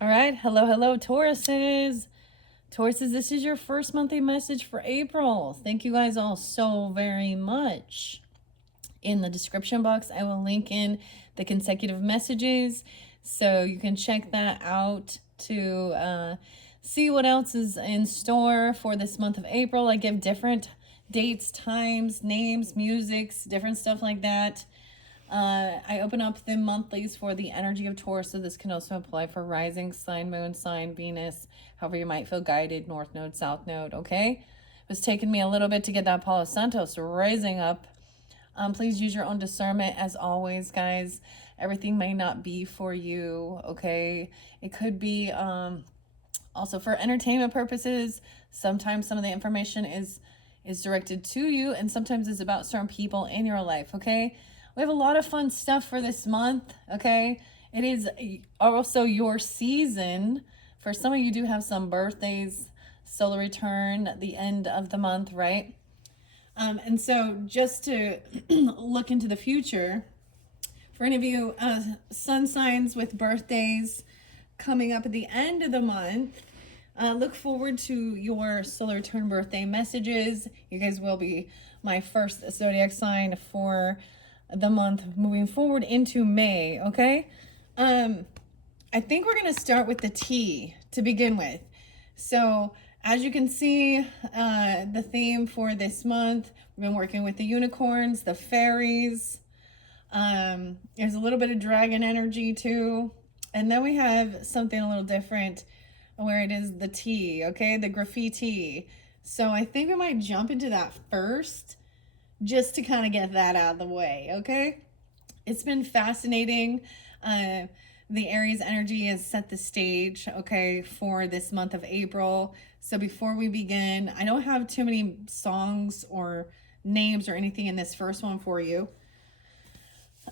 All right. Hello, hello, Tauruses. Tauruses, this is your first monthly message for April. Thank you guys all so very much. In the description box, I will link in the consecutive messages so you can check that out to see what else is in store for this month of April. I give different dates, times, names, musics, different stuff like that. I open up the monthlies for the energy of Taurus, so this can also apply for rising sign, moon sign, Venus, however you might feel guided, north node, south node, okay? It was taking me a little bit to get that Palo Santos rising up. Please use your own discernment as always, guys. Everything may not be for you, okay? It could be also for entertainment purposes. Sometimes some of the information is directed to you, and sometimes it's about certain people in your life, okay? We have a lot of fun stuff for this month, okay? It is also your season. For some of you do have some birthdays, solar return at the end of the month, right? And so just to look into the future, for any of you sun signs with birthdays coming up at the end of the month, look forward to your solar return birthday messages. You guys will be my first zodiac sign for the month moving forward into May, okay? I think we're going to start with the T to begin with. So as you can see, the theme for this month, we've been working with the unicorns, the fairies. There's a little bit of dragon energy too. And then we have something a little different where it is the T, okay? The graffiti. So I think we might jump into that first just to kind of get that out of the way, okay? It's been fascinating. The Aries energy has set the stage, okay, for this month of April. So before we begin, I don't have too many songs or names or anything in this first one for you.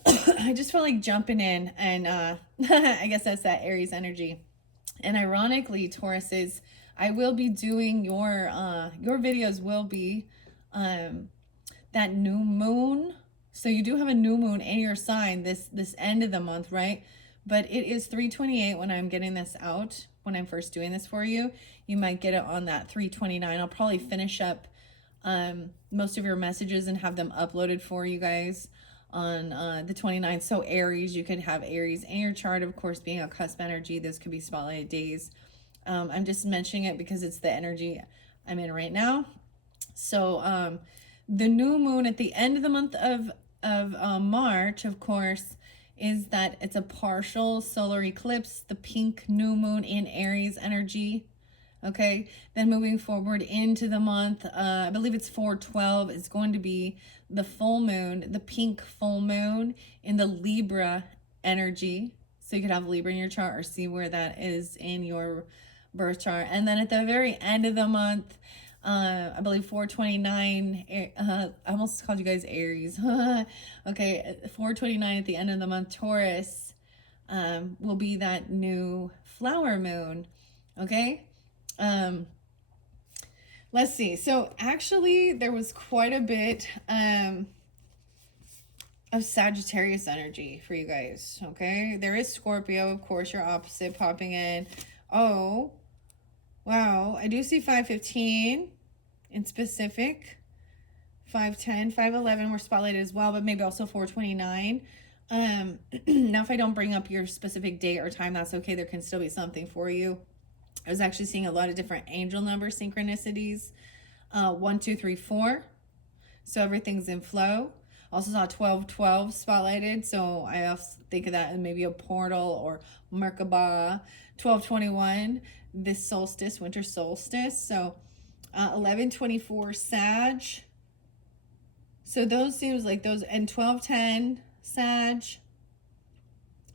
I just feel like jumping in, and I guess that's that Aries energy. And ironically, Tauruses, I will be doing your videos will be that new moon. So you do have a new moon in your sign this end of the month, right? But it is 3/28 when I'm getting this out, when I'm first doing this for you. You might get it on that 3/29. I'll probably finish up most of your messages and have them uploaded for you guys on the 29th. So Aries, you could have Aries in your chart, of course, being a cusp energy. This could be spotlighted days. I'm just mentioning it because it's the energy I'm in right now. So the new moon at the end of the month of March, of course, is that it's a partial solar eclipse, the pink new moon in Aries energy. Okay, then moving forward into the month, I believe it's 4/12, it's going to be the full moon, the pink full moon in the Libra energy. So you could have Libra in your chart or see where that is in your birth chart. And then at the very end of the month, I believe 4/29, I almost called you guys Aries. Okay, 4/29 at the end of the month, Taurus will be that new flower moon. Okay, let's see. So actually, there was quite a bit of Sagittarius energy for you guys. Okay, there is Scorpio, of course, your opposite popping in. Oh, wow, I do see 515 in specific. 510, 511 were spotlighted as well, but maybe also 429. Now, if I don't bring up your specific date or time, that's okay. There can still be something for you. I was actually seeing a lot of different angel number synchronicities. 1, 2, 3, 4. So everything's in flow. Also saw 12/12 spotlighted. So I also think of that as maybe a portal or Merkaba. 12/21, this solstice, winter solstice. So 11/24 Sag. So those seems like those, and 12/10 Sag.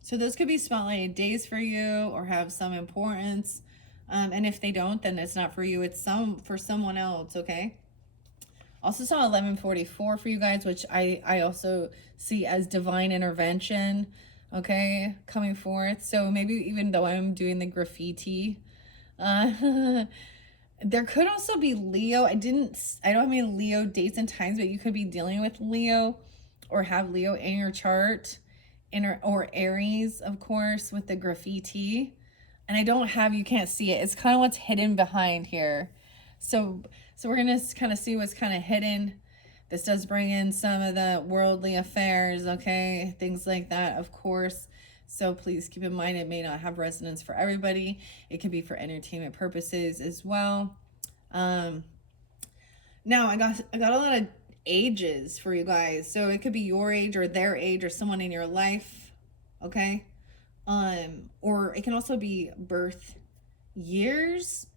So those could be spotlighted days for you or have some importance. And if they don't, then it's not for you. It's for someone else, okay? Also saw 11/44 for you guys, which I also see as divine intervention, okay, coming forth. So maybe even though I'm doing the graffiti, there could also be Leo. I don't have any Leo dates and times, but you could be dealing with Leo or have Leo in your chart, or Aries, of course, with the graffiti. And I don't have, you can't see it. It's kind of what's hidden behind here. So we're going to kind of see what's kind of hidden. This does bring in some of the worldly affairs, okay? Things like that, of course. So please keep in mind it may not have resonance for everybody. It could be for entertainment purposes as well. Now I got a lot of ages for you guys. So it could be your age or their age or someone in your life, okay? Or it can also be birth years.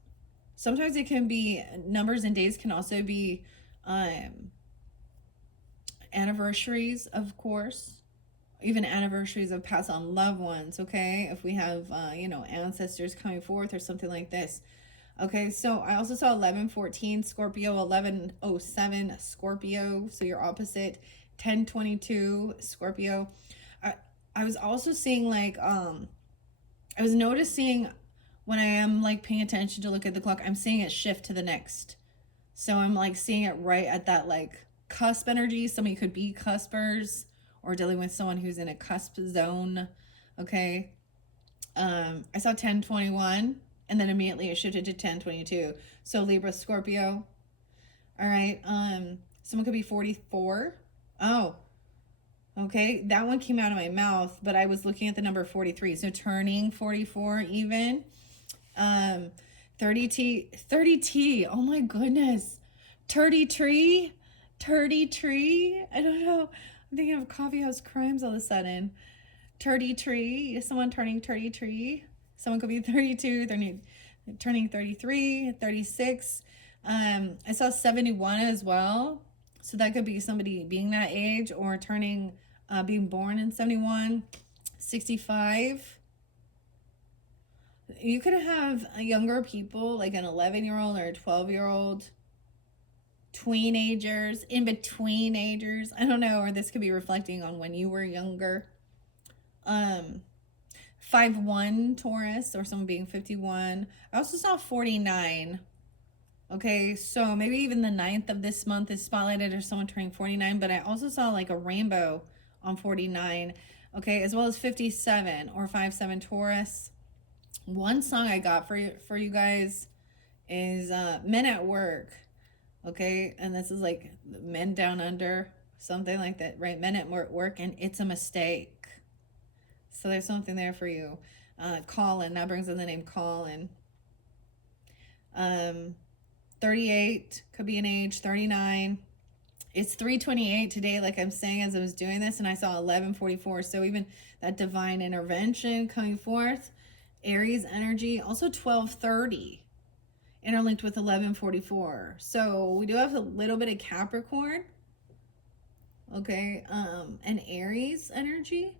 Sometimes it can be numbers and days, can also be anniversaries, of course, even anniversaries of passed on loved ones, okay? If we have, ancestors coming forth or something like this. Okay, so I also saw 1114 Scorpio, 1107 Scorpio, so your opposite, 1022 Scorpio. I was also seeing like, I was noticing when I am like paying attention to look at the clock, I'm seeing it shift to the next. So I'm like seeing it right at that like cusp energy. Somebody could be cuspers or dealing with someone who's in a cusp zone. Okay. I saw 1021 and then immediately it shifted to 1022. So Libra, Scorpio. All right. Someone could be 44. Oh, okay. That one came out of my mouth, but I was looking at the number 43. So turning 44 even. 30T. Oh my goodness. 30 tree. I don't know. I'm thinking of coffee house crimes all of a sudden. 30 tree. Someone turning 30 tree. Someone could be 32, turning 33, 36. I saw 71 as well. So that could be somebody being that age or turning, being born in 71, 65. You could have younger people, like an 11-year-old or a 12-year-old, tweenagers, in between agers. I don't know, or this could be reflecting on when you were younger. 5-1 Taurus, or someone being 51. I also saw 49. Okay, so maybe even the 9th of this month is spotlighted or someone turning 49, but I also saw like a rainbow on 49. Okay, as well as 57 or 5-7 Taurus. One song I got for you guys is Men at Work. Okay, and this is like Men Down Under, something like that, right? Men at Work, and It's a Mistake. So there's something there for you. Colin, that brings in the name Colin. 38 could be an age. 39. It's 3:28 today, like I'm saying as I was doing this, and I saw 11:44. So even that divine intervention coming forth. Aries energy, also 12:30, interlinked with 11:44. So we do have a little bit of Capricorn, okay, and Aries energy.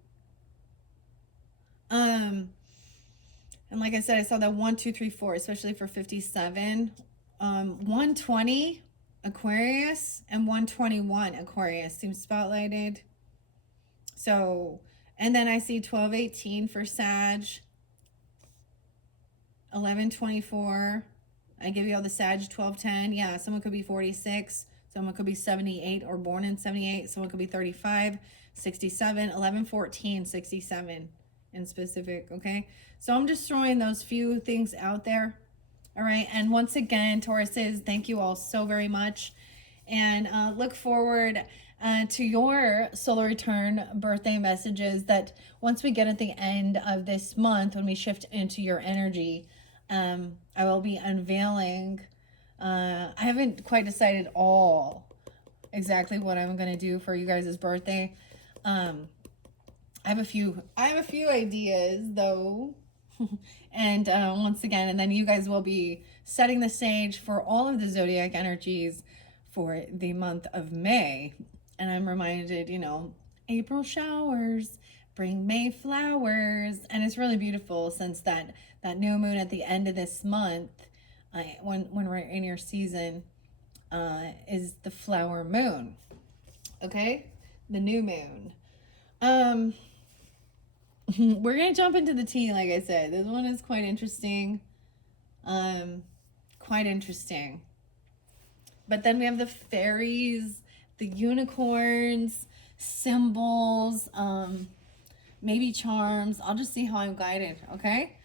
And like I said, I saw that 1, 2, 3, 4, especially for 57. 120 Aquarius and 121 Aquarius seems spotlighted. So, and then I see 12:18 for Sag. 11:24. I give you all the Sag. 12:10. Yeah, someone could be 46. Someone could be 78 or born in 78. Someone could be 35, 67, 11:14, 67 in specific. Okay, so I'm just throwing those few things out there. All right, and once again, Tauruses, thank you all so very much, and look forward to your solar return birthday messages that once we get at the end of this month, when we shift into your energy, I will be unveiling. I haven't quite decided all exactly what I'm going to do for you guys' birthday. I have a few ideas though. And once again, and then you guys will be setting the stage for all of the zodiac energies for the month of May. And I'm reminded, April showers bring May flowers, and it's really beautiful since that new moon at the end of this month, when we're in your season, is the flower moon. Okay, the new moon. We're gonna jump into the tea, like I said. This one is quite interesting. But then we have the fairies, the unicorns, symbols, maybe charms. I'll just see how I'm guided, okay?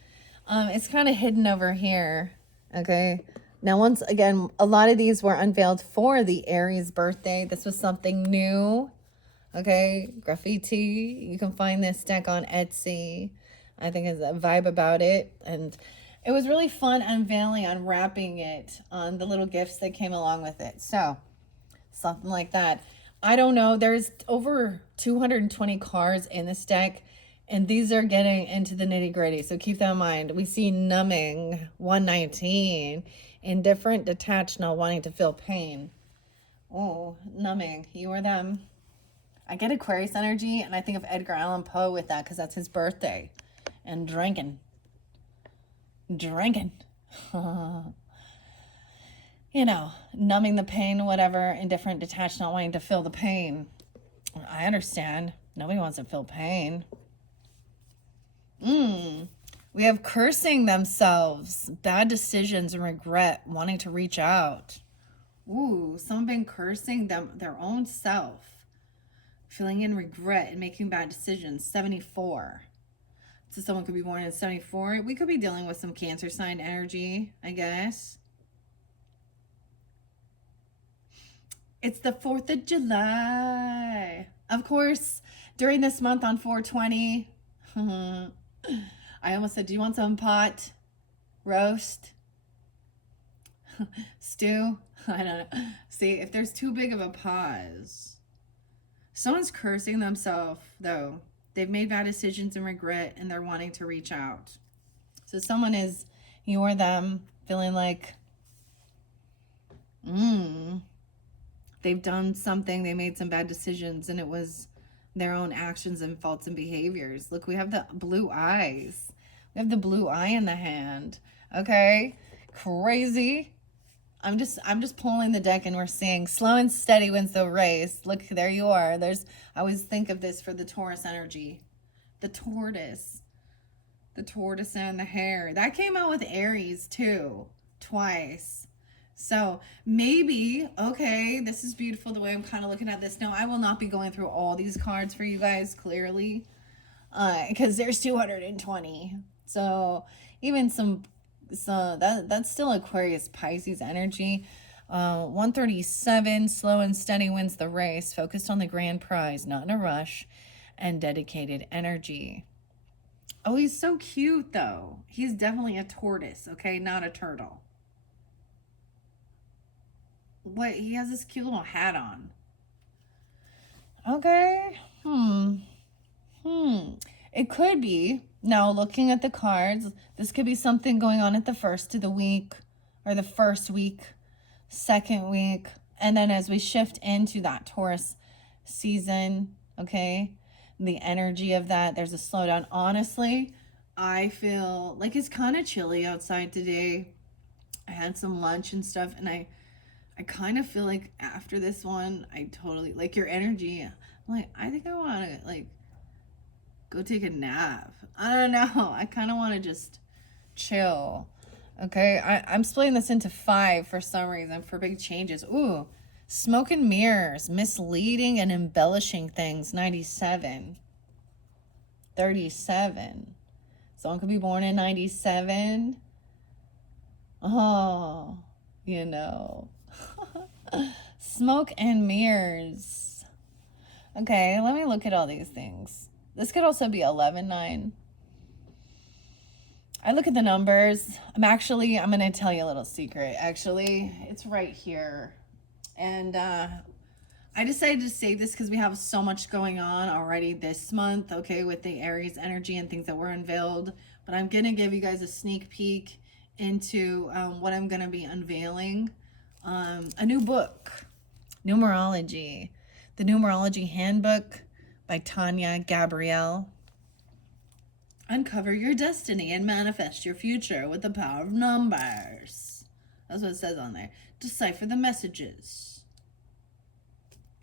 It's kind of hidden over here. Okay. Now, once again, a lot of these were unveiled for the Aries birthday. This was something new. Okay. Graffiti. You can find this deck on Etsy. I think it's a vibe about it. And it was really fun unveiling, unwrapping it on the little gifts that came along with it. So, something like that. I don't know. There's over 220 cards in this deck, and these are getting into the nitty gritty. So keep that in mind. We see numbing 119, indifferent, detached, not wanting to feel pain. Oh, numbing. You or them. I get Aquarius energy, and I think of Edgar Allan Poe with that because that's his birthday. And drinking. Drinking. You know, numbing the pain, whatever, indifferent, detached, not wanting to feel the pain. I understand. Nobody wants to feel pain. We have cursing themselves, bad decisions and regret, wanting to reach out. Ooh, someone been cursing their own self, feeling in regret and making bad decisions. 74. So someone could be born in 74. We could be dealing with some Cancer sign energy, I guess. It's the 4th of July. Of course, during this month on 420, I almost said, do you want some pot? Roast? Stew? I don't know. See, if there's too big of a pause. Someone's cursing themselves, though. They've made bad decisions and regret, and they're wanting to reach out. So someone is, you or them, feeling like, they've done something, they made some bad decisions, and it was their own actions and faults and behaviors. Look, we have the blue eyes. We have the blue eye in the hand. Okay? Crazy. I'm just pulling the deck and we're seeing slow and steady wins the race. Look, there you are. I always think of this for the Taurus energy. The tortoise. The tortoise and the hare. That came out with Aries too. Twice. So maybe, okay, this is beautiful the way I'm kind of looking at this. Now, I will not be going through all these cards for you guys, clearly, because there's 220. So even that's still Aquarius Pisces energy. 137, slow and steady wins the race, focused on the grand prize, not in a rush, and dedicated energy. Oh, he's so cute, though. He's definitely a tortoise, okay, not a turtle. What? He has this cute little hat on. Okay. It could be. Now, looking at the cards, this could be something going on at the first of the week, or the first week, second week, and then as we shift into that Taurus season, okay, the energy of that, there's a slowdown. Honestly, I feel like it's kind of chilly outside today. I had some lunch and stuff, and I kind of feel like after this one, I totally, like your energy, I'm like, I think I want to, like, go take a nap. I don't know. I kind of want to just chill. Okay, I'm splitting this into 5 for some reason for big changes. Ooh, smoke and mirrors, misleading and embellishing things, 97. 37. Someone could be born in 97. Oh, you know. Smoke and mirrors. Okay, let me look at all these things. This could also be 11-9. I look at the numbers. I'm going to tell you a little secret. Actually, it's right here. And I decided to save this because we have so much going on already this month, okay, with the Aries energy and things that were unveiled. But I'm going to give you guys a sneak peek into what I'm going to be unveiling. A new book, Numerology. The Numerology Handbook by Tanya Gabrielle. Uncover your destiny and manifest your future with the power of numbers. That's what it says on there. Decipher the messages.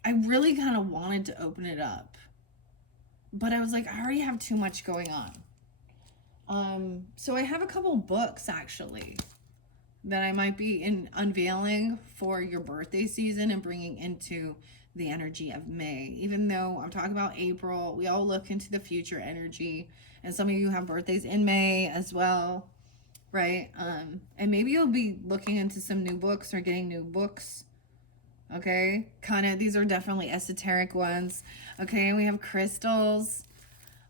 I really kind of wanted to open it up, but I was like, I already have too much going on. So I have a couple books actually that I might be unveiling for your birthday season and bringing into the energy of May. Even though I'm talking about April, we all look into the future energy, and some of you have birthdays in May as well. right? And maybe you'll be looking into some new books or getting new books. Okay, kind of, these are definitely esoteric ones. Okay, and we have crystals.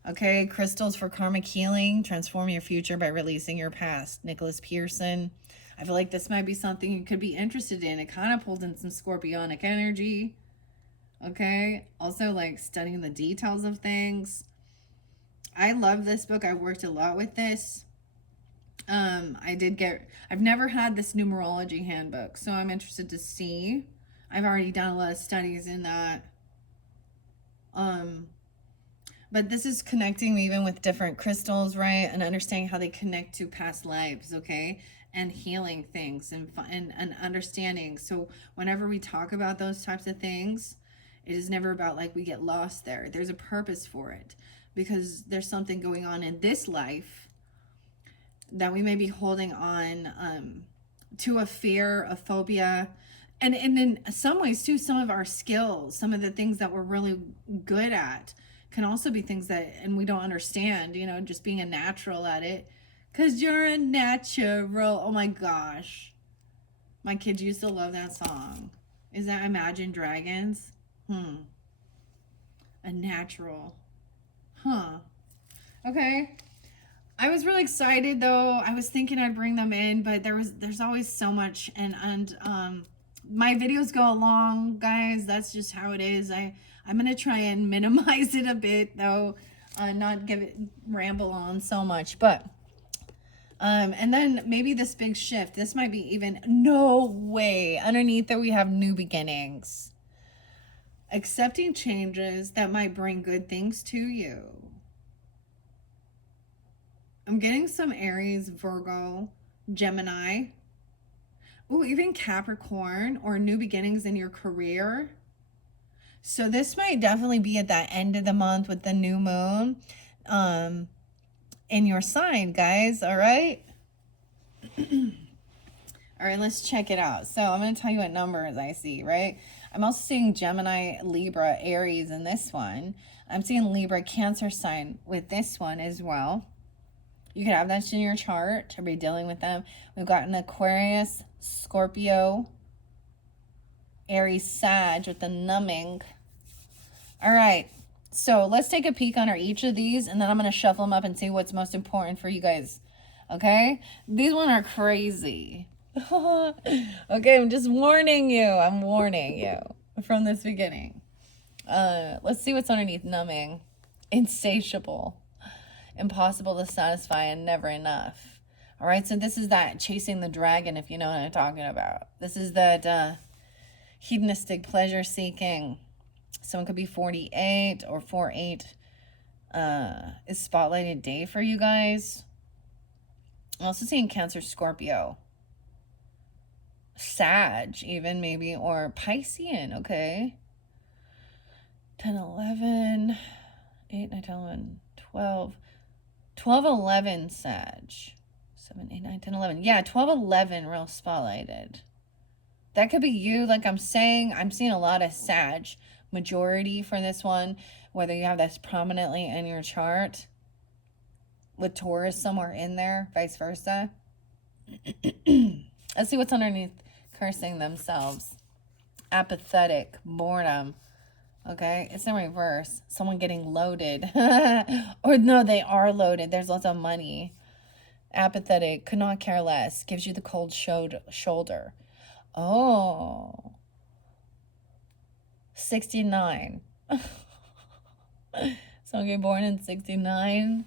Okay, crystals for karmic healing. Transform your future by releasing your past. Nicholas Pearson. I feel like this might be something you could be interested in. It kind of pulls in some scorpionic energy. Okay, also like studying the details of things. I love this book. I worked a lot with this. I've never had this numerology handbook, so I'm interested to see. I've already done a lot of studies in that. But this is connecting me even with different crystals, right? And understanding how they connect to past lives, okay? And healing things and understanding. So whenever we talk about those types of things, it is never about like we get lost there. There's a purpose for it because there's something going on in this life that we may be holding on to a fear, a phobia, and in some ways too, some of our skills, some of the things that we're really good at can also be things that, and we don't understand, you know, just being a natural at it. Cause you're a natural. Oh my gosh. My kids used to love that song. Is that Imagine Dragons? A natural. Huh. Okay. I was really excited though. I was thinking I'd bring them in, but there's always so much and my videos go along, guys. That's just how it is. I'm gonna try and minimize it a bit though, not give it ramble on so much. But and then maybe this big shift. This might be even no way. Underneath that we have new beginnings. Accepting changes that might bring good things to you. I'm getting some Aries, Virgo, Gemini. Ooh, even Capricorn or new beginnings in your career. So this might definitely be at that end of the month with the new moon in your sign, guys. All right. All right, let's check it out. So I'm going to tell you what numbers I see, right? I'm also seeing Gemini, Libra, Aries in this one. I'm seeing Libra, Cancer sign with this one as well. You could have that in your chart to be dealing with them. We've got an Aquarius, Scorpio, Aries, Sag with the numbing. All right, so let's take a peek under each of these, and then I'm going to shuffle them up and see what's most important for you guys. Okay? These ones are crazy. Okay, I'm just warning you. I'm warning you from this beginning. Let's see what's underneath numbing. Insatiable. Impossible to satisfy and never enough. All right, so this is that chasing the dragon, if you know what I'm talking about. This is that hedonistic pleasure seeking. Someone could be 48 or 48 is spotlighted day for you guys. I'm also seeing Cancer, Scorpio, Sag even maybe, or Piscean, okay? 10, 11, 8, 9, 10, 11, 12. 12, 11, Sag. 7, 8, 9, 10, 11. Yeah, 12, 11 real spotlighted. That could be you. Like I'm saying, I'm seeing a lot of Sag majority for this one, whether you have this prominently in your chart with Taurus somewhere in there, vice versa. Let's see what's underneath cursing themselves. Apathetic, boredom. Okay, it's in reverse. Someone getting loaded. Or no, they are loaded. There's lots of money. Apathetic, could not care less. Gives you the cold shoulder. Oh. 69. Someone get born in 69.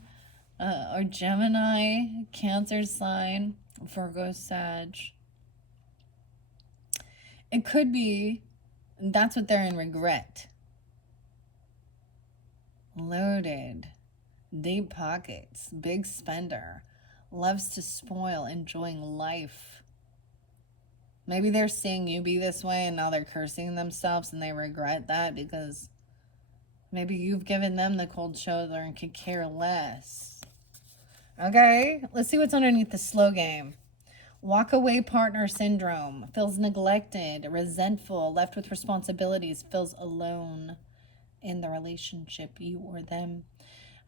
Or Gemini, Cancer sign, Virgo, Sag. It could be, that's what they're in, regret. Loaded, deep pockets, big spender, loves to spoil, enjoying life. Maybe they're seeing you be this way and now they're cursing themselves and they regret that because maybe you've given them the cold shoulder and could care less. Okay, let's see what's underneath the slow game. Walk away partner syndrome, feels neglected, resentful, left with responsibilities, feels alone in the relationship, you or them.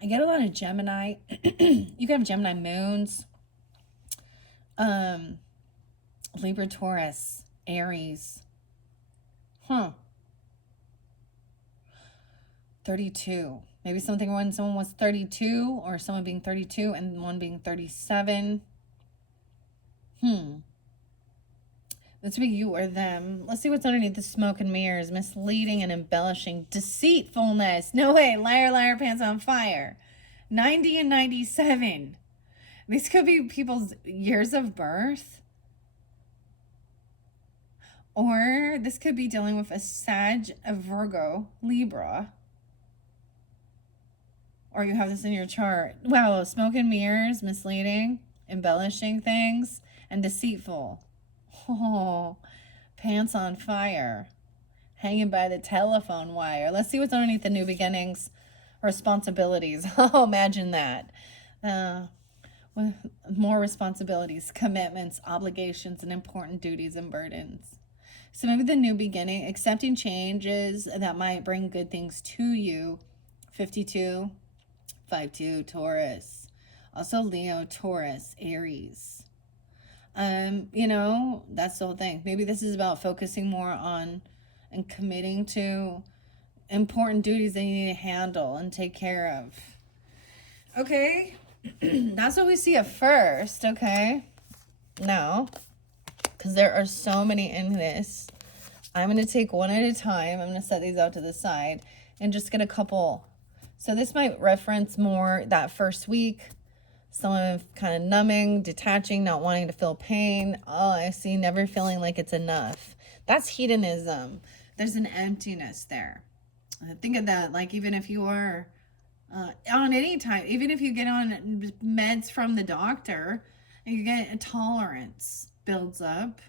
I get a lot of Gemini. You can have Gemini moons. Libra, Taurus, Aries. 32. Maybe something when someone was 32, or someone being 32 and one being 37. This would be you or them. Let's see what's underneath the smoke and mirrors. Misleading and embellishing. Deceitfulness. No way. Liar, liar, pants on fire. 90 and 97. These could be people's years of birth. Or this could be dealing with a Sag, a Virgo, Libra. Or you have this in your chart. Wow, smoke and mirrors, misleading, embellishing things, and deceitful. Oh, pants on fire, hanging by the telephone wire. Let's see what's underneath the new beginnings. Responsibilities. Oh, imagine that. With more responsibilities, commitments, obligations, and important duties and burdens. So maybe the new beginning, accepting changes that might bring good things to you. 52, 52, Taurus. Also Leo, Taurus, Aries. You know, that's the whole thing. Maybe this is about focusing more on and committing to important duties that you need to handle and take care of. Okay, that's what we see at first, okay? Now, because there are so many in this, I'm going to take one at a time. I'm going to set these out to the side and just get a couple. So this might reference more that first week. Someone kind of numbing, detaching, not wanting to feel pain. Oh, I see, never feeling like it's enough. That's hedonism. There's an emptiness there. Think of that, like even if you are on any type, even if you get on meds from the doctor, and you get a tolerance builds up.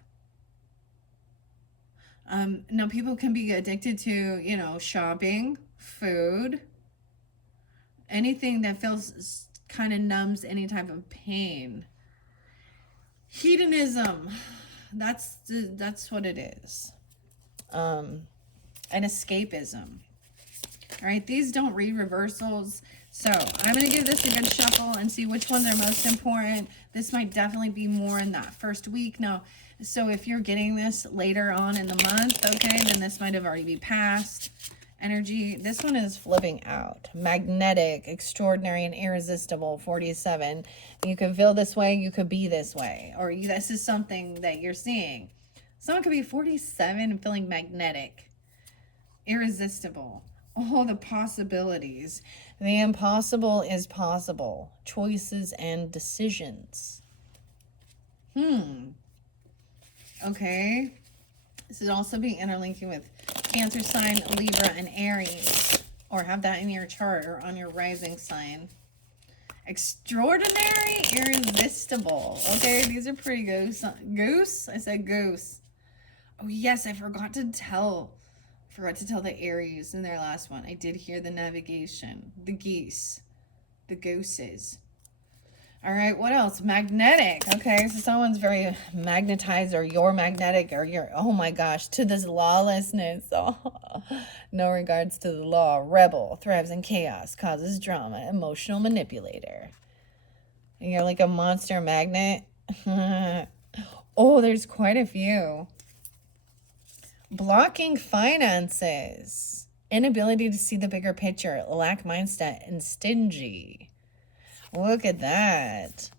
Now people can be addicted to, you know, shopping, food, anything that feels kind of numbs any type of pain. Hedonism, that's what it is. And escapism. All right, these don't read reversals. So I'm going to give this a good shuffle and see which ones are most important. This might definitely be more in that first week. Now, so if you're getting this later on in the month, okay, then this might have already be past energy. This one is flipping out. Magnetic, extraordinary, and irresistible, 47. You could feel this way, you could be this way. Or this is something that you're seeing. Someone could be 47 and feeling magnetic, irresistible. Oh, the possibilities. The impossible is possible. Choices and decisions. Okay. This is also being interlinking with Cancer sign, Libra, and Aries. Or have that in your chart or on your rising sign. Extraordinary, irresistible. Okay, these are pretty goose. Goose? I said goose. Oh, yes, I forgot to tell the Aries in their last one. I did hear the navigation, the geese, the gooses. All right, what else? Magnetic. Okay, so someone's very magnetized, or you're magnetic, or you're, oh my gosh, to this lawlessness. Oh, no regards to the law. Rebel, thrives in chaos, causes drama, emotional manipulator. And you're like a monster magnet. Oh, there's quite a few. Blocking finances, inability to see the bigger picture, lack mindset, and stingy. Look at that.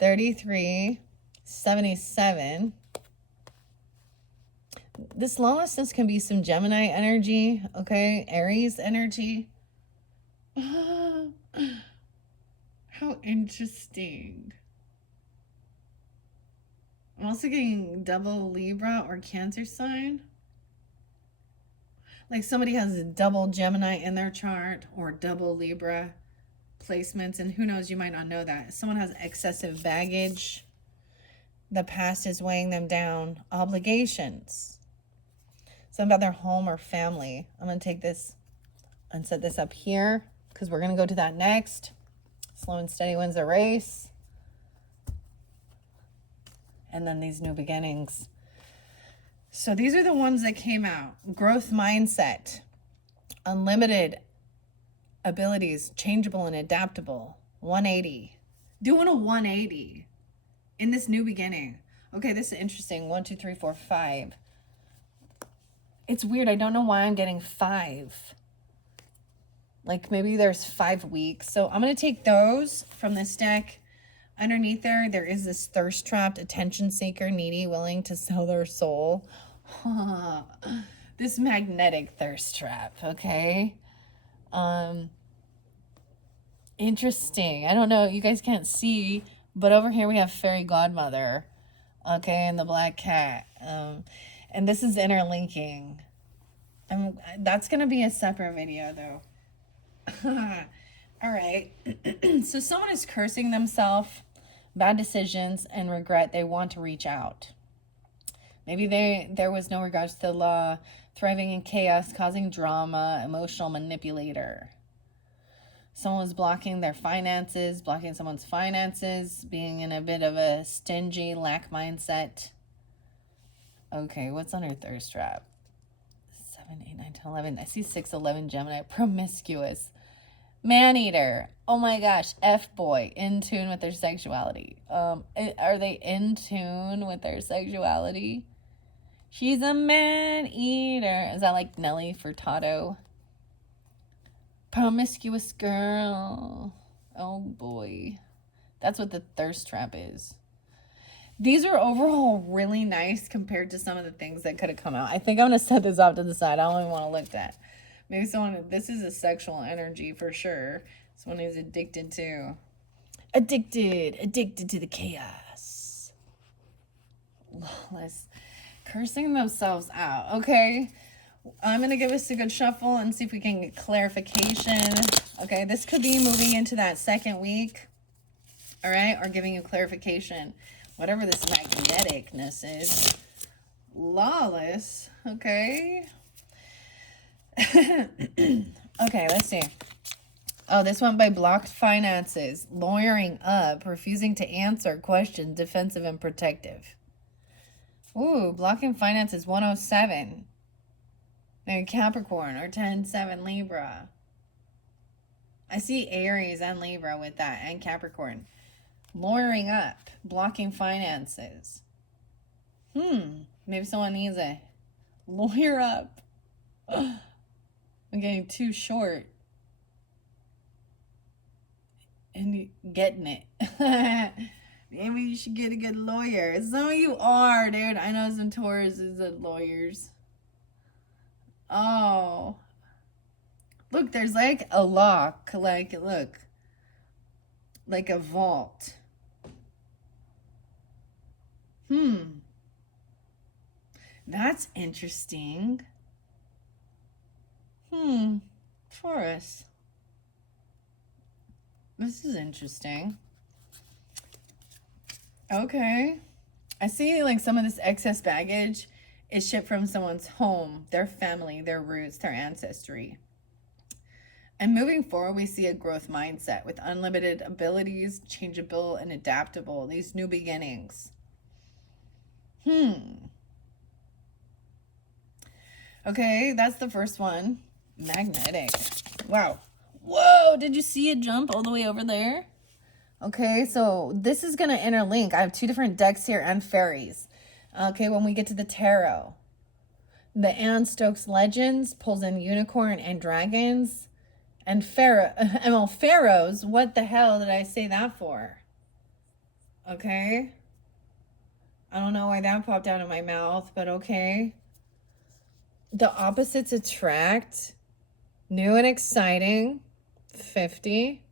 33, 77. This lawlessness can be some Gemini energy, okay? Aries energy. How interesting. I'm also getting double Libra or Cancer sign. Like somebody has a double Gemini in their chart or double Libra placements, and who knows, you might not know that. Someone has excessive baggage. The past is weighing them down. Obligations. Something about their home or family. I'm going to take this and set this up here because we're going to go to that next. Slow and steady wins the race. And then these new beginnings. So these are the ones that came out. Growth mindset. Unlimited abilities. Changeable and adaptable. 180. Doing a 180. in this new beginning. Okay, this is interesting. 1, 2, 3, 4, 5. It's weird. I don't know why I'm getting 5. Like maybe there's 5 weeks. So I'm going to take those from this deck. Underneath there is this thirst trapped, attention seeker, needy, willing to sell their soul. This magnetic thirst trap, okay? Interesting. I don't know. You guys can't see, but over here we have Fairy Godmother, okay, and the black cat. And this is interlinking. That's going to be a separate video, though. All right. So someone is cursing themselves, bad decisions, and regret. They want to reach out. Maybe there was no regards to the law, thriving in chaos, causing drama, emotional manipulator. Someone was blocking their finances, blocking someone's finances, being in a bit of a stingy, lack mindset. Okay, what's on her thirst trap? 7, 8, 9, 10, 11. I see 6, 11, Gemini. Promiscuous. Man-eater. Oh my gosh. F-boy. In tune with their sexuality. Are they in tune with their sexuality? She's a man-eater. Is that like Nelly Furtado? Promiscuous girl. Oh boy. That's what the thirst trap is. These are overall really nice compared to some of the things that could have come out. I think I'm going to set this off to the side. I don't even want to look at. Maybe someone, this is a sexual energy for sure. Someone who's addicted to. Addicted to the chaos. Lawless. Cursing themselves out. Okay. I'm going to give us a good shuffle and see if we can get clarification. Okay. This could be moving into that second week. All right. Or giving you clarification. Whatever this magneticness is. Lawless. Okay. Okay, let's see. Oh, this one by blocked finances, lawyering up, refusing to answer questions, defensive and protective. Ooh, blocking finances 107. Maybe Capricorn or 10-7 Libra. I see Aries and Libra with that, and Capricorn. Lawyering up, blocking finances. Maybe someone needs a lawyer up. I'm getting too short. And getting it. Maybe you should get a good lawyer. Some of you are, dude. I know some Tauruses are lawyers. Oh. Look, there's like a lock. Like, look. Like a vault. That's interesting. Taurus. This is interesting. Okay. I see like some of this excess baggage is shipped from someone's home, their family, their roots, their ancestry. And moving forward, we see a growth mindset with unlimited abilities, changeable and adaptable, these new beginnings. Okay, that's the first one. Magnetic. Wow. Whoa, did you see it jump all the way over there? Okay, so this is going to interlink. I have 2 different decks here and fairies. Okay, when we get to the tarot. The Anne Stokes Legends pulls in unicorn and dragons. And pharaohs. What the hell did I say that for? Okay. I don't know why that popped out of my mouth, but okay. The opposites attract. New and exciting. 50.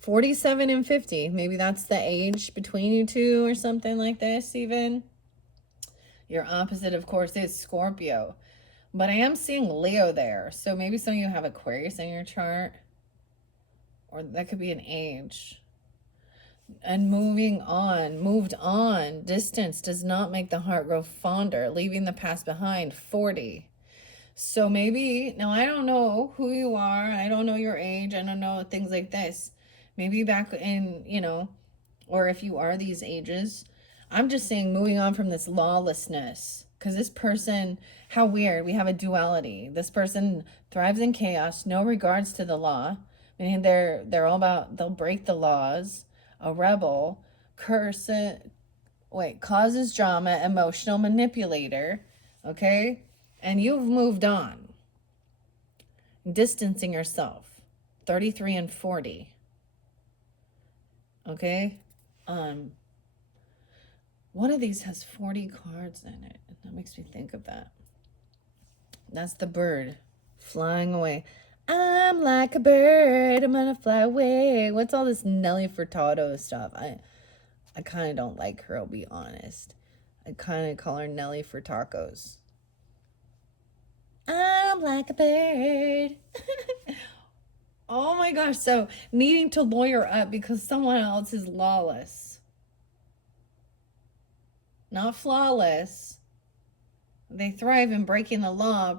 47 and 50. Maybe that's the age between you two or something like this even. Your opposite, of course, is Scorpio. But I am seeing Leo there. So maybe some of you have Aquarius in your chart. Or that could be an age. And moved on. Distance does not make the heart grow fonder. Leaving the past behind. 40. So maybe, now I don't know who you are. I don't know your age. I don't know things like this. Maybe back in, or if you are these ages. I'm just saying moving on from this lawlessness. Because this person, how weird. We have a duality. This person thrives in chaos. No regards to the law. Meaning they're all about, they'll break the laws. A rebel. causes drama, emotional manipulator, okay? And you've moved on. Distancing yourself. 33 and 40. Okay? One of these has 40 cards in it. That makes me think of that. That's the bird flying away. I'm like a bird, I'm gonna fly away. What's all this Nelly Furtado stuff? I kind of don't like her, I'll be honest. I kind of call her Nelly for tacos. I'm like a bird. Oh my gosh, so needing to lawyer up because someone else is lawless. Not flawless. They thrive in breaking the law.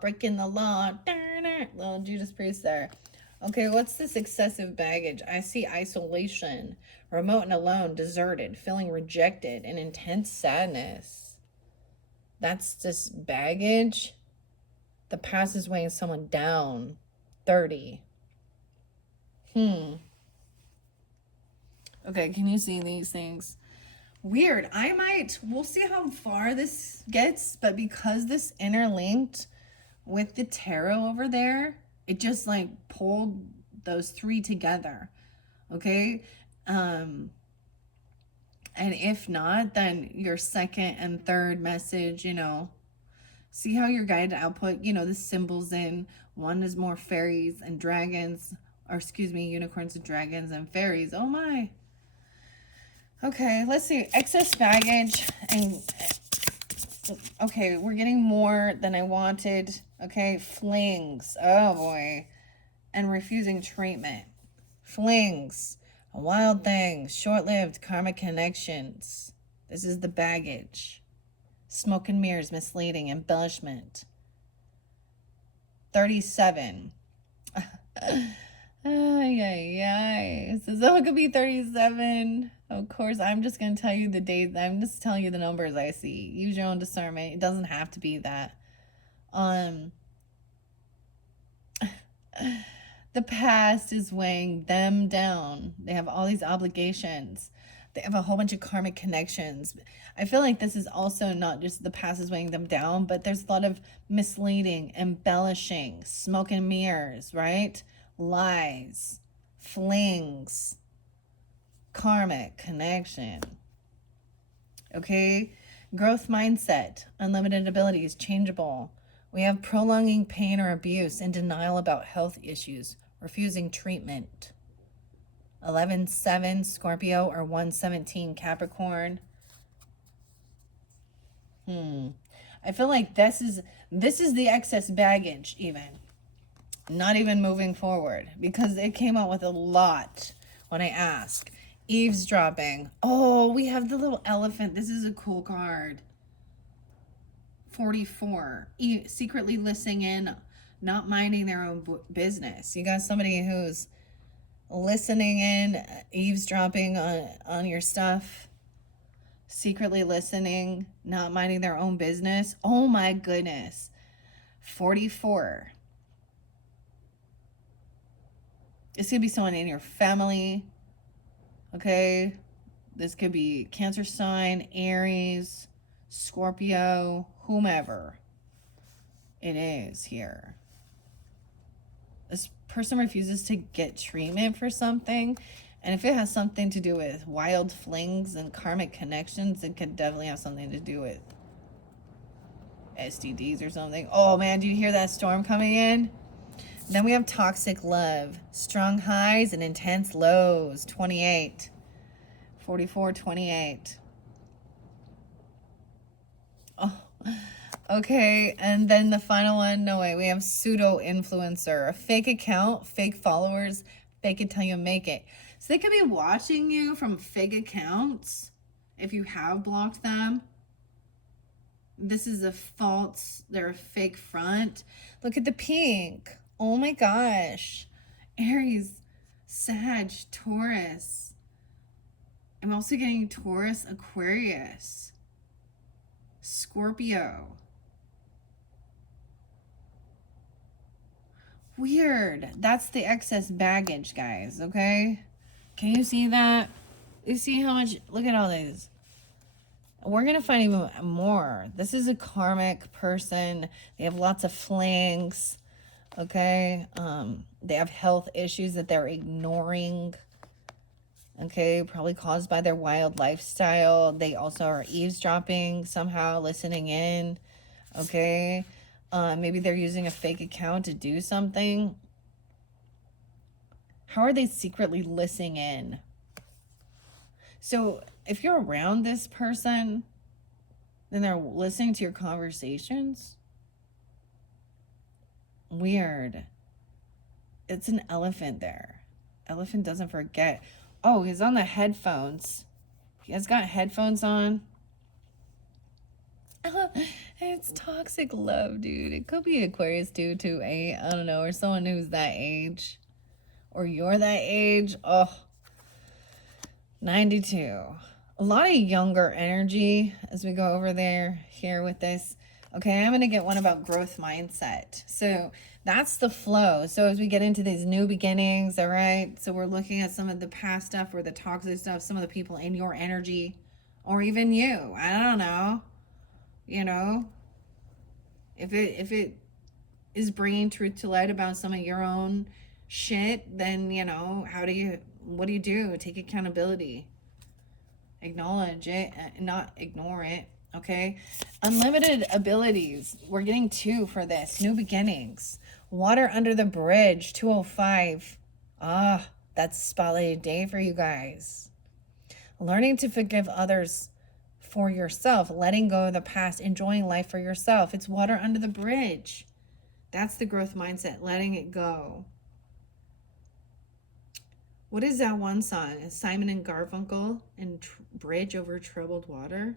Little Judas Priest there. Okay, what's this excessive baggage? I see isolation, remote and alone, deserted, feeling rejected, and intense sadness. That's just baggage. The past is weighing someone down. 30. Okay, can you see these things? Weird. We'll see how far this gets, but because this interlinked with the tarot over there, it just like pulled those three together. Okay? And if not, then your second and third message, see how your guided output, the symbols in one is more fairies and dragons, or unicorns and dragons and fairies. Oh my. Okay, let's see. Excess baggage and okay, we're getting more than I wanted. Okay, flings. Oh boy. And refusing treatment. Flings. Wild things. Short-lived karmic connections. This is the baggage. Smoke and mirrors, misleading, embellishment. 37. Ay. So it could be 37. Of course, I'm just going to tell you the dates. I'm just telling you the numbers I see. Use your own discernment. It doesn't have to be that. The past is weighing them down. They have all these obligations. They have a whole bunch of karmic connections. I feel like this is also not just the past is weighing them down, but there's a lot of misleading, embellishing, smoke and mirrors, right? Lies, flings, karmic connection. Okay? Growth mindset, unlimited abilities, changeable. We have prolonging pain or abuse and denial about health issues, refusing treatment. 11-7 Scorpio or 117 Capricorn. I feel like this is the excess baggage even. Not even moving forward because it came out with a lot when I asked. Eavesdropping. Oh, we have the little elephant. This is a cool card. 44. Secretly listening in, not minding their own business. You got somebody who's listening in, eavesdropping on your stuff. Secretly listening, not minding their own business. Oh my goodness. 44. This could be someone in your family. Okay. This could be Cancer sign, Aries, Scorpio, whomever it is here. This person refuses to get treatment for something. And if it has something to do with wild flings and karmic connections, it could definitely have something to do with STDs or something. Oh man, do you hear that storm coming in? Then we have toxic love, strong highs and intense lows. 28, 44, 28. Oh, okay. And then the final one, no way. We have pseudo influencer, a fake account, fake followers, fake it till you make it. So they could be watching you from fake accounts if you have blocked them. This is a false, they're a fake front. Look at the pink. Oh my gosh. Aries, Sag, Taurus. I'm also getting Taurus, Aquarius, Scorpio. Weird. That's the excess baggage, guys, okay? Can you see that? You see how much, look at all these. We're going to find even more. This is a karmic person. They have lots of flings. Okay. They have health issues that they're ignoring. Okay. Probably caused by their wild lifestyle. They also are eavesdropping somehow, listening in. Okay. Maybe they're using a fake account to do something. How are they secretly listening in? So if you're around this person, then they're listening to your conversations. Weird. It's an elephant there. Elephant doesn't forget. Oh, he's on the headphones. He has got headphones on. It's toxic love, dude. It could be Aquarius 228. I don't know. Or someone who's that age. Or you're that age. Oh. 92. A lot of younger energy as we go over there here with this. Okay, I'm going to get one about growth mindset. So that's the flow. So as we get into these new beginnings, all right, so we're looking at some of the past stuff or the toxic stuff, some of the people in your energy, or even you. I don't know. You know, if it is bringing truth to light about some of your own shit, then, you know, what do you do? Take accountability. Acknowledge it, not ignore it. Okay. Unlimited abilities. We're getting 2 for this. New beginnings. Water under the bridge. 205. Ah, that's a spotlighted day for you guys. Learning to forgive others for yourself. Letting go of the past. Enjoying life for yourself. It's water under the bridge. That's the growth mindset. Letting it go. What is that one song? Simon and Garfunkel and Bridge Over Troubled Water.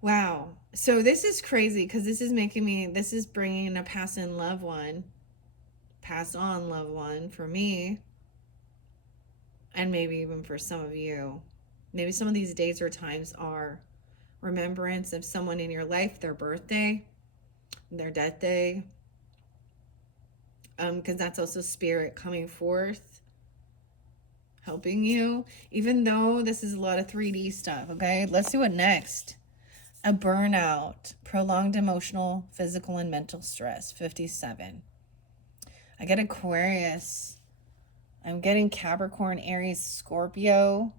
Wow. So this is crazy because this is bringing a passed on loved one for me. And maybe even for some of you. Maybe some of these days or times are remembrance of someone in your life, their birthday, their death day. Because that's also spirit coming forth. Helping you, even though this is a lot of 3D stuff. Okay, let's do it next. A burnout, prolonged emotional, physical, and mental stress. 57. I get Aquarius. I'm getting Capricorn, Aries, Scorpio,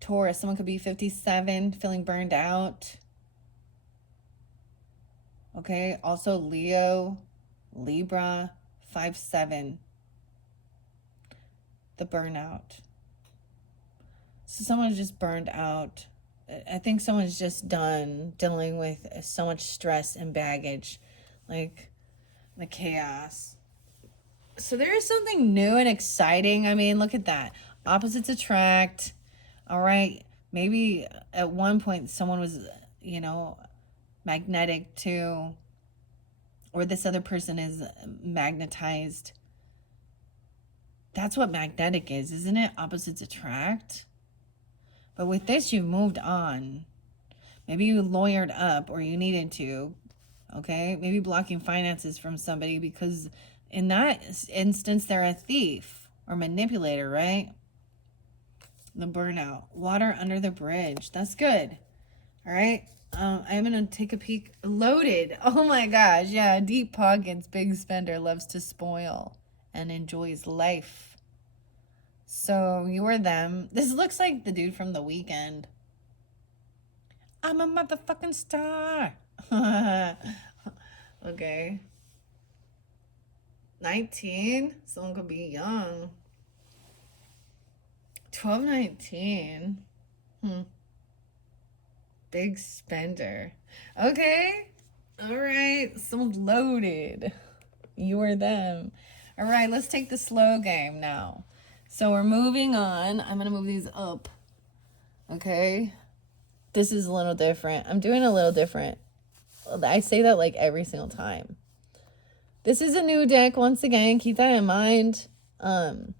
Taurus. Someone could be 57, feeling burned out. Okay, also Leo, Libra, 5-7. The burnout. So someone's just burned out. I think someone's just done dealing with so much stress and baggage, like the chaos. So there is something new and exciting. I mean, look at that. Opposites attract. All right. Maybe at one point someone was, you know, magnetic to, or this other person is magnetized. That's what magnetic is, isn't it? Opposites attract. But with this, you've moved on. Maybe you lawyered up or you needed to. Okay? Maybe blocking finances from somebody because in that instance, they're a thief or manipulator, right? The burnout. Water under the bridge. That's good. All right? I'm going to take a peek. Loaded. Oh my gosh. Yeah. Deep pockets. Big spender. Loves to spoil and enjoys life. So you or them. This looks like the dude from The Weeknd. I'm a motherfucking star. Okay. 19. Someone could be young. 1219. Big spender. Okay. All right. Someone's loaded. You or them. All right. Let's take the slow game now. So we're moving on. I'm going to move these up. Okay. This is a little different. I'm doing a little different. I say that like every single time. This is a new deck. Once again, keep that in mind. I've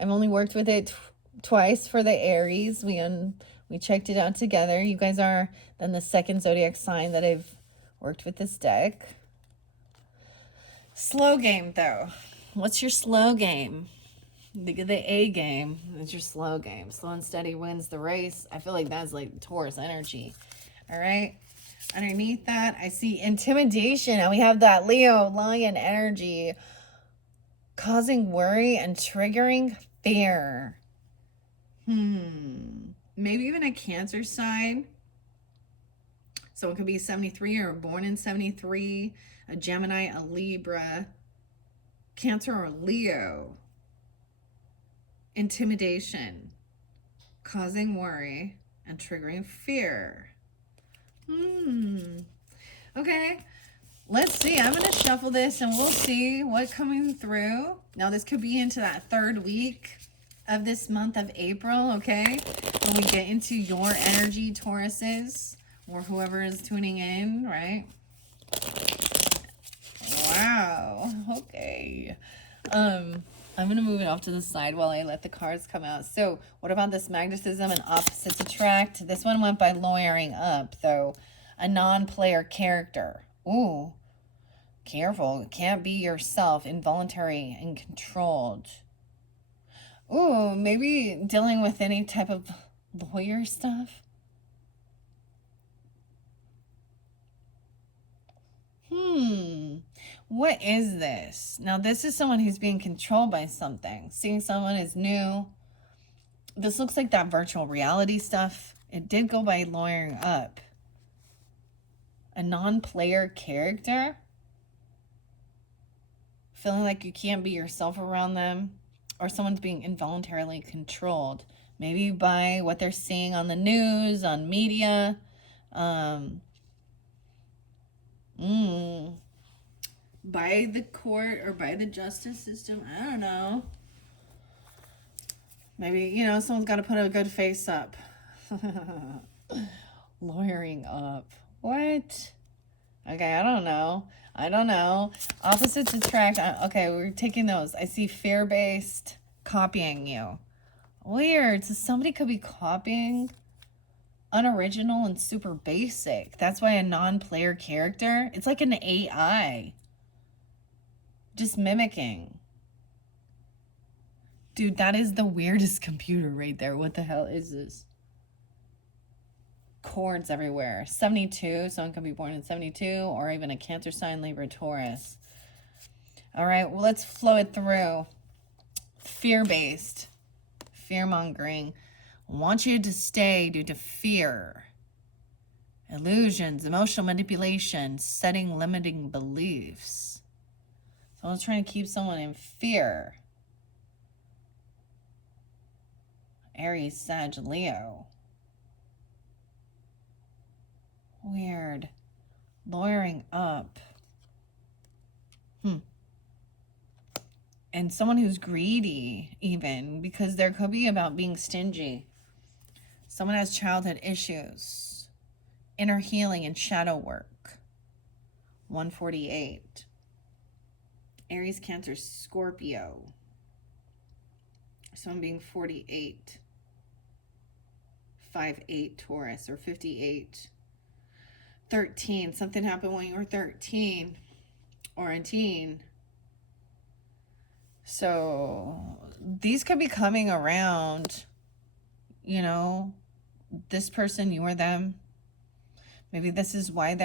only worked with it twice for the Aries. We checked it out together. You guys are then the second zodiac sign that I've worked with this deck. Slow game, though. What's your slow game? The A game. It's your slow game. Slow and steady wins the race. I feel like that's like Taurus energy. All right. Underneath that, I see intimidation. And we have that Leo lion energy. Causing worry and triggering fear. Maybe even a Cancer sign. So it could be 73 or born in 73. A Gemini, a Libra. Cancer or Leo. Intimidation. Causing worry and triggering fear. Okay. Let's see. I'm going to shuffle this and we'll see what's coming through. Now, this could be into that third week of this month of April, okay? When we get into your energy, Tauruses, or whoever is tuning in, right? Wow. Okay. I'm going to move it off to the side while I let the cards come out. So, what about this magnetism and opposites attract? This one went by lawyering up, though. A non-player character. Ooh. Careful. Can't be yourself. Involuntary and controlled. Ooh, maybe dealing with any type of lawyer stuff. What is this? Now, this is someone who's being controlled by something. Seeing someone is new. This looks like that virtual reality stuff. It did go by lawyering up. A non-player character. Feeling like you can't be yourself around them. Or someone's being involuntarily controlled. Maybe by what they're seeing on the news, on media. By the court or by the justice system. I don't know. Maybe, you know, someone's got to put a good face up. Lawyering up. What? Okay, I don't know. Opposites attract. Okay, we're taking those. I see fear-based copying you. Weird. So somebody could be copying unoriginal and super basic. That's why a non-player character, it's like an AI. Just mimicking. Dude, that is the weirdest computer right there. What the hell is this? Chords everywhere. 72. Someone could be born in 72. Or even a Cancer sign, Libra, Taurus. All right. Well, let's flow it through. Fear-based. Fear-mongering. Want you to stay due to fear. Illusions. Emotional manipulation. Setting limiting beliefs. Someone's trying to keep someone in fear. Aries, Sag, Leo. Weird. Lawyering up. And someone who's greedy, even, because there could be about being stingy. Someone has childhood issues. Inner healing and shadow work. 148. Aries, Cancer, Scorpio. Someone being 48. 5'8", Taurus, or 58. 13. Something happened when you were 13 or a teen. So these could be coming around, you know, this person, you or them. Maybe this is why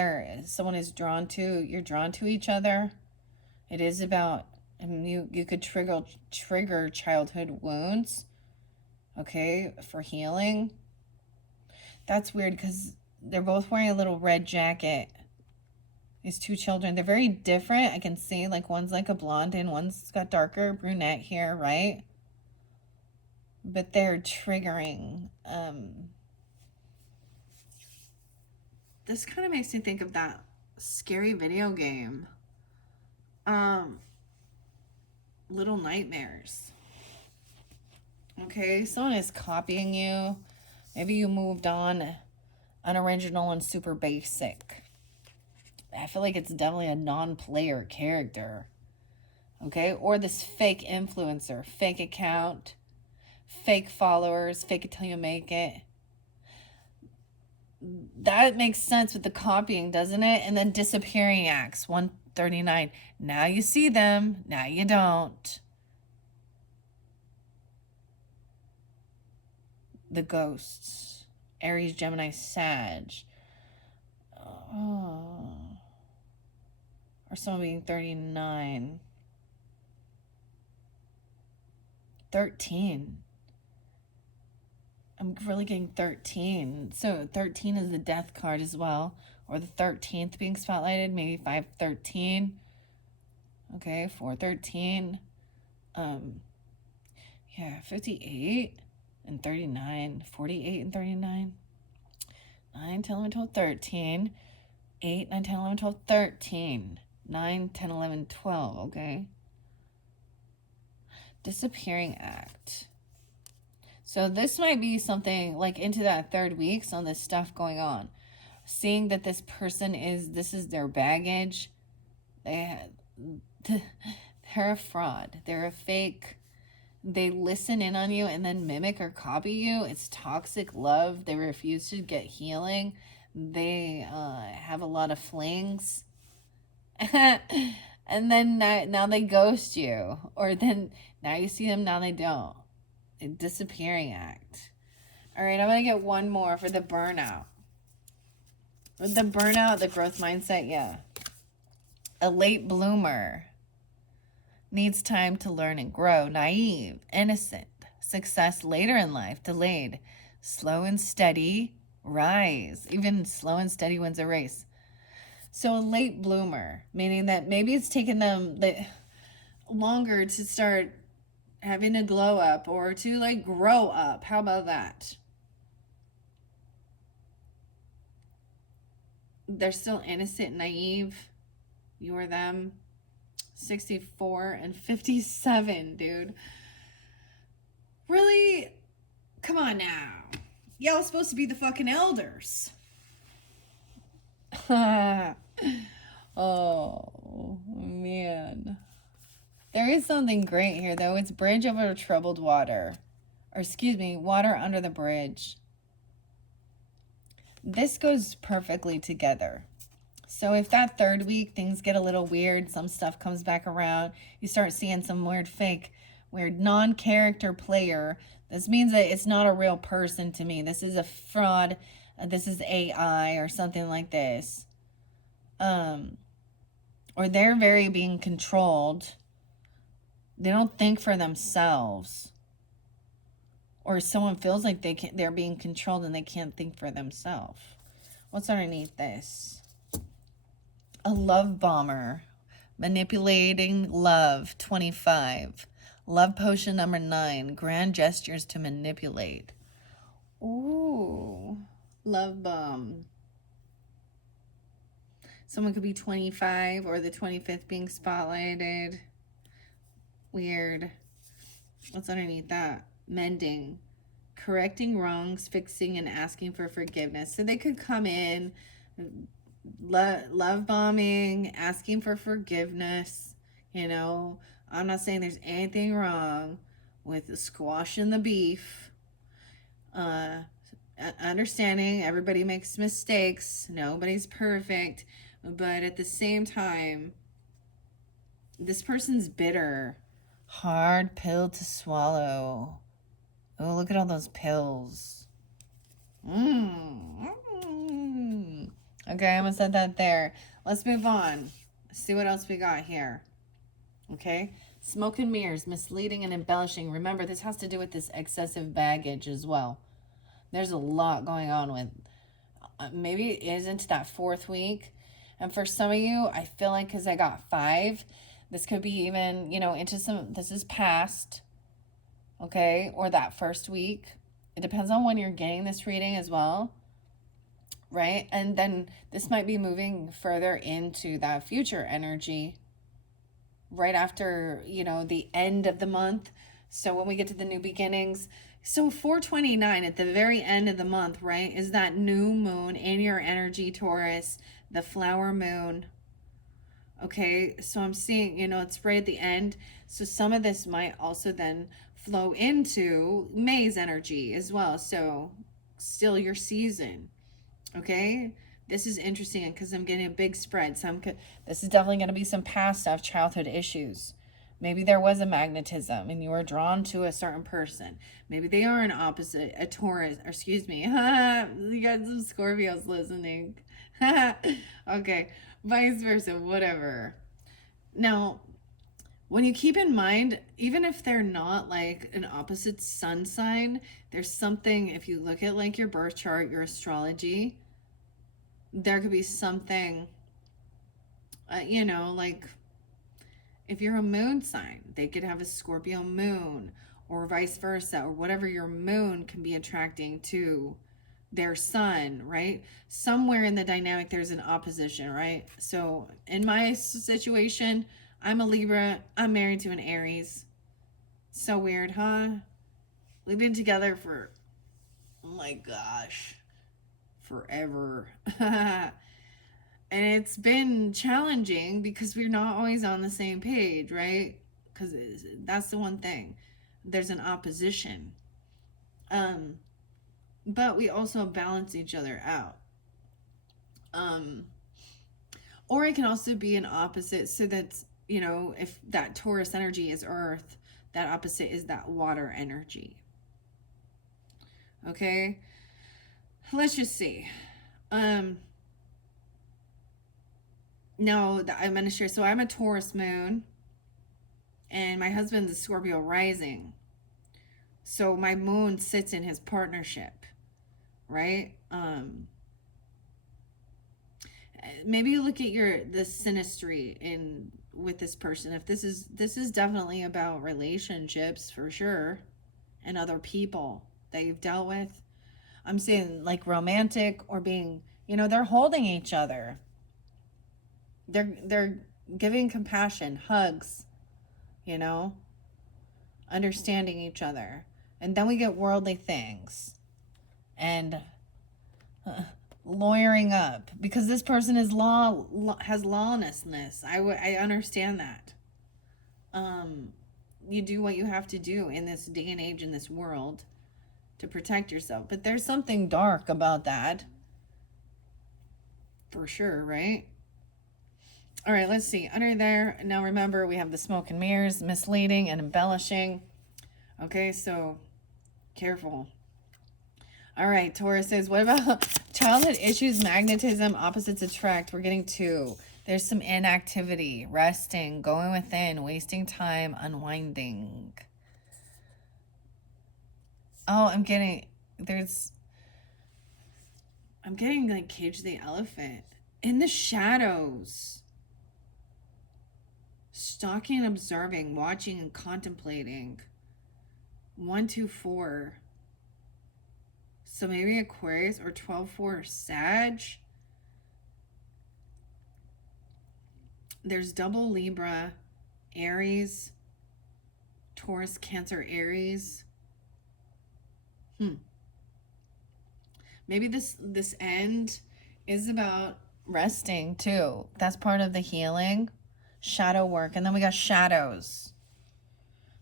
someone is drawn to, you're drawn to each other. It is about, I mean, you could trigger childhood wounds, okay, for healing. That's weird because they're both wearing a little red jacket. These two children, they're very different. I can see, like, one's like a blonde and one's got darker brunette hair, right? But they're triggering. This kind of makes me think of that scary video game. Little Nightmares. Okay, someone is copying you. Maybe you moved on, unoriginal and super basic. I feel like it's definitely a non-player character. Okay, or this fake influencer, fake account, fake followers, fake it till you make it. That makes sense with the copying, doesn't it? And then disappearing acts, 139. Now you see them, now you don't. the ghosts. Aries, Gemini, Sag. Oh. Or someone being 39. 13. I'm really getting 13. So 13 is the death card as well. Or the 13th being spotlighted. Maybe 513. Okay, 413. Yeah, 58 and 39. 48 and 39. 9, 10, 11, 12, 13. 8, 9, 10, 11, 12, 13. 9, 10, 11, 12. Okay. Disappearing act. So this might be something like into that third week. So this stuff going on. Seeing that this person this is their baggage. They're a fraud. They're a fake. They listen in on you and then mimic or copy you. It's toxic love. They refuse to get healing. They have a lot of flings. And then now they ghost you. Or then now you see them, now they don't. A disappearing act. All right, I'm going to get one more for the burnout. With the burnout, the growth mindset, yeah. A late bloomer. Needs time to learn and grow. Naive, innocent. Success later in life, delayed. Slow and steady, rise. Even slow and steady wins a race. So a late bloomer, meaning that maybe it's taken them longer to start having a glow up or to like grow up. How about that? They're still innocent, naive. You or them. 64 and 57, dude. Really? Come on now. Y'all supposed to be the fucking elders. Oh, man. There is something great here, though. It's bridge over troubled water. Or, excuse me, water under the bridge. This goes perfectly together. So if that third week things get a little weird, some stuff comes back around, you start seeing some weird non-character player. This means that it's not a real person to me. This is a fraud. This is AI or something like this. Or they're very being controlled. They don't think for themselves. Or someone feels like they're being controlled and they can't think for themselves. What's underneath this? A love bomber. Manipulating love, 25. Love potion number 9. Grand gestures to manipulate. Ooh. Love bomb. Someone could be 25 or the 25th being spotlighted. Weird. What's underneath that? Mending. Correcting wrongs, fixing, and asking for forgiveness. So they could come in, love bombing, asking for forgiveness. You know, I'm not saying there's anything wrong with squashing the beef. Understanding everybody makes mistakes. Nobody's perfect. But at the same time, this person's bitter. Hard pill to swallow. Oh, look at all those pills. Okay, I'm gonna set that there. Let's move on. See what else we got here. Okay. Smoke and mirrors, misleading and embellishing. Remember, this has to do with this excessive baggage as well. There's a lot going on with, maybe it is into that 4th week. And for some of you, I feel like because I got 5, this could be even, into this is past, okay, or that 1st week. It depends on when you're getting this reading as well, right? And then this might be moving further into that future energy right after, the end of the month. So when we get to the new beginnings, so 429 at the very end of the month, right, is that new moon in your energy, Taurus, the flower moon. Okay, so I'm seeing, it's right at the end. So some of this might also then flow into May's energy as well. So still your season. Okay, this is interesting because I'm getting a big spread. This is definitely going to be some past stuff, childhood issues. Maybe there was a magnetism and you were drawn to a certain person. Maybe they are an opposite, a Taurus, or excuse me. You got some Scorpios listening. Okay, vice versa, whatever. Now, when you keep in mind, even if they're not like an opposite sun sign, there's something, if you look at like your birth chart, your astrology, there could be something, like if you're a moon sign, they could have a Scorpio moon or vice versa, or whatever your moon can be attracting to their sun, right? Somewhere in the dynamic, there's an opposition, right? So in my situation, I'm a Libra. I'm married to an Aries. So weird, huh? We've been together for, oh my gosh, forever. And it's been challenging because we're not always on the same page, right? Because that's the one thing. There's an opposition. But we also balance each other out. Or it can also be an opposite. So that's, if that Taurus energy is earth, that opposite is that water energy. Okay? Let's just see. No, I'm going to share. So I'm a Taurus moon, and my husband's a Scorpio rising. So my moon sits in his partnership, right? Maybe you look at the synastry in with this person. If this is definitely about relationships for sure, and other people that you've dealt with. I'm saying like romantic or being, they're holding each other. They're giving compassion, hugs, understanding each other. And then we get worldly things and lawyering up because this person is has lawlessness. I understand that. You do what you have to do in this day and age, in this world, to protect yourself. But there's something dark about that. For sure, right? All right, let's see. Under there, now remember, we have the smoke and mirrors, misleading and embellishing. Okay, so careful. All right, Taurus says, what about childhood issues, magnetism, opposites attract? We're getting 2. There's some inactivity, resting, going within, wasting time, unwinding. Oh, I'm getting like Cage the Elephant. In the shadows. Stalking and observing, watching and contemplating. 1, 2, 4. So maybe Aquarius or 12-4 Sag. There's double Libra, Aries, Taurus, Cancer, Aries. Maybe this end is about resting too. That's part of the healing. Shadow work. And then we got shadows.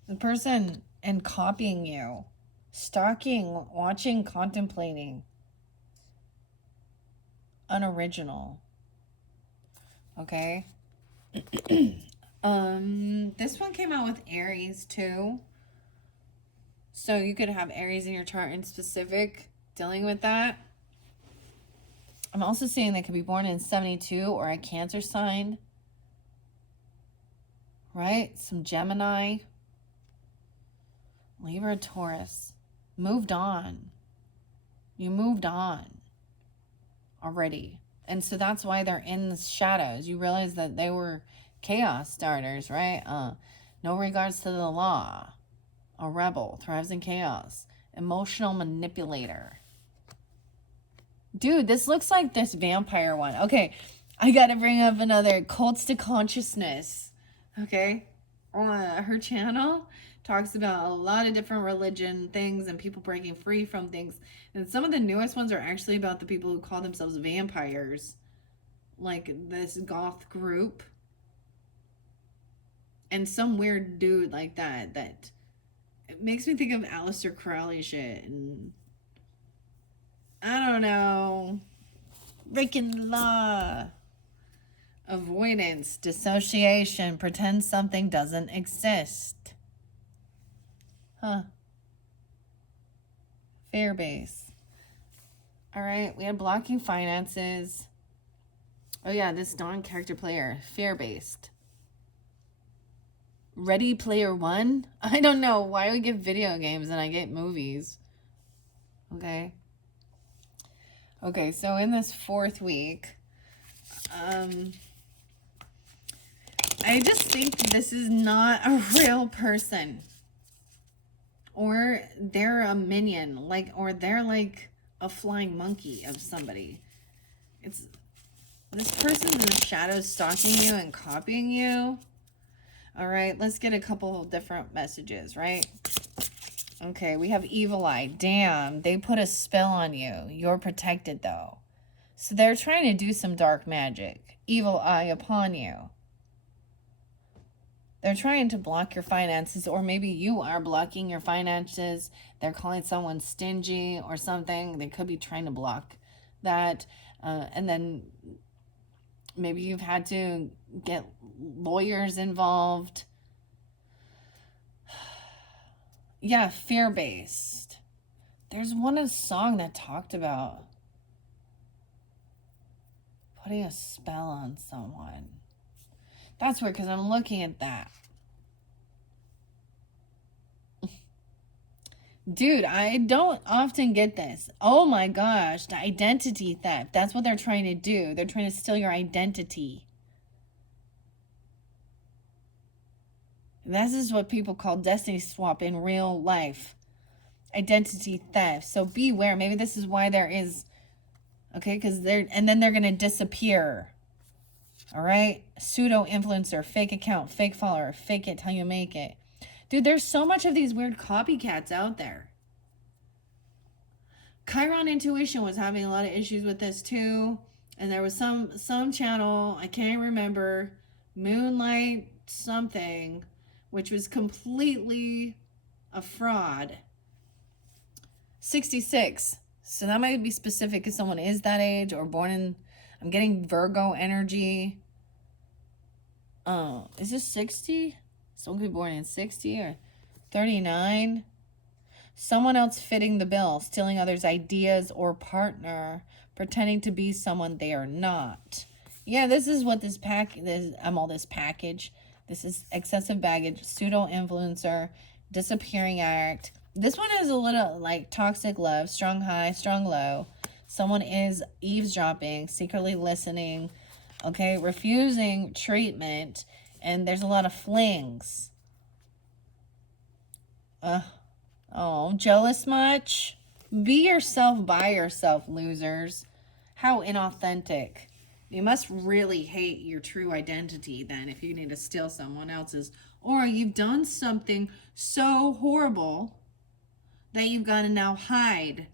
The person and copying you. Stalking, watching, contemplating. Unoriginal. Okay. This one came out with Aries too. So you could have Aries in your chart in specific dealing with that. I'm also seeing they could be born in 72 or a Cancer sign. Right? Some Gemini. Libra, Taurus. Moved on. You moved on already. And so that's why they're in the shadows. You realize that they were chaos starters, right? No regards to the law. A rebel, thrives in chaos. Emotional manipulator. Dude, this looks like this vampire one. Okay, I gotta bring up another Cults to Consciousness. Okay? Her channel talks about a lot of different religion things and people breaking free from things. And some of the newest ones are actually about the people who call themselves vampires. Like this goth group. And some weird dude like that it makes me think of Aleister Crowley shit. And I don't know. Breaking the law. Avoidance, dissociation, pretend something doesn't exist. Huh. Fear base. All right, we had blocking finances. Oh yeah, this non-character player, fear-based. Ready Player One? I don't know why we get video games and I get movies. Okay. Okay, so in this 4th week, I just think this is not a real person. Or they're a minion, like, or they're like a flying monkey of somebody. It's this person's in the shadows stalking you and copying you. All right, let's get a couple different messages, right? Okay, we have Evil Eye. Damn, they put a spell on you. You're protected, though. So they're trying to do some dark magic. Evil Eye upon you. They're trying to block your finances, or maybe you are blocking your finances. They're calling someone stingy or something. They could be trying to block that. And then maybe you've had to get lawyers involved. Yeah, fear-based. There's a song that talked about putting a spell on someone. That's weird because I'm looking at that. Dude, I don't often get this. Oh my gosh, the identity theft. That's what they're trying to do. They're trying to steal your identity. This is what people call destiny swap in real life. Identity theft. So beware. Maybe this is why there is, okay, because and then they're going to disappear. All right? Pseudo influencer, fake account, fake follower, fake it till you make it. Dude, there's so much of these weird copycats out there. Chiron Intuition was having a lot of issues with this too. And there was some channel, I can't remember, Moonlight something, which was completely a fraud. 66. So that might be specific if someone is that age or born in, I'm getting Virgo energy. Is this 60? Someone could be born in 60 or 39. Someone else fitting the bill, stealing others' ideas or partner, pretending to be someone they are not. Yeah, this is what this package. This is excessive baggage, pseudo-influencer, disappearing act. This one is a little like toxic love, strong high, strong low. Someone is eavesdropping, secretly listening, okay, refusing treatment, and there's a lot of flings. Oh, jealous much? Be yourself by yourself, losers. How inauthentic. You must really hate your true identity then if you need to steal someone else's. Or you've done something so horrible that you've got to now hide.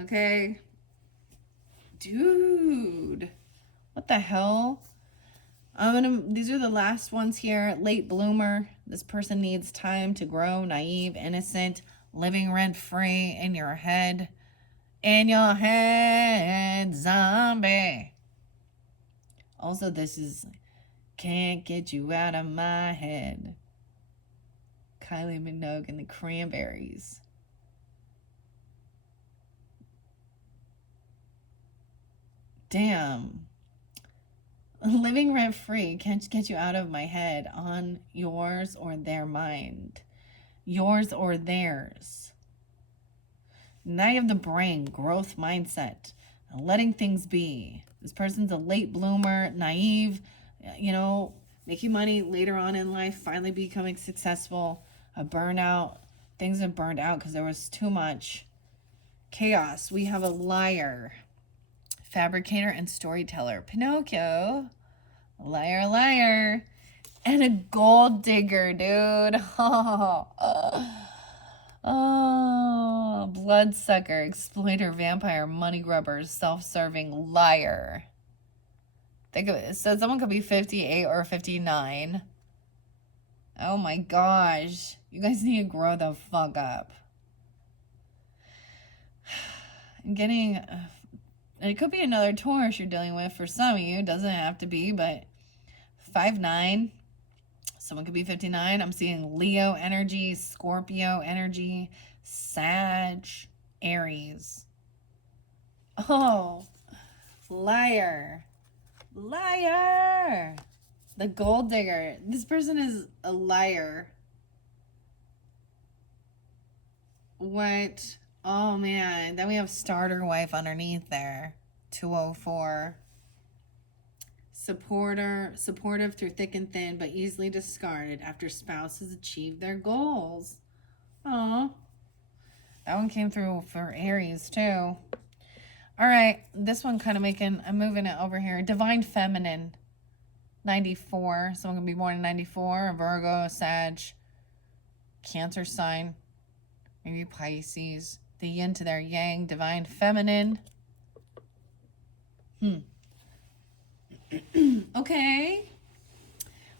Okay? Dude. What the hell? These are the last ones here. Late bloomer. This person needs time to grow. Naive, innocent, living rent-free in your head. In your head, zombie. Also, this is Can't Get You Out of My Head. Kylie Minogue and the Cranberries. Damn. Living rent-free, can't get you out of my head, on yours or their mind. Yours or theirs. Night of the brain, growth mindset, letting things be. This person's a late bloomer, naive, making money later on in life, finally becoming successful, a burnout. Things have burned out because there was too much chaos. We have a liar. Fabricator and storyteller. Pinocchio. Liar, liar. And a gold digger, dude. Oh, bloodsucker, exploiter, vampire, money grubber, self-serving, liar. Think of it. So someone could be 58 or 59. Oh my gosh. You guys need to grow the fuck up. I'm getting And it could be another Taurus you're dealing with for some of you. It doesn't have to be, but 5'9". Someone could be 59. I'm seeing Leo energy, Scorpio energy, Sag, Aries. Oh, liar. Liar. The gold digger. This person is a liar. What? Oh, man. Then we have starter wife underneath there. 204. Supportive through thick and thin, but easily discarded after spouses achieve their goals. Oh, that one came through for Aries too. All right, this one kind of I'm moving it over here. Divine Feminine, 94. Someone can be born in 94. Virgo, Sag, Cancer sign, maybe Pisces. The yin to their yang, Divine Feminine. Okay.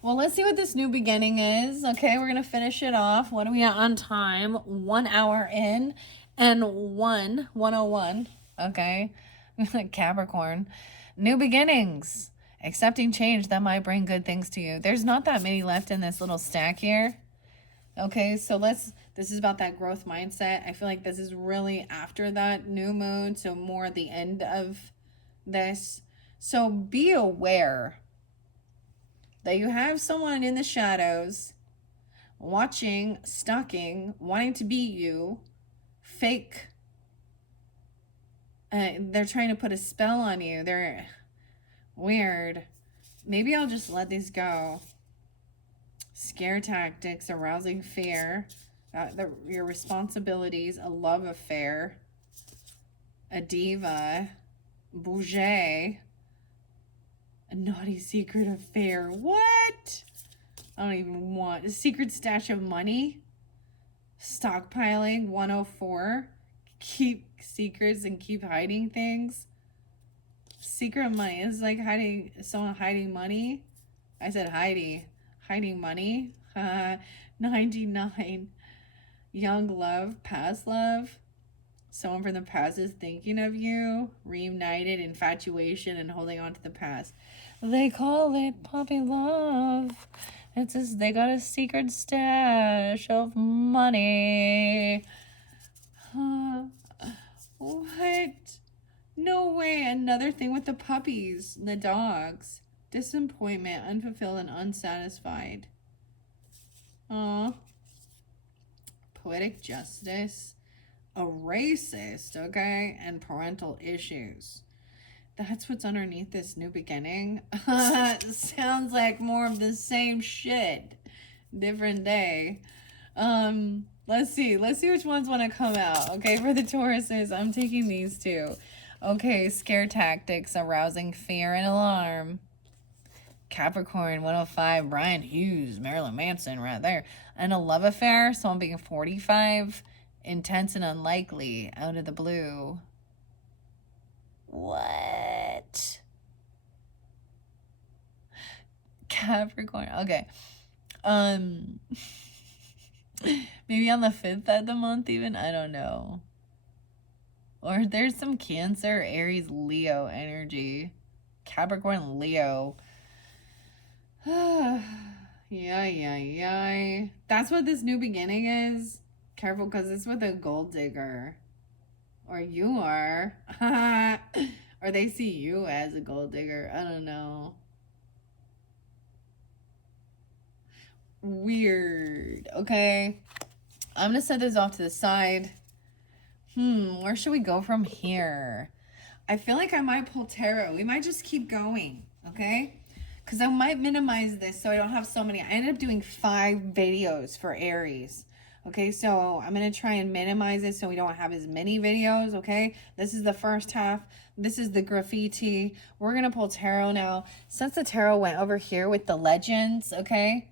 Well, let's see what this new beginning is. Okay, we're going to finish it off. What are we at on time? 1 hour in and 101. Okay. Capricorn. New beginnings. Accepting change that might bring good things to you. There's not that many left in this little stack here. Okay, so this is about that growth mindset. I feel like this is really after that new moon, so more at the end of this. So be aware that you have someone in the shadows watching, stalking, wanting to be you, fake. They're trying to put a spell on you. They're weird. Maybe I'll just let these go. Scare tactics, arousing fear, your responsibilities, a love affair, a diva, bougie, a naughty secret affair. What? I don't even want a secret stash of money. Stockpiling, 104. Keep secrets and keep hiding things. Secret money is like someone hiding money. I said hiding money. 99. Young love, past love. Someone from the past is thinking of you. Reunited, infatuation, and holding on to the past. They call it puppy love. It's just they got a secret stash of money. What? No way. Another thing with the puppies, the dogs. Disappointment, unfulfilled, and unsatisfied. Aw. Poetic justice. A racist, okay? And parental issues. That's what's underneath this new beginning. Sounds like more of the same shit. Different day. Let's see which ones want to come out. Okay, for the Tauruses, I'm taking these two. Okay, scare tactics, arousing fear and alarm. Capricorn, 105, Brian Hughes, Marilyn Manson right there. And a love affair, someone being 45, intense and unlikely, out of the blue. What? Capricorn, okay. Maybe on the 5th of the month even, I don't know. Or there's some Cancer, Aries, Leo energy. Capricorn, Leo. Yeah. That's what this new beginning is. Careful, because it's with a gold digger. Or you are. Or they see you as a gold digger. I don't know. Weird. Okay. I'm going to set this off to the side. Where should we go from here? I feel like I might pull tarot. We might just keep going. Okay? Because I might minimize this so I don't have so many. I ended up doing 5 videos for Aries. Okay, so I'm going to try and minimize it so we don't have as many videos, okay? This is the first half. This is the graffiti. We're going to pull tarot now. Since the tarot went over here with the legends, okay?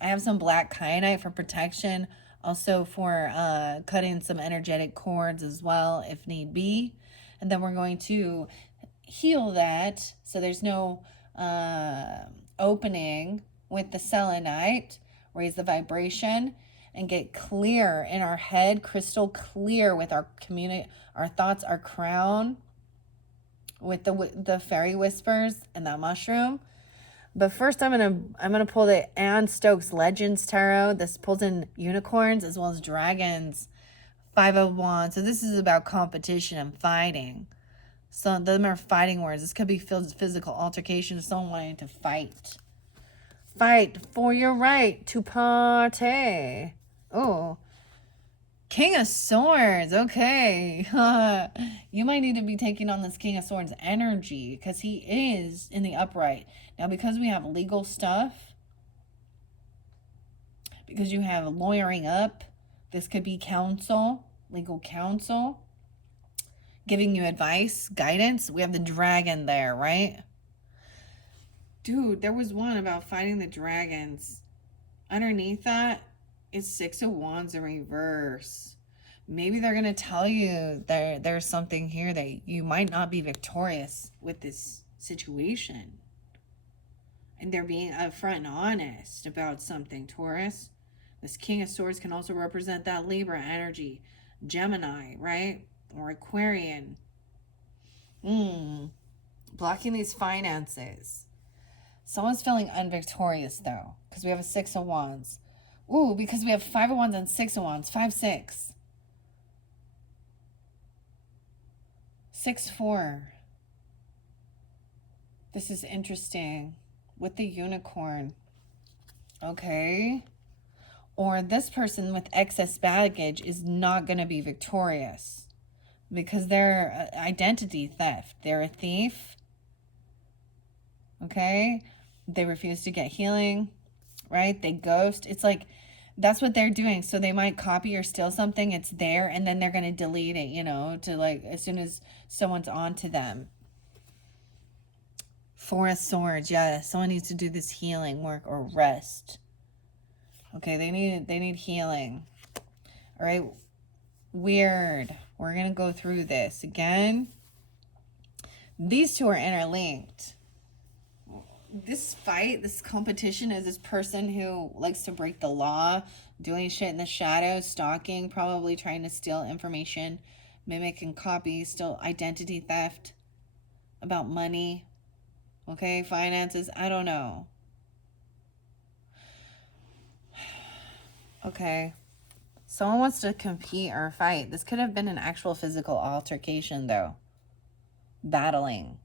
I have some black kyanite for protection. Also for cutting some energetic cords as well, if need be. And then we're going to heal that so there's no opening with the selenite. Raise the vibration and get clear in our head, crystal clear with our thoughts, our crown. with the fairy whispers and that mushroom. But first, I'm gonna pull the Anne Stokes Legends Tarot. This pulls in unicorns as well as dragons. 5 of Wands. So this is about competition and fighting. So them are fighting words. This could be physical altercation. Someone wanting to fight. Fight for your right to party. Oh. King of Swords. Okay. You might need to be taking on this King of Swords energy because he is in the upright. Now, because we have legal stuff, because you have lawyering up, this could be counsel, legal counsel, giving you advice, guidance. We have the dragon there, right? Dude, there was one about fighting the dragons. Underneath that is 6 of Wands in reverse. Maybe they're going to tell you there's something here that you might not be victorious with this situation. And they're being upfront and honest about something, Taurus. This King of Swords can also represent that Libra energy. Gemini, right? Or Aquarian. Blocking these finances. Someone's feeling unvictorious, though, because we have a 6 of Wands. Ooh, because we have 5 of Wands and 6 of Wands. 5, 6. 6, 4. This is interesting. With the unicorn. Okay. Or this person with excess baggage is not going to be victorious. Because they're identity theft. They're a thief. Okay. They refuse to get healing. Right? They ghost. It's like, that's what they're doing. So they might copy or steal something. It's there. And then they're going to delete it, you know, to like, as soon as someone's on to them. 4 of Swords. Yeah. Someone needs to do this healing work or rest. Okay. They need healing. All right. Weird. We're going to go through this again. These two are interlinked. This fight, this competition is this person who likes to break the law, doing shit in the shadows, stalking, probably trying to steal information, mimic and copy, still identity theft, about money, okay, finances, I don't know. Okay. Someone wants to compete or fight. This could have been an actual physical altercation, though. Battling.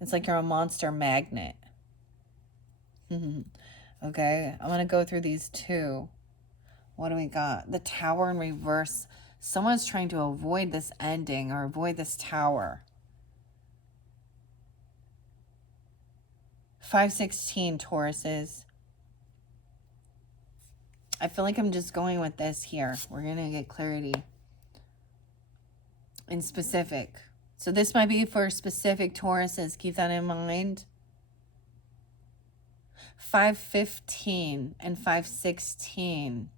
It's like you're a monster magnet. Okay, I'm going to go through these two. What do we got? The Tower in reverse. Someone's trying to avoid this ending or avoid this tower. 516 Tauruses. I feel like I'm just going with this here. We're going to get clarity in specific. So this might be for specific Tauruses. Keep that in mind. 515 and 516.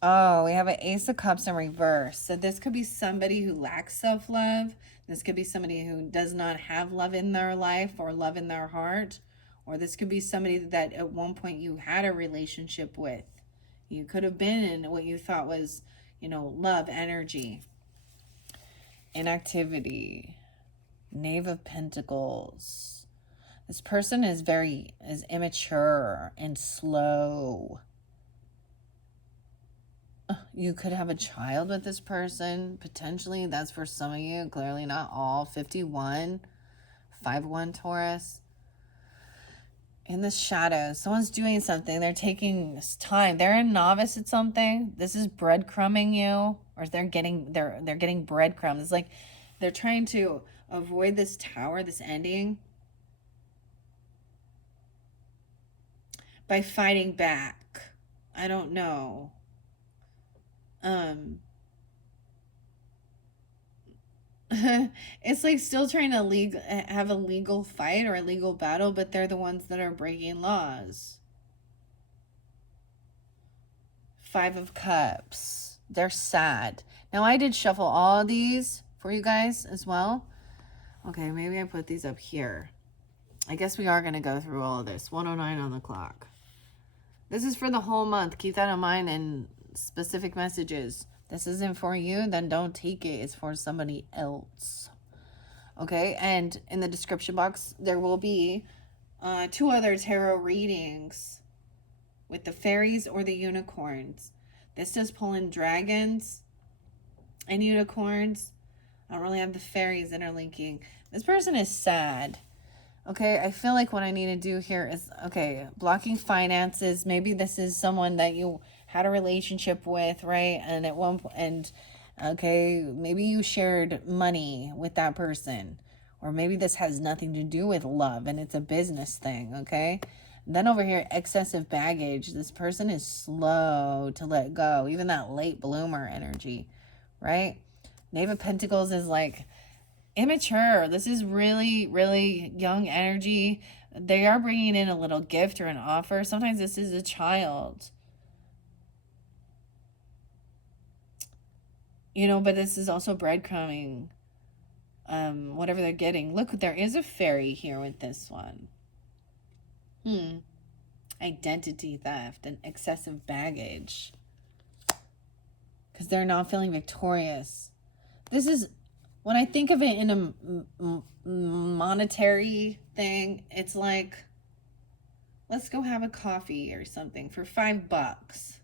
Oh, we have an Ace of Cups in reverse. So this could be somebody who lacks self-love. This could be somebody who does not have love in their life or love in their heart. Or this could be somebody that at one point you had a relationship with. You could have been in what you thought was, you know, love, energy. Inactivity. Knave of Pentacles. This person is immature and slow. You could have a child with this person. Potentially, that's for some of you. Clearly not all. 51. 5-1 Taurus. In the shadows, someone's doing something. They're taking time. They're a novice at something. This is breadcrumbing you, or they're getting breadcrumbs. It's like they're trying to avoid this tower, this ending, by fighting back. I don't know. It's like still trying to have a legal fight or a legal battle, but they're the ones that are breaking laws. 5 of Cups. They're sad. Now, I did shuffle all of these for you guys as well. Okay, maybe I put these up here. I guess we are going to go through all of this. 1:09 on the clock. This is for the whole month. Keep that in mind in specific messages. This isn't for you, then don't take it. It's for somebody else. Okay, and in the description box, there will be 2 other tarot readings with the fairies or the unicorns. This does pull in dragons and unicorns. I don't really have the fairies interlinking. This person is sad. Okay, I feel like what I need to do here is, okay, blocking finances. Maybe this is someone that you had a relationship with, right? And at one point, and okay, maybe you shared money with that person. Or maybe this has nothing to do with love and it's a business thing, okay? Then over here, excessive baggage. This person is slow to let go. Even that late bloomer energy, right? Knave of Pentacles is like immature. This is really, really young energy. They are bringing in a little gift or an offer. Sometimes this is a child. You know, but this is also breadcrumbing. Whatever they're getting. Look, there is a fairy here with this one. Identity theft and excessive baggage. Because they're not feeling victorious. This is, when I think of it in a monetary thing, it's like, let's go have a coffee or something for $5.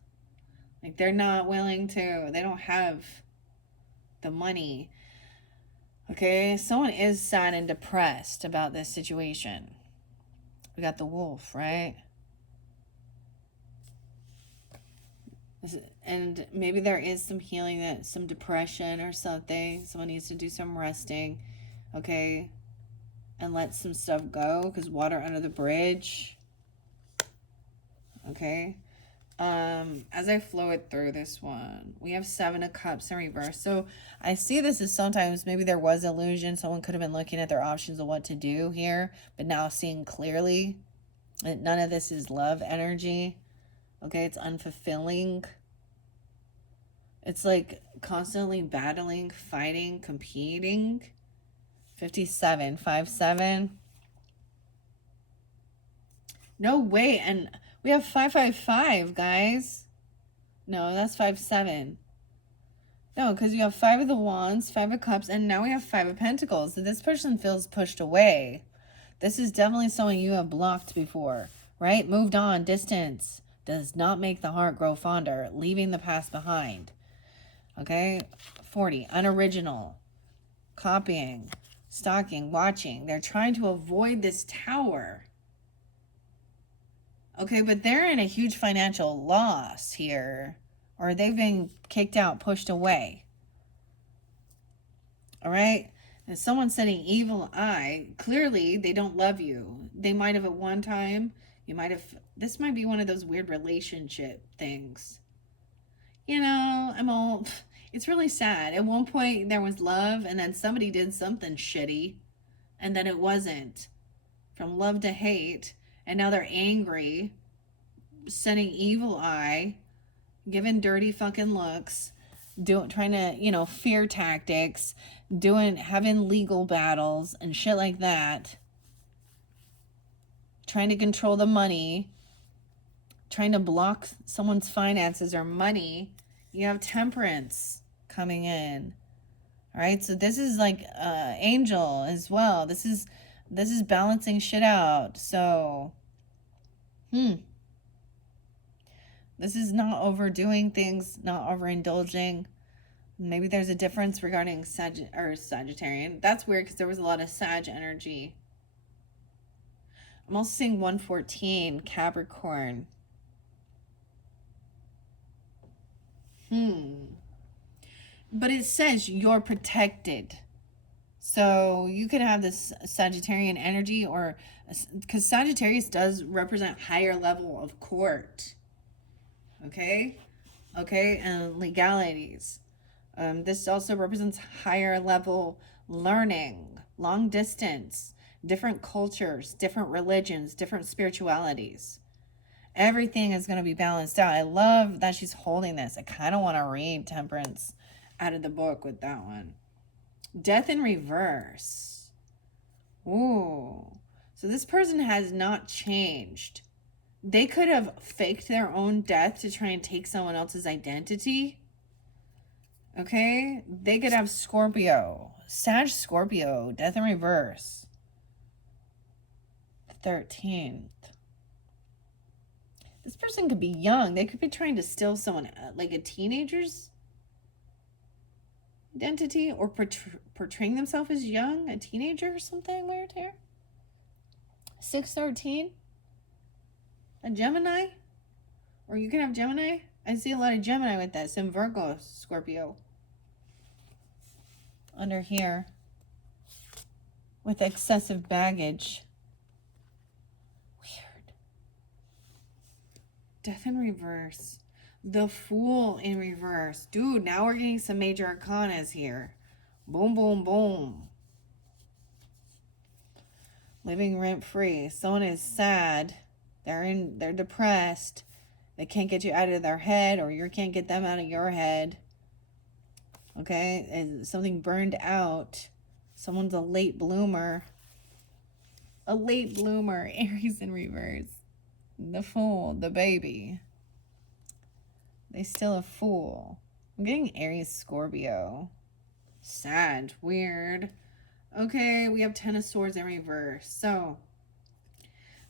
Like, they're not willing to, they don't have the money. Okay, someone is sad and depressed about this situation. We got the wolf, right? And maybe there is some healing, that some depression or something. Someone needs to do some resting, okay? And let some stuff go, because water under the bridge. Okay? As I flow it through this one, we have 7 of Cups in reverse. So I see this as sometimes maybe there was illusion. Someone could have been looking at their options of what to do here, but now seeing clearly that none of this is love energy. Okay, it's unfulfilling. It's like constantly battling, fighting, competing. 57, 5-7. No way. And we have 5-5-5, guys. No, that's 5-7. No, because you have 5 of the Wands, 5 of Cups, and now we have 5 of Pentacles. So this person feels pushed away. This is definitely someone you have blocked before, right? Moved on, distance. Does not make the heart grow fonder. Leaving the past behind. Okay? 40. Unoriginal. Copying. Stalking. Watching. They're trying to avoid this tower. Okay, but they're in a huge financial loss here. Or they've been kicked out, pushed away. Alright? And someone setting evil eye. Clearly, they don't love you. They might have at one time. You might have... This might be one of those weird relationship things. You know, it's really sad. At one point, there was love, and then somebody did something shitty, and then it wasn't. From love to hate, and now they're angry, sending evil eye, giving dirty fucking looks, trying to, fear tactics, having legal battles and shit like that, trying to control the money, trying to block someone's finances or money. You have Temperance coming in. All right, so this is like Angel as well. This is balancing shit out. So this is not overdoing things, not overindulging. Maybe there's a difference regarding Sagittarian. That's weird because there was a lot of Sag energy. I'm also seeing 114 Capricorn. But it says you're protected. So you could have this Sagittarian energy, or because Sagittarius does represent higher level of court. Okay, and legalities. This also represents higher level learning, long distance, different cultures, different religions, different spiritualities. Everything is going to be balanced out. I love that she's holding this. I kind of want to read Temperance out of the book with that one. Death in reverse. Ooh. So this person has not changed. They could have faked their own death to try and take someone else's identity. Okay? They could have Scorpio. Sag Scorpio. Death in reverse. 13th. This person could be young. They could be trying to steal someone, like a teenager's identity, or portraying themselves as young, a teenager or something weird here. 613. A Gemini? Or you can have Gemini. I see a lot of Gemini with that. Some Virgo, Scorpio. Under here. With excessive baggage. Weird. Death in reverse. The Fool in reverse. Dude, now we're getting some major arcanas here. Boom, boom, boom. Living rent free. Someone is sad. They're depressed. They can't get you out of their head, or you can't get them out of your head. Okay? And something burned out. Someone's a late bloomer. A late bloomer. Aries in reverse. The Fool. The baby. They still a fool. I'm getting Aries, Scorpio. Sad. Weird. Okay, we have 10 of Swords in reverse. So,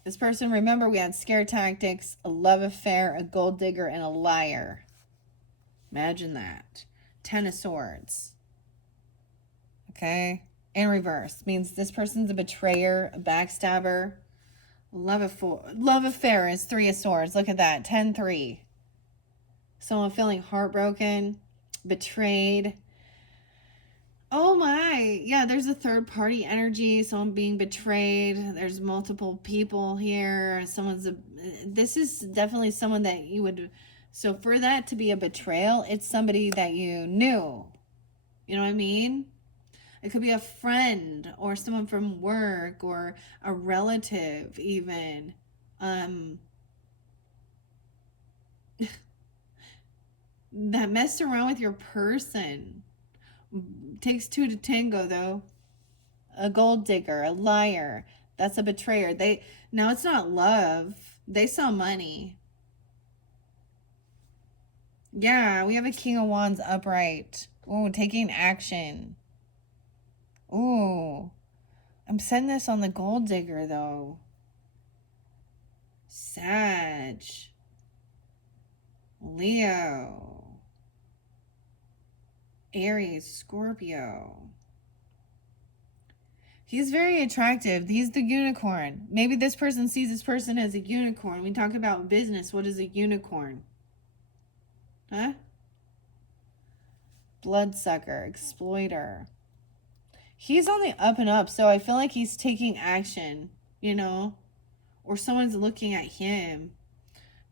this person, remember, we had scare tactics, a love affair, a gold digger, and a liar. Imagine that. 10 of Swords. Okay? In reverse. Means this person's a betrayer, a backstabber. Love affair is 3 of Swords. Look at that. 10-3. Someone feeling heartbroken, betrayed. Oh my. Yeah, there's a third party energy. Someone being betrayed. There's multiple people here. This is definitely someone that you would, so for that to be a betrayal, it's somebody that you knew. You know what I mean? It could be a friend or someone from work or a relative even. That messed around with your person. Takes 2 to tango, though. A gold digger, a liar. That's a betrayer. Now it's not love. They saw money. Yeah, we have a King of Wands upright. Ooh, taking action. Ooh. I'm setting this on the gold digger, though. Sag. Leo. Aries, Scorpio. He's very attractive. He's the unicorn. Maybe this person sees this person as a unicorn. We talk about business. What is a unicorn? Huh? Bloodsucker, exploiter. He's on the up and up, so I feel like he's taking action, you know? Or someone's looking at him.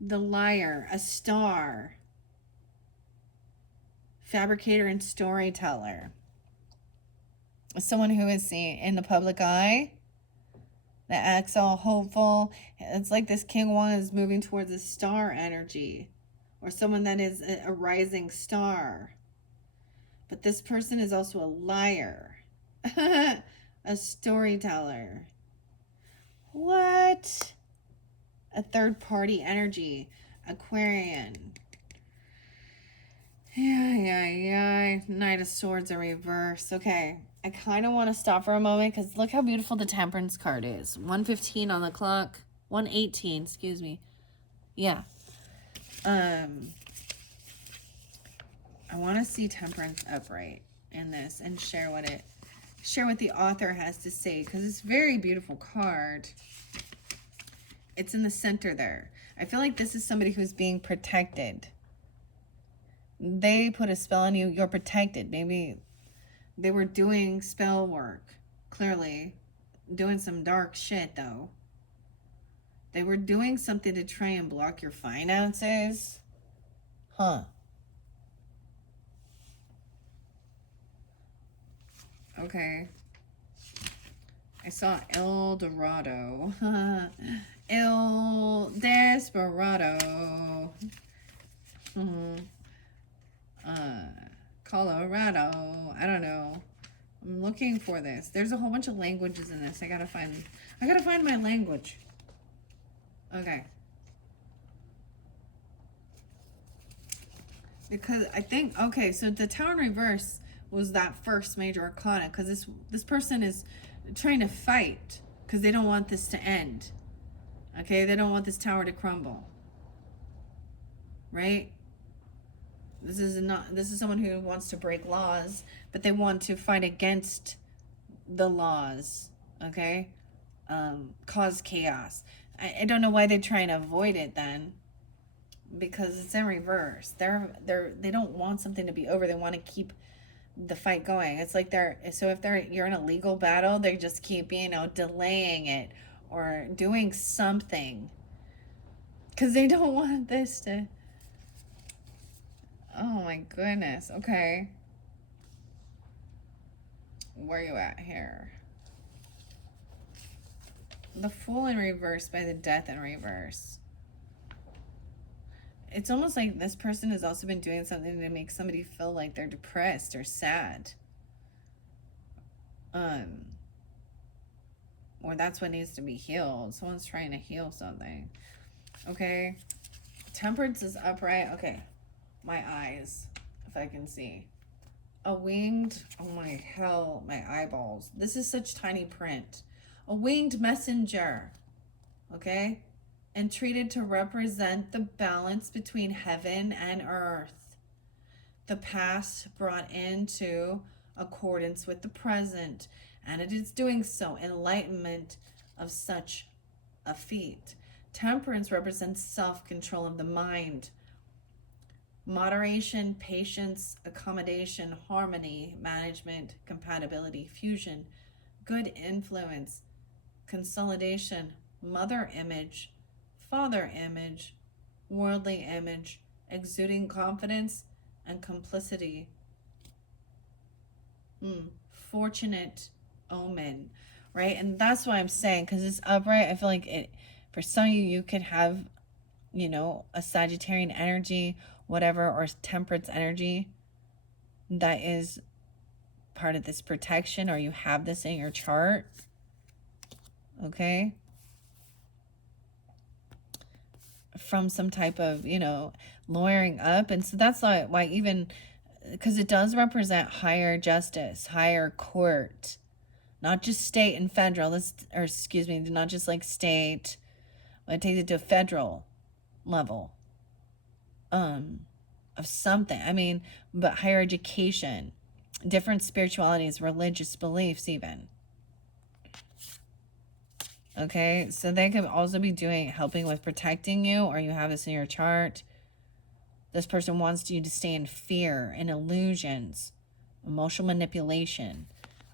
The liar, a star. Fabricator and storyteller. Someone who is seen in the public eye, that acts all hopeful. It's like this King One is moving towards a star energy, or someone that is a rising star. But this person is also a liar, a storyteller. What? A third party energy, Aquarian. Yeah. Knight of Swords in reverse. Okay. I kind of want to stop for a moment because look how beautiful the Temperance card is. 1:15 on the clock. 1:18, excuse me. Yeah. I want to see Temperance upright in this and share what the author has to say because it's a very beautiful card. It's in the center there. I feel like this is somebody who's being protected. They put a spell on you. You're protected. Maybe they were doing spell work. Clearly. Doing some dark shit, though. They were doing something to try and block your finances. Huh. Okay. I saw El Dorado. El Desperado. Colorado. I don't know. I'm looking for this. There's a whole bunch of languages in this. I gotta find my language. Okay. Because I think, okay, so the Tower in reverse was that first major arcana, because this person is trying to fight because they don't want this to end. Okay, they don't want this tower to crumble. Right? This is someone who wants to break laws, but they want to fight against the laws. Okay? Cause chaos. I don't know why they try and avoid it then, because it's in reverse. They don't want something to be over. They want to keep the fight going. It's like you're in a legal battle, they just keep, delaying it or doing something because they don't want this to. Oh my goodness. Okay, where are you at here? The Fool in reverse by the Death in reverse. It's almost like this person has also been doing something to make somebody feel like they're depressed or sad. Or that's what needs to be healed. Someone's trying to heal something. Okay. Temperance is upright. Okay. My eyes, if I can see. A winged, oh my hell, my eyeballs. This is such tiny print. A winged messenger. Okay? And treated to represent the balance between heaven and earth. The past brought into accordance with the present, and it is doing so. Enlightenment of such a feat. Temperance represents self-control of the mind. Moderation, patience, accommodation, harmony, management, compatibility, fusion, good influence, consolidation, mother image, father image, worldly image, exuding confidence and complicity. Fortunate omen, right? And that's why I'm saying, because it's upright, I feel like it, for some of you could have, a Sagittarian energy, whatever, or temperance energy that is part of this protection, or you have this in your chart. Okay? From some type of, lawyering up. And so that's why even, because it does represent higher justice, higher court, not just state and federal, not just like state, but it takes it to a federal level of something. I mean, but higher education, different spiritualities, religious beliefs even. Okay, so they could also be helping with protecting you, or you have this in your chart. This person wants you to stay in fear and illusions, emotional manipulation.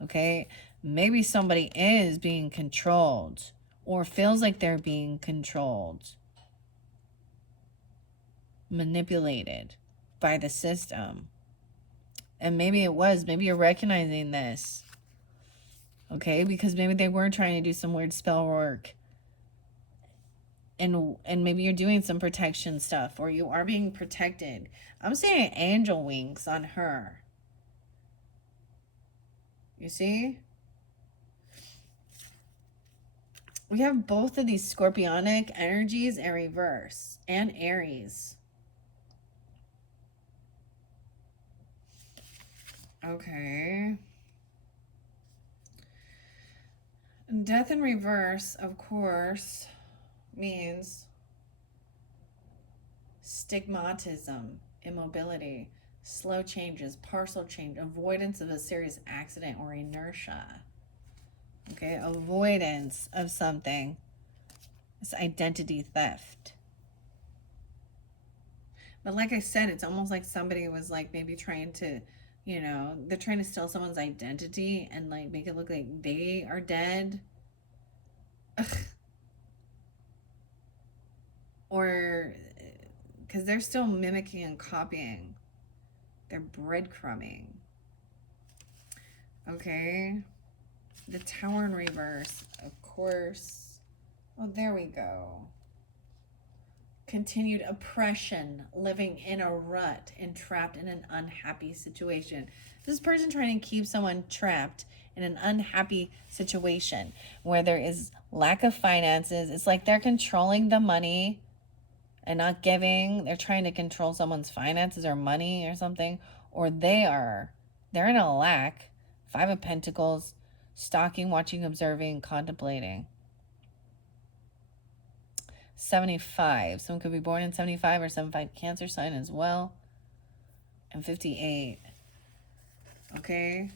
Okay, maybe somebody is being controlled or feels like they're being controlled, manipulated by the system. And maybe you're recognizing this. Okay, because maybe they were trying to do some weird spell work. And maybe you're doing some protection stuff, or you are being protected. I'm seeing angel wings on her. You see? We have both of these scorpionic energies in reverse, and Aries. Okay. Death in reverse, of course, means stigmatism, immobility, slow changes, partial change, avoidance of a serious accident or inertia. Okay, avoidance of something. It's identity theft. But like I said, it's almost like somebody was like maybe trying to, they're trying to steal someone's identity and like make it look like they are dead. Or because they're still mimicking and copying. They're breadcrumbing. Okay. The Tower in reverse, of course. Oh, there we go. Continued oppression, living in a rut, entrapped in an unhappy situation. This person trying to keep someone trapped in an unhappy situation where there is lack of finances. It's like they're controlling the money and not giving. They're trying to control someone's finances or money or something. Or they're in a lack. 5 of Pentacles, stalking, watching, observing, contemplating. 75. Someone could be born in 75 or 75 Cancer sign as well. And 58. Okay.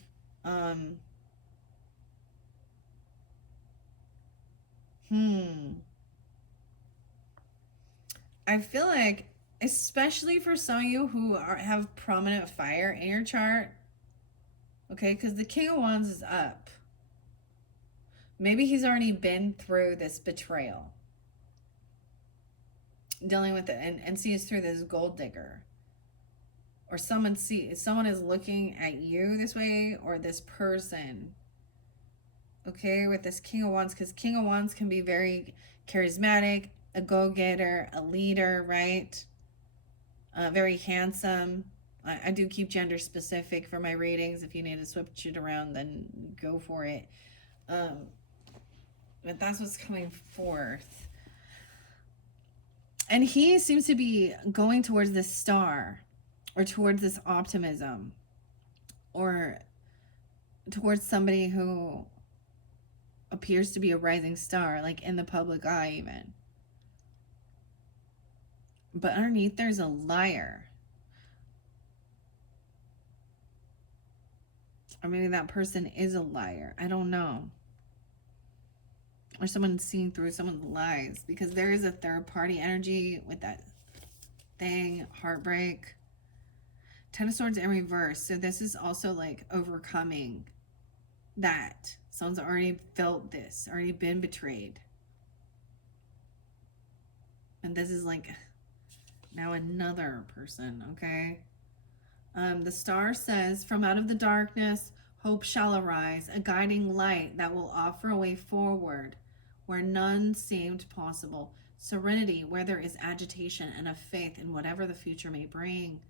I feel like, especially for some of you who have prominent fire in your chart, okay, because the King of Wands is up. Maybe he's already been through this betrayal, dealing with it, and sees through this gold digger. Or someone is looking at you this way, or this person, okay, with this King of Wands, because King of Wands can be very charismatic, a go-getter, a leader, right? Very handsome. I do keep gender specific for my readings. If you need to switch it around, then go for it. But that's what's coming forth. And he seems to be going towards this star, or towards this optimism, or towards somebody who appears to be a rising star, like in the public eye even. But underneath there's a liar. Or maybe that person is a liar. I don't know. Or someone's seeing through someone's lies. Because there is a third party energy with that thing. Heartbreak. 10 of Swords in reverse. So this is also like overcoming that. Someone's already felt this. Already been betrayed. And this is like now another person, okay? The star says, from out of the darkness, hope shall arise, a guiding light that will offer a way forward where none seemed possible. Serenity, where there is agitation, and a faith in whatever the future may bring.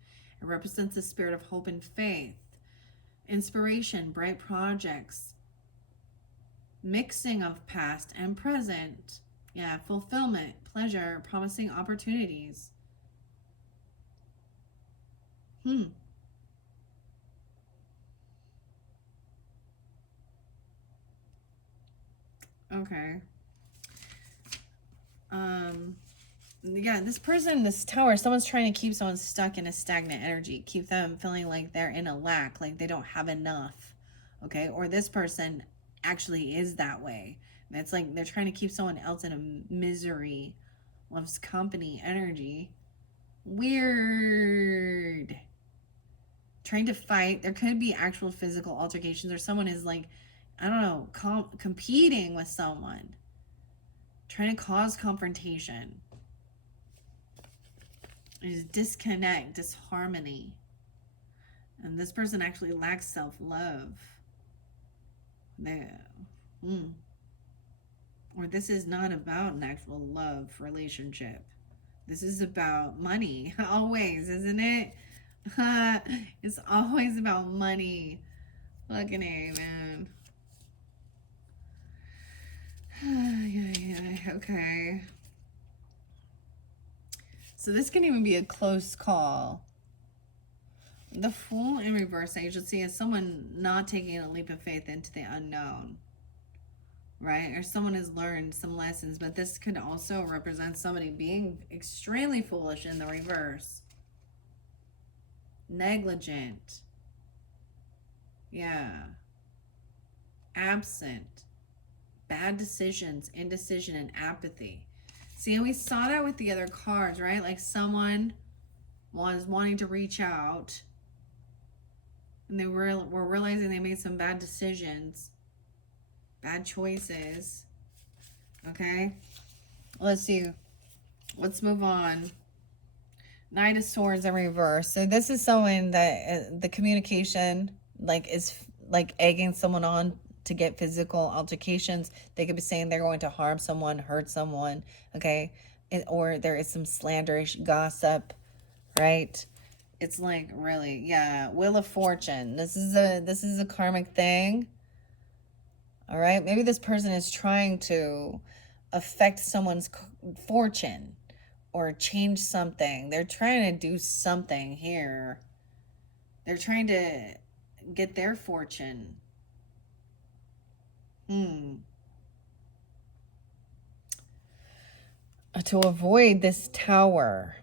It represents the spirit of hope and faith. Inspiration, bright projects, mixing of past and present. Yeah, fulfillment, pleasure, promising opportunities. Okay. Yeah, this person, this tower, someone's trying to keep someone stuck in a stagnant energy, keep them feeling like they're in a lack, like they don't have enough. Okay, or this person actually is that way. It's like they're trying to keep someone else in a misery, loves company energy. Weird. Trying to fight. There could be actual physical altercations, or someone is like, I don't know, competing with someone, trying to cause confrontation. There's disconnect, disharmony. And this person actually lacks self-love. Or this is not about an actual love relationship. This is about money. Always, isn't it? It's always about money. Fucking A, man. Yeah, okay. So this can even be a close call. The Fool in reverse agency is someone not taking a leap of faith into the unknown, right? Or someone has learned some lessons, but this could also represent somebody being extremely foolish in the reverse. Negligent. Yeah. Absent. Bad decisions, indecision, and apathy. See, and we saw that with the other cards, right? Like someone was wanting to reach out, and they were realizing they made some bad decisions, bad choices. Okay, let's see. Let's move on. Knight of Swords in reverse. So this is someone that the communication is like egging someone on to get physical altercations. They could be saying they're going to harm someone, hurt someone, okay? Or there is some slanderish gossip, right? It's like, really, yeah. Wheel of Fortune. This is a karmic thing. All right? Maybe this person is trying to affect someone's fortune, or change something. They're trying to do something here. They're trying to get their fortune. To avoid this tower,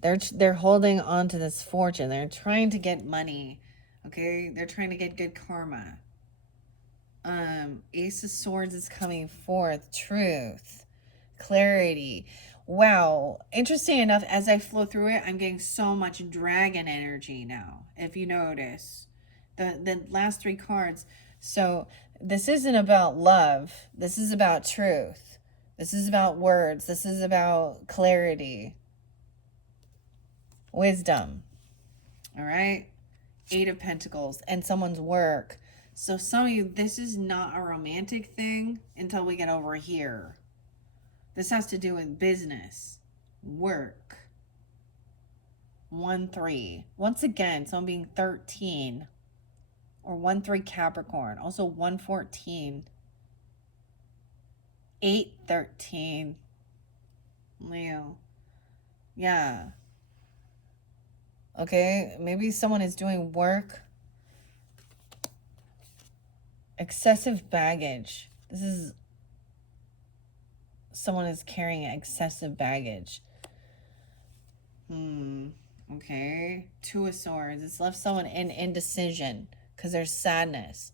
they're holding on to this fortune. They're trying to get money. Okay, they're trying to get good karma. Ace of Swords is coming forth. Truth, clarity. Wow, interesting enough, as I flow through it, I'm getting so much dragon energy now. If you notice, the last three cards. So this isn't about love. This is about truth. This is about words. This is about clarity, wisdom. All right, Eight of Pentacles and someone's work. So some of you, this is not a romantic thing until we get over here. This has to do with business, work. 1-3. Once again, someone being 13. Or 1-3 Capricorn. Also 1-14. 8-13. Leo. Yeah. Okay, maybe someone is doing work. Excessive baggage. This is someone is carrying excessive baggage. Okay. Two of Swords. It's left someone in indecision because there's sadness,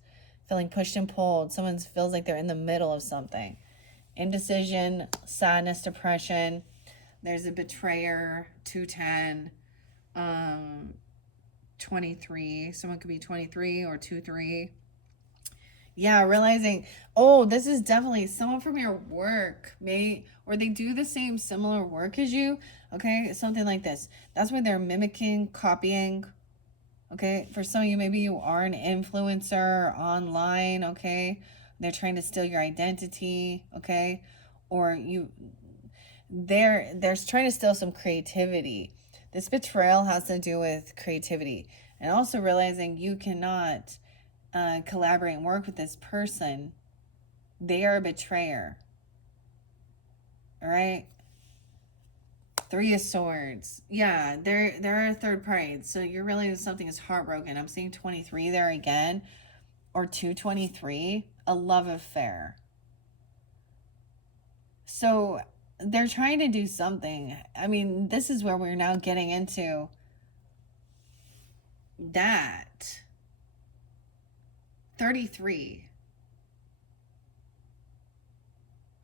feeling pushed and pulled. Someone feels like they're in the middle of something. Indecision, sadness, depression. There's a betrayer. 2-10. 23. Someone could be 23 or 2-3. Yeah, realizing, oh, this is definitely someone from your work, or they do the same similar work as you. Okay, something like this. That's where they're mimicking, copying. Okay, for some of you, maybe you are an influencer online. Okay, they're trying to steal your identity. Okay, or they're trying to steal some creativity. This betrayal has to do with creativity, and also realizing you cannot collaborate and work with this person. They are a betrayer. All right. 3 of Swords. Yeah, they're a third party. So you're realizing something is heartbroken. I'm seeing 23 there again, or 223. A love affair. So they're trying to do something. I mean, this is where we're now getting into that. 33.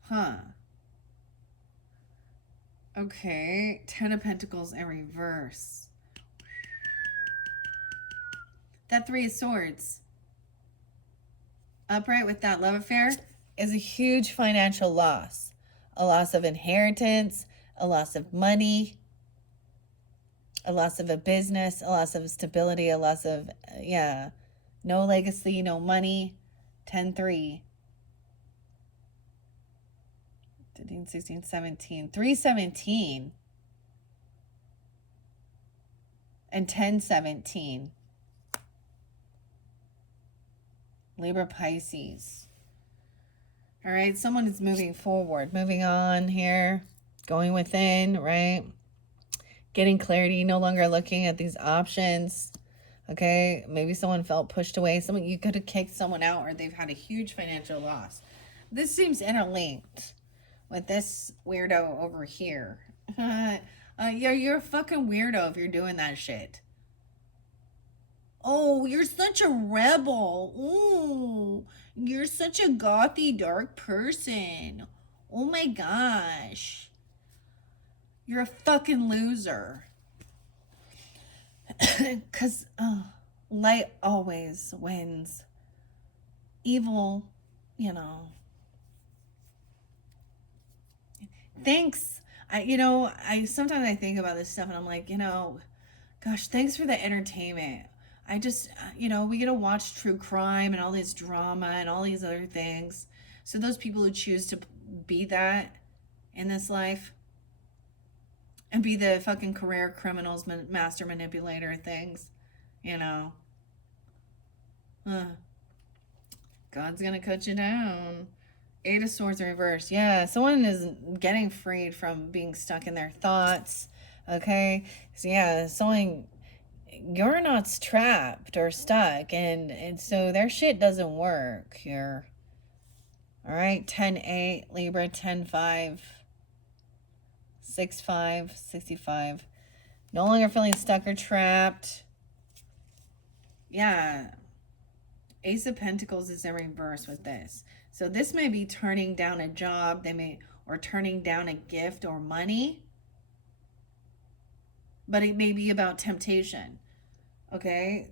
Huh. Okay. 10 of Pentacles in reverse. That 3 of Swords. Upright with that love affair is a huge financial loss. A loss of inheritance, a loss of money, a loss of a business, a loss of stability, a loss of, no legacy, no money. 10-3. 15, 16, 17. 3-17. And 10-17. Libra, Pisces. All right, someone is moving forward, moving on here, going within, right? Getting clarity, no longer looking at these options. Okay, maybe someone felt pushed away. You could have kicked someone out, or they've had a huge financial loss. This seems interlinked with this weirdo over here. Yeah, you're a fucking weirdo if you're doing that shit. Oh, you're such a rebel. Ooh, you're such a gothy, dark person. Oh my gosh. You're a fucking loser. Because light always wins. Evil, Thanks. I sometimes I think about this stuff and I'm like, gosh, thanks for the entertainment. I just, we get to watch true crime and all this drama and all these other things. So those people who choose to be that in this life and be the fucking career criminals, master manipulator things, God's gonna cut you down. Eight of Swords in reverse. Yeah, someone is getting freed from being stuck in their thoughts. Okay, so yeah, someone, you're not trapped or stuck, and so their shit doesn't work here. All right, 10-8, Libra, 10-5, 6-5, 65. No longer feeling stuck or trapped. Yeah, Ace of Pentacles is in reverse with this. So this may be turning down a job, or turning down a gift or money, but it may be about temptation. Okay?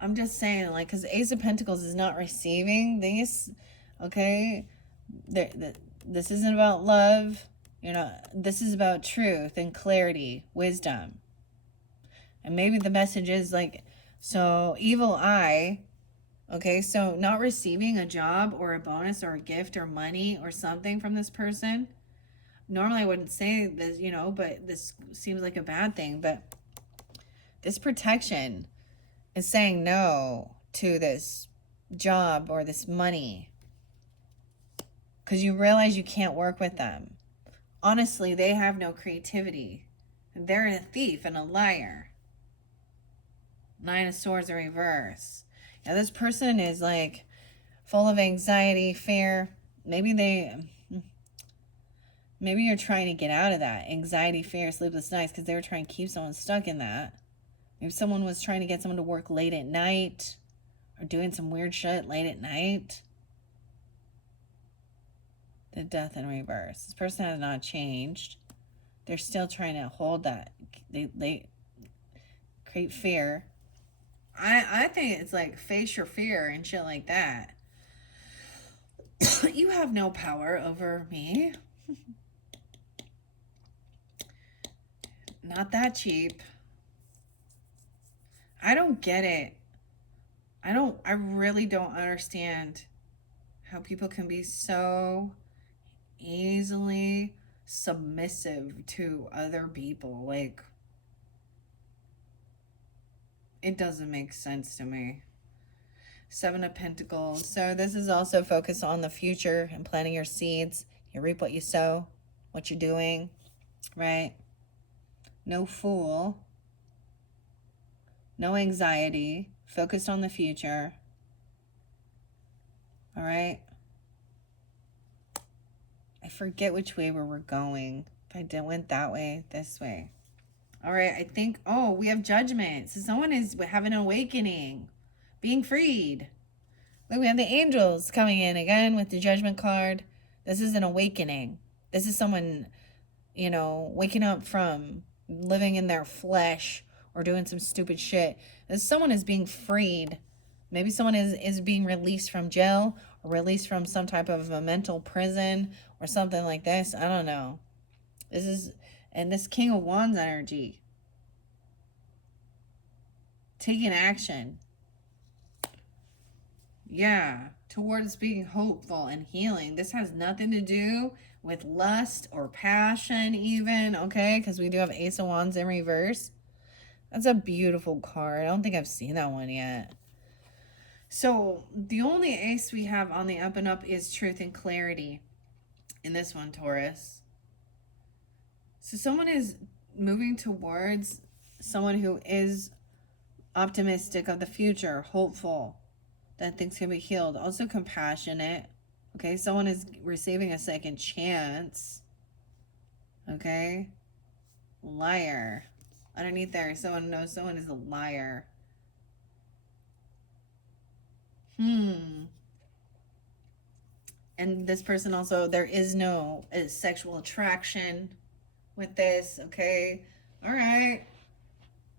I'm just saying, like, because Ace of Pentacles is not receiving these. Okay? This isn't about love. This is about truth and clarity, wisdom. And maybe the message is like, so evil eye. Okay, so not receiving a job or a bonus or a gift or money or something from this person. Normally I wouldn't say this, but this seems like a bad thing. But this protection is saying no to this job or this money because you realize you can't work with them. Honestly, they have no creativity. They're a thief and a liar. Nine of Swords in reverse. Now, this person is like full of anxiety, fear. Maybe you're trying to get out of that. Anxiety, fear, sleepless nights, because they were trying to keep someone stuck in that. Maybe someone was trying to get someone to work late at night or doing some weird shit late at night. The Death in reverse. This person has not changed. They're still trying to hold that. They create fear. I think it's like face your fear and shit like that. You have no power over me. Not that cheap. I don't get it. I really don't understand how people can be so easily submissive to other people. Like, it doesn't make sense to me. Seven of Pentacles. So this is also focused on the future and planting your seeds. You reap what you sow, what you're doing, right? No fool. No anxiety. Focused on the future. All right? I forget which way we were going. If I went that way, this way. All right, I think, we have Judgment. So someone is having an awakening, being freed. Look, we have the angels coming in again with the Judgment card. This is an awakening. This is someone, waking up from living in their flesh or doing some stupid shit. Someone is being freed. Maybe someone is being released from jail or released from some type of a mental prison or something like this. I don't know. And this King of Wands energy. Taking action. Yeah, towards being hopeful and healing. This has nothing to do with lust or passion even, okay? Because we do have Ace of Wands in reverse. That's a beautiful card. I don't think I've seen that one yet. So the only ace we have on the up and up is truth and clarity in this one, Taurus. So someone is moving towards someone who is optimistic of the future, hopeful that things can be healed. Also compassionate. Okay, someone is receiving a second chance. Okay. Liar. Underneath there, someone knows someone is a liar. And this person also, there is no sexual attraction with this, okay? All right.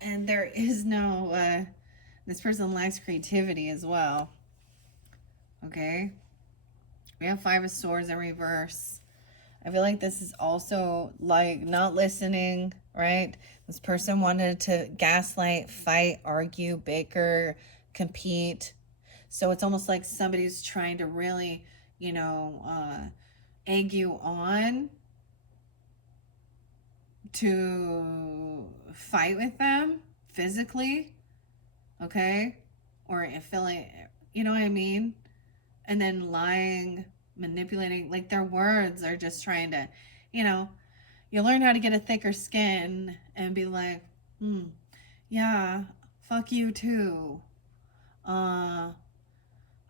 And there is no, this person lacks creativity as well. Okay? We have Five of Swords in reverse. I feel like this is also like not listening, right? This person wanted to gaslight, fight, argue, bicker, compete. So it's almost like somebody's trying to really, egg you on to fight with them physically, okay? Or feeling, you know what I mean? And then lying manipulating, like their words are just trying to, you know, you learn how to get a thicker skin and be like, yeah, fuck you too. I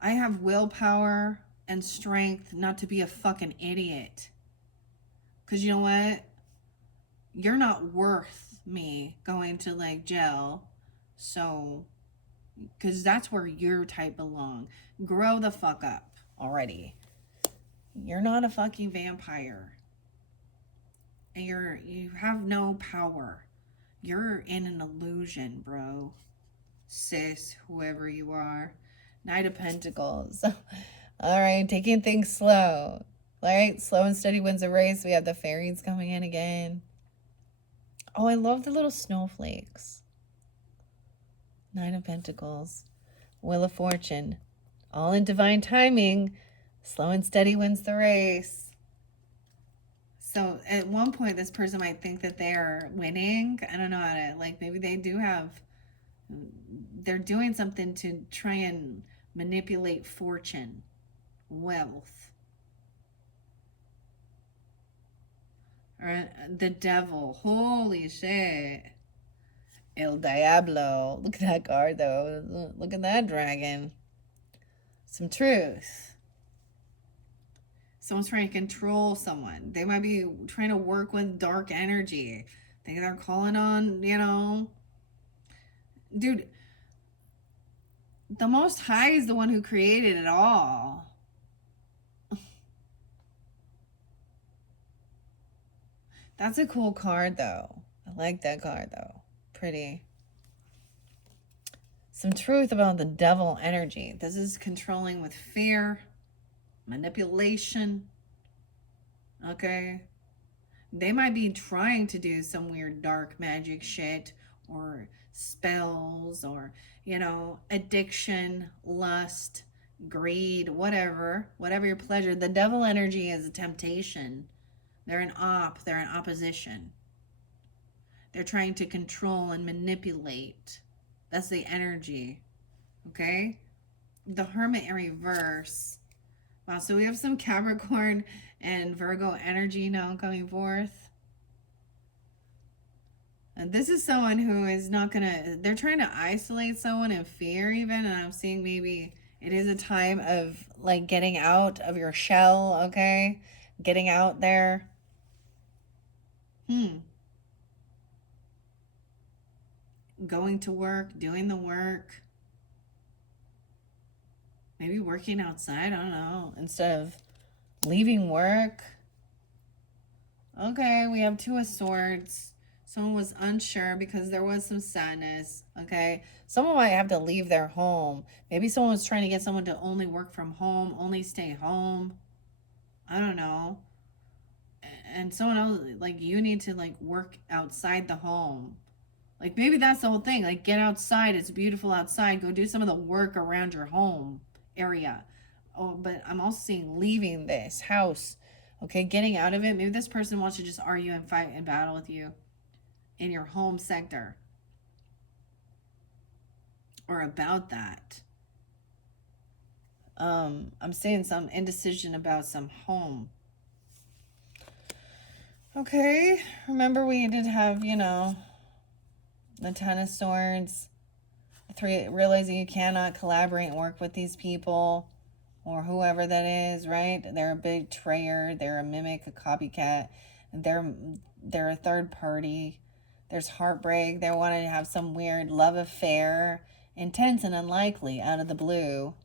have willpower and strength not to be a fucking idiot. Because you know what? You're not worth me going to like jail. So, because that's where your type belong. Grow the fuck up already. You're not a fucking vampire. And you have no power. You're in an illusion, bro. Sis, whoever you are. Knight of Pentacles. All right, taking things slow. All right, slow and steady wins the race. We have the fairies coming in again. Oh, I love the little snowflakes. Nine of Pentacles. Wheel of Fortune. All in divine timing. Slow and steady wins the race. So at one point, this person might think that they're winning. I don't know how to, like, maybe they do have, they're doing something to try and manipulate fortune, wealth. All right, the devil. Holy shit. El Diablo. Look at that card, though. Look at that dragon. Some truth. Someone's trying to control someone. They might be trying to work with dark energy. Think they're calling on, you know. Dude, the Most High is the one who created it all. That's a cool card, though. I like that card, though. Pretty. Some truth about the devil energy. This is controlling with fear, manipulation. Okay? They might be trying to do some weird dark magic shit or spells or, you know, addiction, lust, greed, whatever your pleasure. The devil energy is a temptation. They're an they're in opposition. They're trying to control and manipulate. That's the energy. Okay? The Hermit in reverse. Wow, so we have some Capricorn and Virgo energy now coming forth. And this is someone who is not gonna, they're trying to isolate someone in fear even, and I'm seeing maybe it is a time of like getting out of your shell, okay? Getting out there. Going to work, doing the work. Maybe working outside, I don't know, instead of leaving work. Okay, we have Two of Swords. Someone was unsure because there was some sadness, okay? Someone might have to leave their home. Maybe someone was trying to get someone to only work from home, only stay home. I don't know. And someone else, like, you need to, like, work outside the home. Like, maybe that's the whole thing. Like, get outside. It's beautiful outside. Go do some of the work around your home area. Oh, but I'm also seeing leaving this house. Okay, getting out of it. Maybe this person wants to just argue and fight and battle with you in your home sector. Or about that. I'm seeing some indecision about some home. Okay, remember we did have, you know, the Ten of Swords. Realizing you cannot collaborate and work with these people or whoever that is, right? They're a betrayer, they're a mimic, a copycat, they're a third party. There's heartbreak. They wanted to have some weird love affair, intense and unlikely, out of the blue.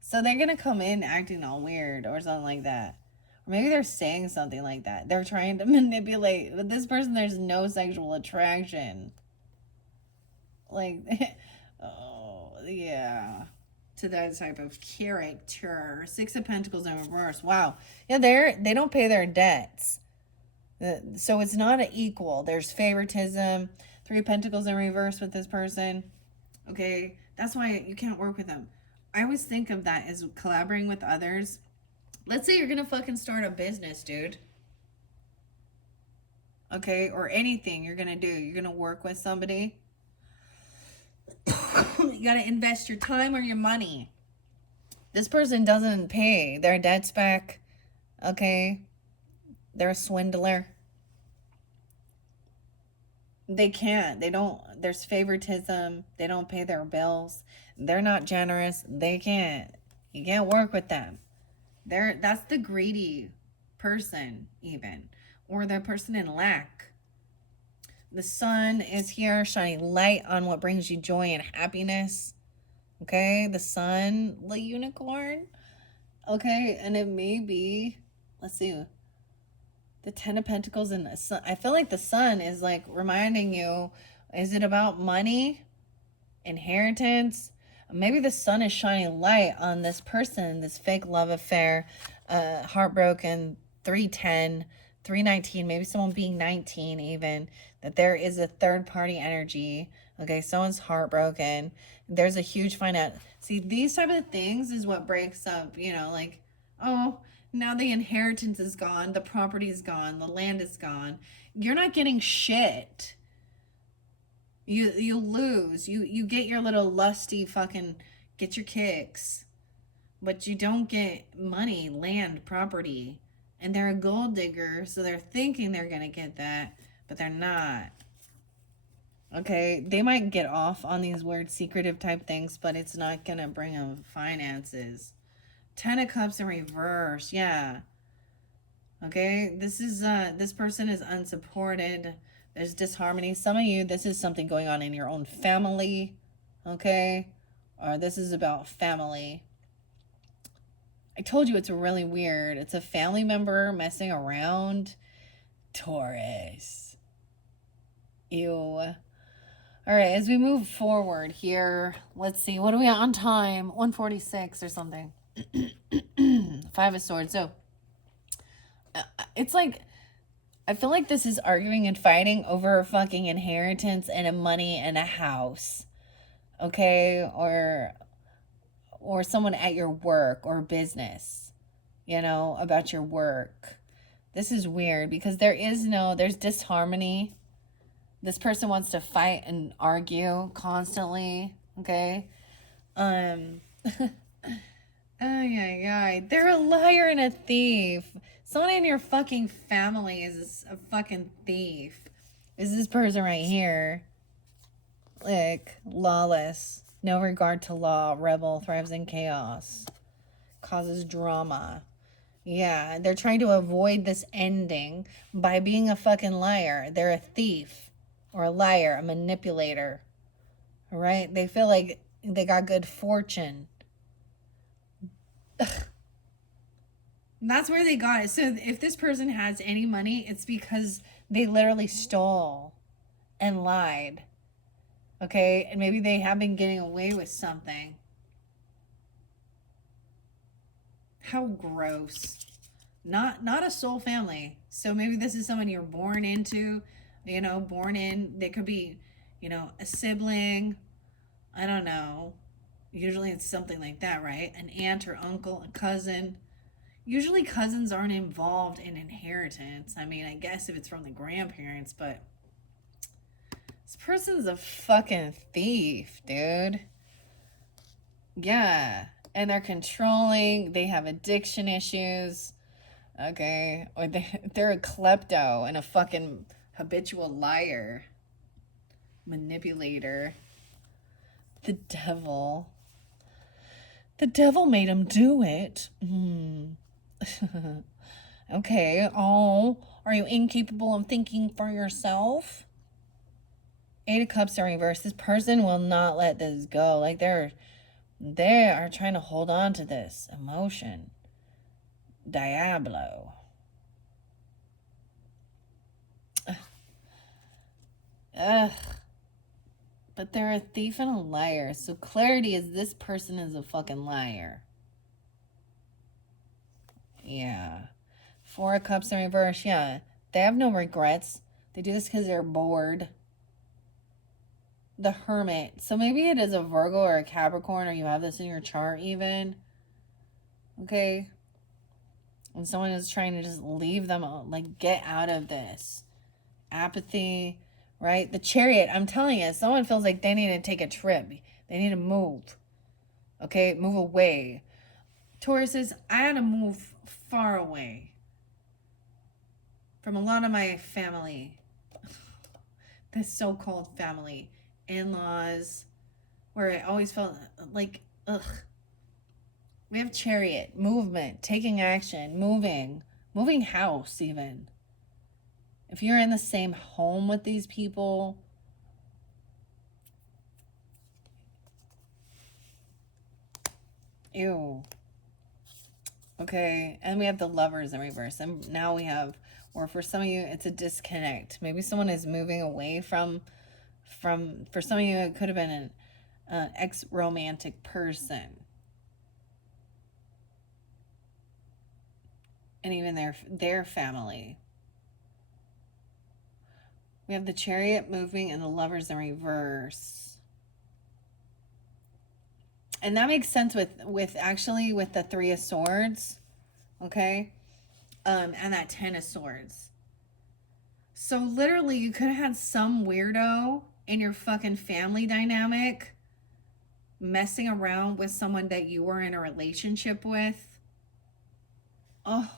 So they're going to come in acting all weird or something like that. Or maybe they're saying something like that. They're trying to manipulate. With this person, there's no sexual attraction. Like, oh, yeah. To that type of character. Six of Pentacles in reverse. Wow. Yeah, they don't pay their debts. So it's not an equal. There's favoritism. Three of Pentacles in reverse with this person. Okay, that's why you can't work with them. I always think of that as collaborating with others. Let's say you're gonna fucking start a business, dude. Okay, or anything you're gonna do. You're gonna work with somebody. You gotta invest your time or your money. This person doesn't pay their debts back. Okay? They're a swindler. They can't. They don't. There's favoritism. They don't pay their bills. They're not generous. They can't. You can't work with them. That's the greedy person, even. Or the person in lack. The sun is here shining light on what brings you joy and happiness. Okay? The sun, the unicorn. Okay? And it may be, let's see, the Ten of Pentacles and the sun. I feel like the sun is like reminding you, is it about money? Inheritance? Maybe the sun is shining light on this person, this fake love affair, heartbroken, 310, 319, maybe someone being 19 even, that there is a third party energy. Okay, someone's heartbroken. There's a huge finance. See, these type of things is what breaks up, you know, like, oh, now the inheritance is gone, the property is gone, the land is gone. You're not getting shit. You lose. You get your little lusty fucking, get your kicks. But you don't get money, land, property. And they're a gold digger, so they're thinking they're going to get that, but they're not. Okay, they might get off on these weird secretive type things, but it's not going to bring them finances. 10 of Cups in reverse, yeah. Okay, this person is unsupported. There's disharmony. Some of you, this is something going on in your own family, okay? Or this is about family. I told you it's really weird. It's a family member messing around. Taurus. Ew. All right, as we move forward here, let's see. What are we on time? 146 or something. 5 of Swords. So, it's like, I feel like this is arguing and fighting over a fucking inheritance and a money and a house. Okay? Or someone at your work or business, you know, about your work. This is weird because there's disharmony. This person wants to fight and argue constantly, okay? They're a liar and a thief. Someone in your fucking family is a fucking thief. Is this person right here? Like, lawless. No regard to law. Rebel. Thrives in chaos. Causes drama. Yeah, they're trying to avoid this ending by being a fucking liar. They're a thief. Or a liar. A manipulator. Alright? They feel like they got good fortune. Ugh. That's where they got it. So if this person has any money, it's because they literally stole and lied. Okay? And maybe they have been getting away with something. How gross. Not a soul family. So maybe this is someone you're born into, you know, born in. They could be, you know, a sibling. I don't know. Usually it's something like that, right? An aunt or uncle, a cousin. Usually cousins aren't involved in inheritance. I mean, I guess if it's from the grandparents, but this person's a fucking thief, dude. Yeah. And they're controlling. They have addiction issues. Okay. Or they're a klepto and a fucking habitual liar. Manipulator. The devil. The devil made him do it. Okay. Oh, are you incapable of thinking for yourself? 8 of Cups in reverse. This person will not let this go. Like they are trying to hold on to this emotion. Diablo. Ugh. But they're a thief and a liar. So clarity is this person is a fucking liar. Yeah. 4 of Cups in reverse. Yeah. They have no regrets. They do this because they're bored. The Hermit. So maybe it is a Virgo or a Capricorn, or you have this in your chart even. Okay. And someone is trying to just leave them, like, get out of this. Apathy, right? The Chariot. I'm telling you, someone feels like they need to take a trip. They need to move. Okay? Move away. Taurus is, I had to move far away from a lot of my family. This so-called family. In-laws. Where I always felt like, ugh. We have chariot, movement, taking action, moving house even. If you're in the same home with these people, ew. Okay, and we have the Lovers in reverse, and now we have, or for some of you, it's a disconnect. Maybe someone is moving away from for some of you, it could have been an ex-romantic person. And even their family. We have the Chariot moving and the Lovers in reverse. And that makes sense with actually with the Three of Swords. Okay? And that Ten of Swords. So literally you could have had some weirdo in your fucking family dynamic messing around with someone that you were in a relationship with. Oh.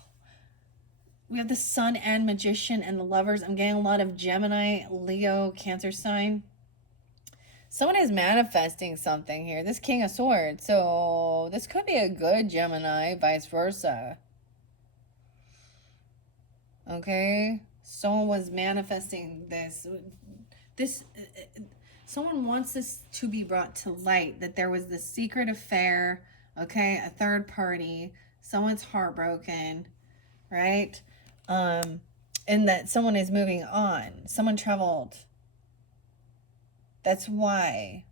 We have the Sun and Magician and the Lovers. I'm getting a lot of Gemini, Leo, Cancer sign. Someone is manifesting something here. This King of Swords. So this could be a good Gemini, vice versa. Okay? Someone was manifesting this. Someone wants this to be brought to light, that there was this secret affair, okay? A third party. Someone's heartbroken, right? And that someone is moving on. Someone traveled. That's why.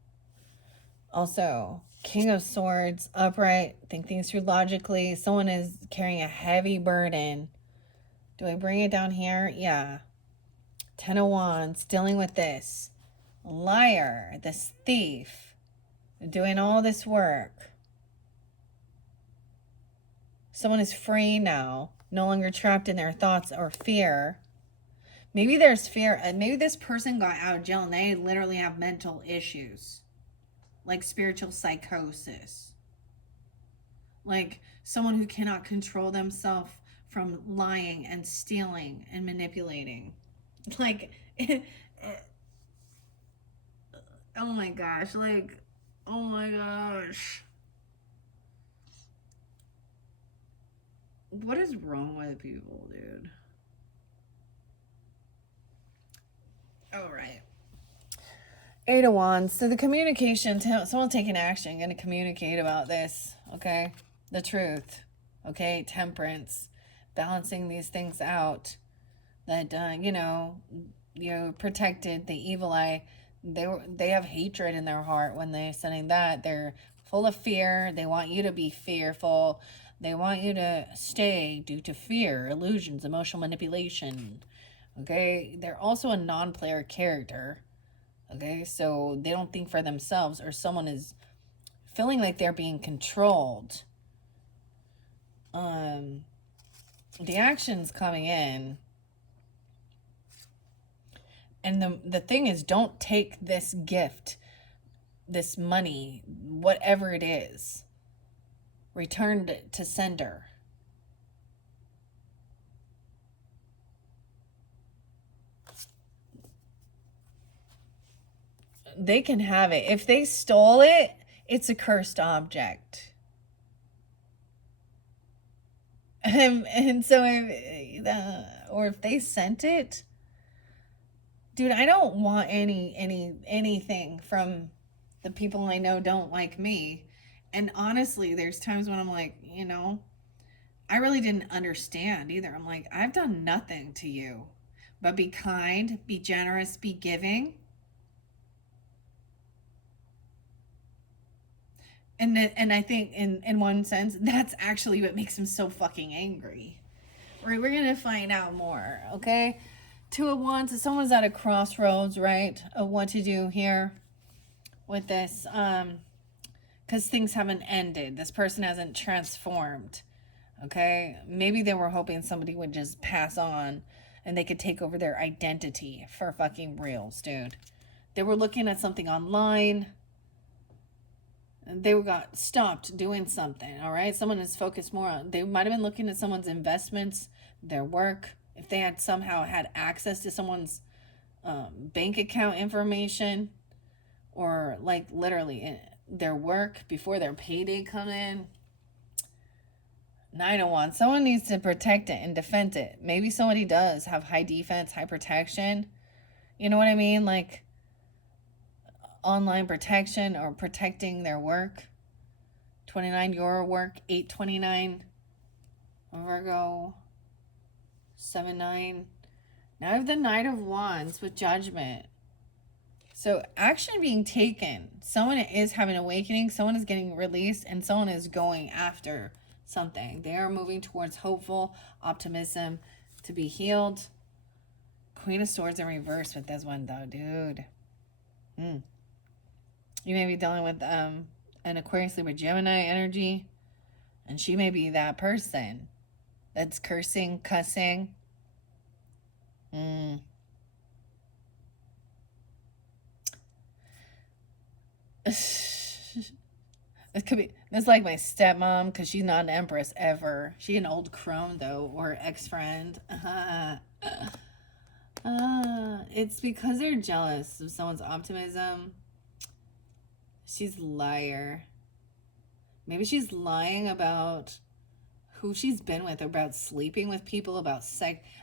Also, King of Swords, upright, think things through logically. Someone is carrying a heavy burden. Do I bring it down here? Yeah. Ten of Wands, dealing with this. Liar, this thief, doing all this work. Someone is free now. No longer trapped in their thoughts or fear. Maybe there's fear. Maybe this person got out of jail and they literally have mental issues. Like spiritual psychosis. Like someone who cannot control themselves from lying and stealing and manipulating. Like, oh my gosh. Like, oh my gosh. What is wrong with people, dude? All right. Eight of Wands. So the communication, someone taking action, going to communicate about this, okay? The truth, okay? Temperance, balancing these things out. That, you protected the evil eye. They have hatred in their heart when they're sending that. They're full of fear. They want you to be fearful. They want you to stay due to fear, illusions, emotional manipulation. Okay? They're also a non-player character. Okay? So they don't think for themselves, or someone is feeling like they're being controlled. The action's coming in. And the thing is, don't take this gift, this money, whatever it is, returned to sender. They can have it. If they stole it, it's a cursed object. And so if they sent it, dude, I don't want anything from the people I know don't like me. And honestly, there's times when I'm like, I really didn't understand either. I'm like, I've done nothing to you but be kind, be generous, be giving. And I think in one sense, that's actually what makes him so fucking angry. We're going to find out more, okay? Two of Wands, so someone's at a crossroads, right, of what to do here with this, because things haven't ended. This person hasn't transformed, okay? Maybe they were hoping somebody would just pass on and they could take over their identity for fucking reals, dude. They were looking at something online. they got stopped doing something. All right, someone is focused more on, they might have been looking at someone's investments, their work, if they had somehow had access to someone's bank account information, or like literally their work before their payday come in. 901, someone needs to protect it and defend it. Maybe somebody does have high defense, high protection, you know what I mean, like online protection or protecting their work. 29, your work. 829, Virgo. 7-9. Now I have the Knight of Wands with Judgment. So action being taken. Someone is having awakening, someone is getting released, and someone is going after something. They are moving towards hopeful optimism to be healed. Queen of Swords in reverse with this one though, dude. You may be dealing with an Aquarius, Libra, Gemini energy, and she may be that person that's cursing, cussing. It could be, that's like my stepmom, because she's not an empress ever. She an old crone though, or ex-friend. It's because they're jealous of someone's optimism. She's a liar. Maybe she's lying about who she's been with, about sleeping with people, about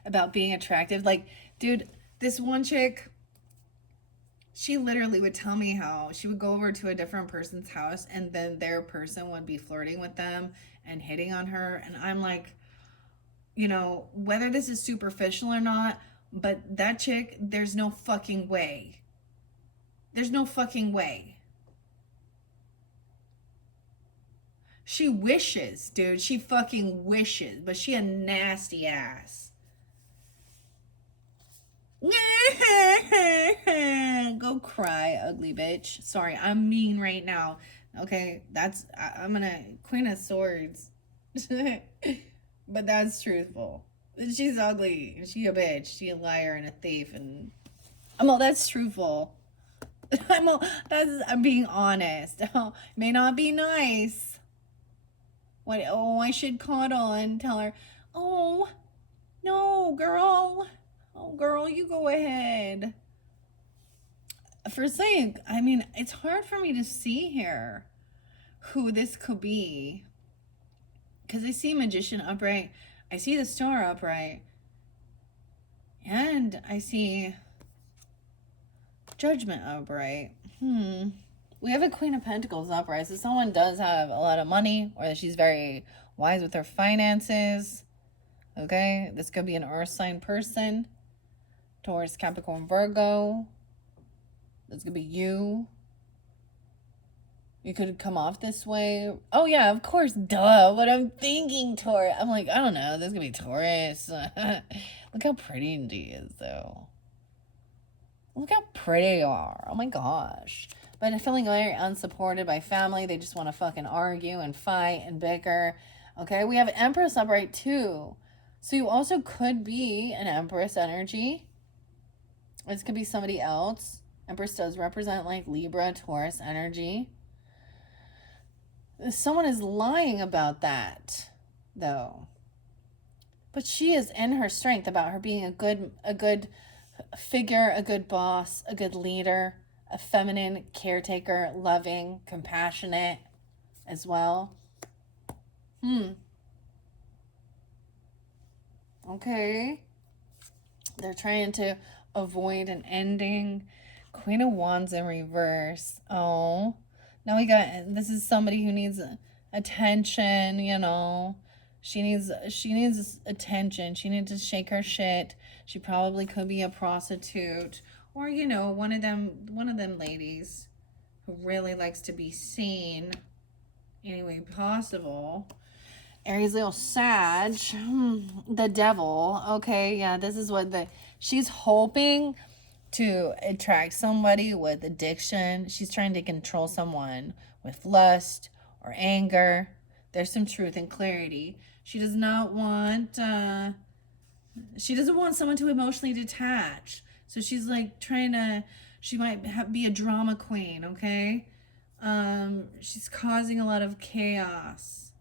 about being attractive. Like, dude, this one chick, she literally would tell me how she would go over to a different person's house and then their person would be flirting with them and hitting on her. And I'm like, you know, whether this is superficial or not, but that chick, there's no fucking way. There's no fucking way. She wishes, dude. She fucking wishes, but she a nasty ass. Go cry, ugly bitch. Sorry, I'm mean right now. Okay, I'm gonna, Queen of Swords. But that's truthful. She's ugly. She a bitch. She a liar and a thief. And that's truthful. I'm being honest. It may not be nice. I should cuddle and tell her, oh, no, girl. Oh, girl, you go ahead. For saying, I mean, it's hard for me to see here who this could be. Because I see Magician upright. I see the Star upright. And I see Judgment upright. We have a Queen of Pentacles upright. So someone does have a lot of money, or that she's very wise with her finances. Okay? This could be an earth sign person. Taurus, Capricorn, Virgo. This could be you. You could come off this way. Oh, yeah, of course. Duh. What I'm thinking, Taurus. I'm like, I don't know. This could be Taurus. Look how pretty she is, though. Look how pretty you are. Oh, my gosh. But feeling very unsupported by family. They just want to fucking argue and fight and bicker. Okay, we have Empress upright, too. So you also could be an Empress energy. This could be somebody else. Empress does represent like Libra, Taurus energy. Someone is lying about that, though. But she is in her strength about her being a good figure, a good boss, a good leader, a feminine caretaker, loving, compassionate as well. Okay. They're trying to avoid an ending. Queen of Wands in reverse. Oh. Now this is somebody who needs attention, you know. She needs attention. She needs to shake her shit. She probably could be a prostitute, or, you know, one of them ladies who really likes to be seen any way possible. Aries, Leo, Sag, the Devil. Okay, yeah, this is what she's hoping to attract somebody with addiction. She's trying to control someone with lust or anger. There's some truth and clarity. She does not want, she doesn't want someone to emotionally detach. So she's like she might be a drama queen, okay? She's causing a lot of chaos.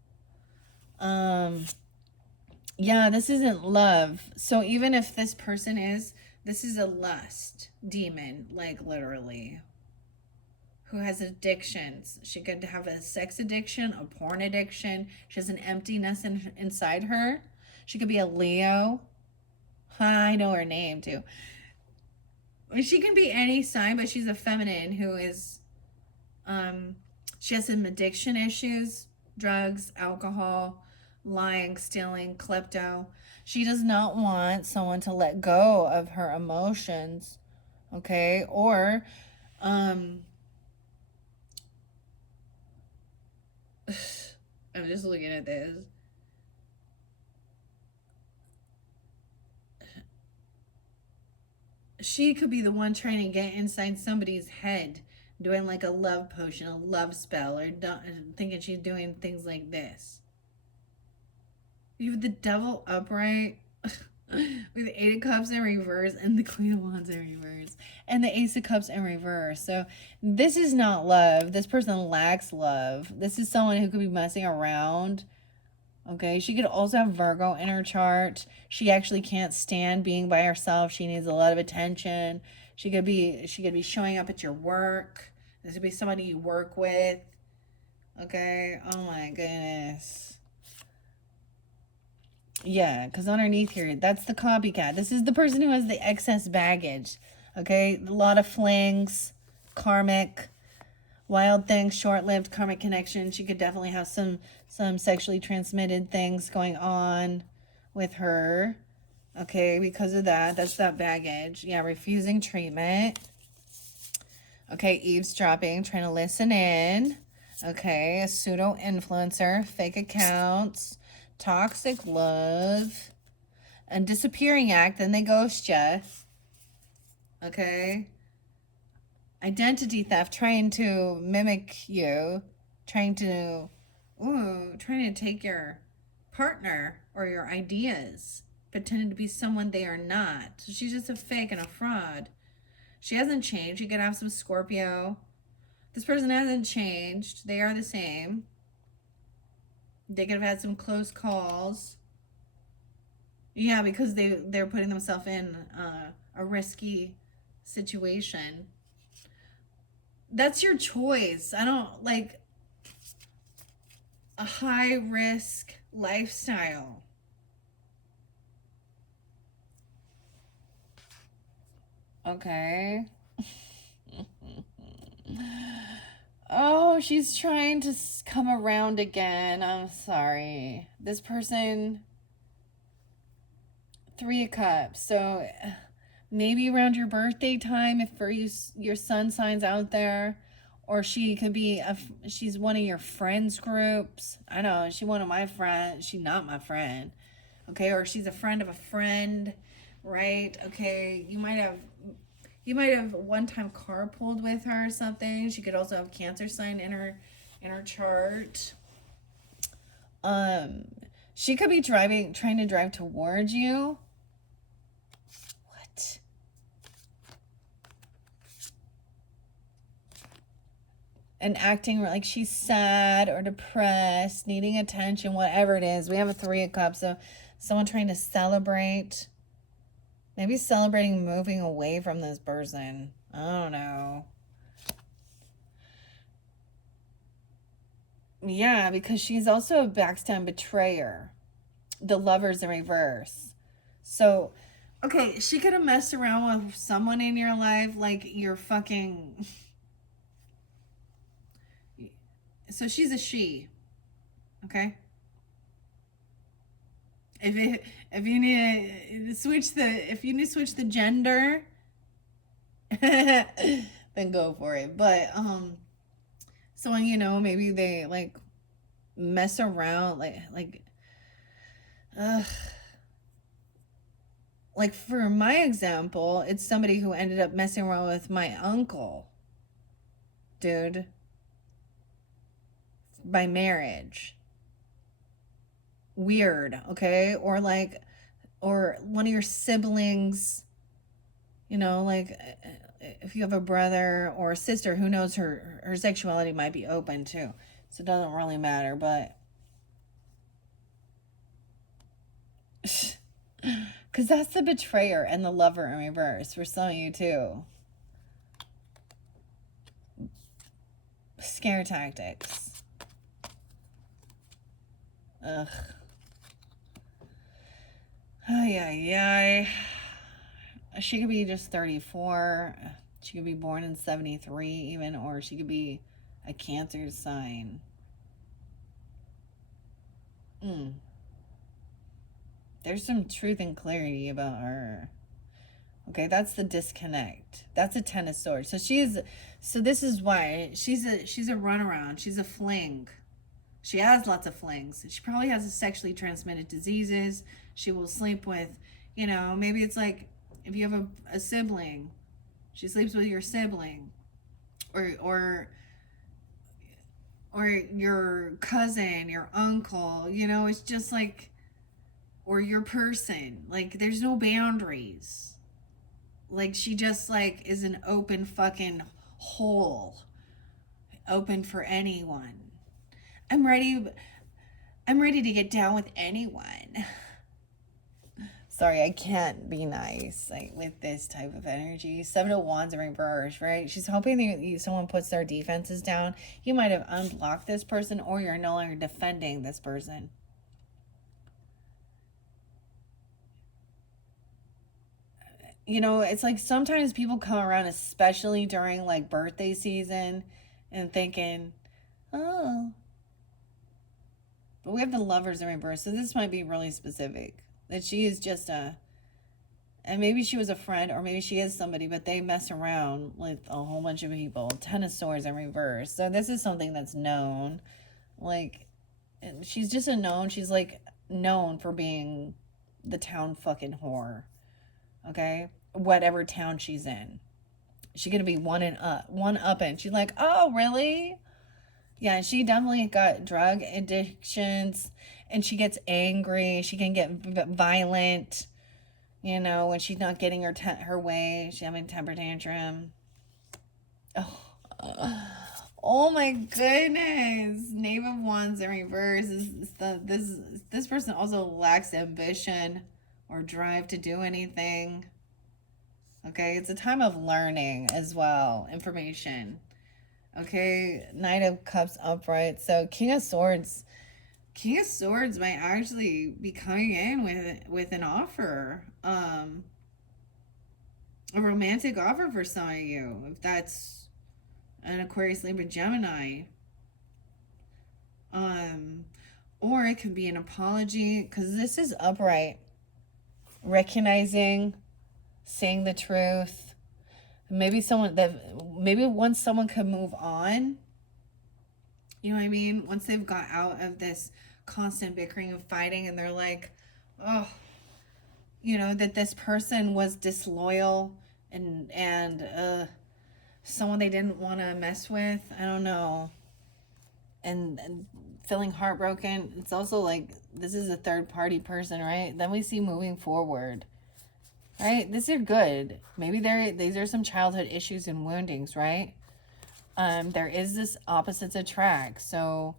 Yeah, this isn't love. So even if this person is, this is a lust demon, like literally, who has addictions. She could have a sex addiction, a porn addiction. She has an emptiness inside her. She could be a Leo. I know her name too. She can be any sign, but she's a feminine who is, um, she has some addiction issues, drugs, alcohol, lying, stealing, klepto. She does not want someone to let go of her emotions, okay? Or, um, I'm just looking at this. She could be the one trying to get inside somebody's head, doing like a love potion, a love spell, or thinking she's doing things like this. You have the devil upright with the Eight of Cups in reverse and the Queen of Wands in reverse and the Ace of Cups in reverse. So this is not love. This person lacks love. This is someone who could be messing around. Okay, she could also have Virgo in her chart. She actually can't stand being by herself. She needs a lot of attention. She could be showing up at your work. This could be somebody you work with. Okay. Oh my goodness. Yeah, because underneath here, that's the copycat. This is the person who has the excess baggage. Okay, a lot of flings, karmic, wild things, short-lived karmic connection. She could definitely have some sexually transmitted things going on with her. Okay, because of that, that's that baggage. Yeah, refusing treatment. Okay, eavesdropping, trying to listen in. Okay, a pseudo influencer, fake accounts, toxic love, and disappearing act. Then they ghost you. Okay, identity theft, trying to mimic you, trying to take your partner or your ideas, pretending to be someone they are not. So she's just a fake and a fraud. She hasn't changed. You could have some Scorpio. This person hasn't changed. They are the same. They could have had some close calls. Yeah, because they're putting themselves in a risky situation. That's your choice. I don't like a high risk lifestyle. Okay. Oh, she's trying to come around again. I'm sorry. This person, Three of Cups. So maybe around your birthday time, if for you, your sun signs out there, or she could be she's one of your friends groups. I know she one of my friends. She's not my friend, okay? Or she's a friend of a friend, right? Okay, you might have one time carpooled with her or something. She could also have Cancer sign in her chart. Um, she could be trying to drive towards you. What? And acting like she's sad or depressed, needing attention, whatever it is. We have a Three of Cups, so someone trying to celebrate. Maybe celebrating moving away from this person. I don't know. Yeah, because she's also a backstab betrayer. The Lover's in reverse. So, okay, she could have messed around with someone in your life, like you're fucking. So she's a she, okay. If you need to switch the gender, then go for it. But someone maybe they like mess around ugh. Like for my example, it's somebody who ended up messing around with my uncle, dude, by marriage. Weird, okay? Or one of your siblings, like if you have a brother or a sister, who knows, her sexuality might be open too. So it doesn't really matter, but because that's the betrayer and the lover in reverse for some of you too. Scare tactics. Ugh. Ay, ay, ay. She could be just 34. She could be born in 73 even, or she could be a Cancer sign. There's some truth and clarity about her. Okay, that's the disconnect. That's a Ten of Swords. So this is why she's a runaround. She's a fling. She has lots of flings. She probably has sexually transmitted diseases. She will sleep with, maybe it's like if you have a sibling, she sleeps with your sibling, or your cousin, your uncle. It's just like, or your person. Like there's no boundaries. Like she just like is an open fucking hole, open for anyone. I'm ready to get down with anyone. Sorry, I can't be nice like with this type of energy. Seven of Wands in reverse, right? She's hoping that someone puts their defenses down. You might have unblocked this person, or you're no longer defending this person. It's like sometimes people come around, especially during like birthday season, and thinking, oh. But we have the Lovers in reverse, so this might be really specific. That she is just and maybe she was a friend, or maybe she is somebody, but they mess around with a whole bunch of people. Ten of Swords in reverse. So this is something that's known. Like, she's just a known. She's like known for being the town fucking whore. Okay? Whatever town she's in. She's gonna be one up, and she's like, oh, really? Yeah, she definitely got drug addictions, and she gets angry. She can get violent, when she's not getting her way. She's having a temper tantrum. Oh my goodness. Knave of Wands in reverse. This person also lacks ambition or drive to do anything. Okay, it's a time of learning as well, information. Okay, Knight of Cups upright. So King of Swords might actually be coming in with an offer, a romantic offer for some of you, if that's an Aquarius, Libra, Gemini. Or it could be an apology, because this is upright. Recognizing, saying the truth. Maybe once someone can move on, you know what I mean? Once they've got out of this constant bickering and fighting, and they're like, oh, that this person was disloyal and someone they didn't want to mess with. I don't know. And feeling heartbroken. It's also like, this is a third party person, right? Then we see moving forward. Right? These are good. Maybe these are some childhood issues and woundings, right? There is this opposites attract. So,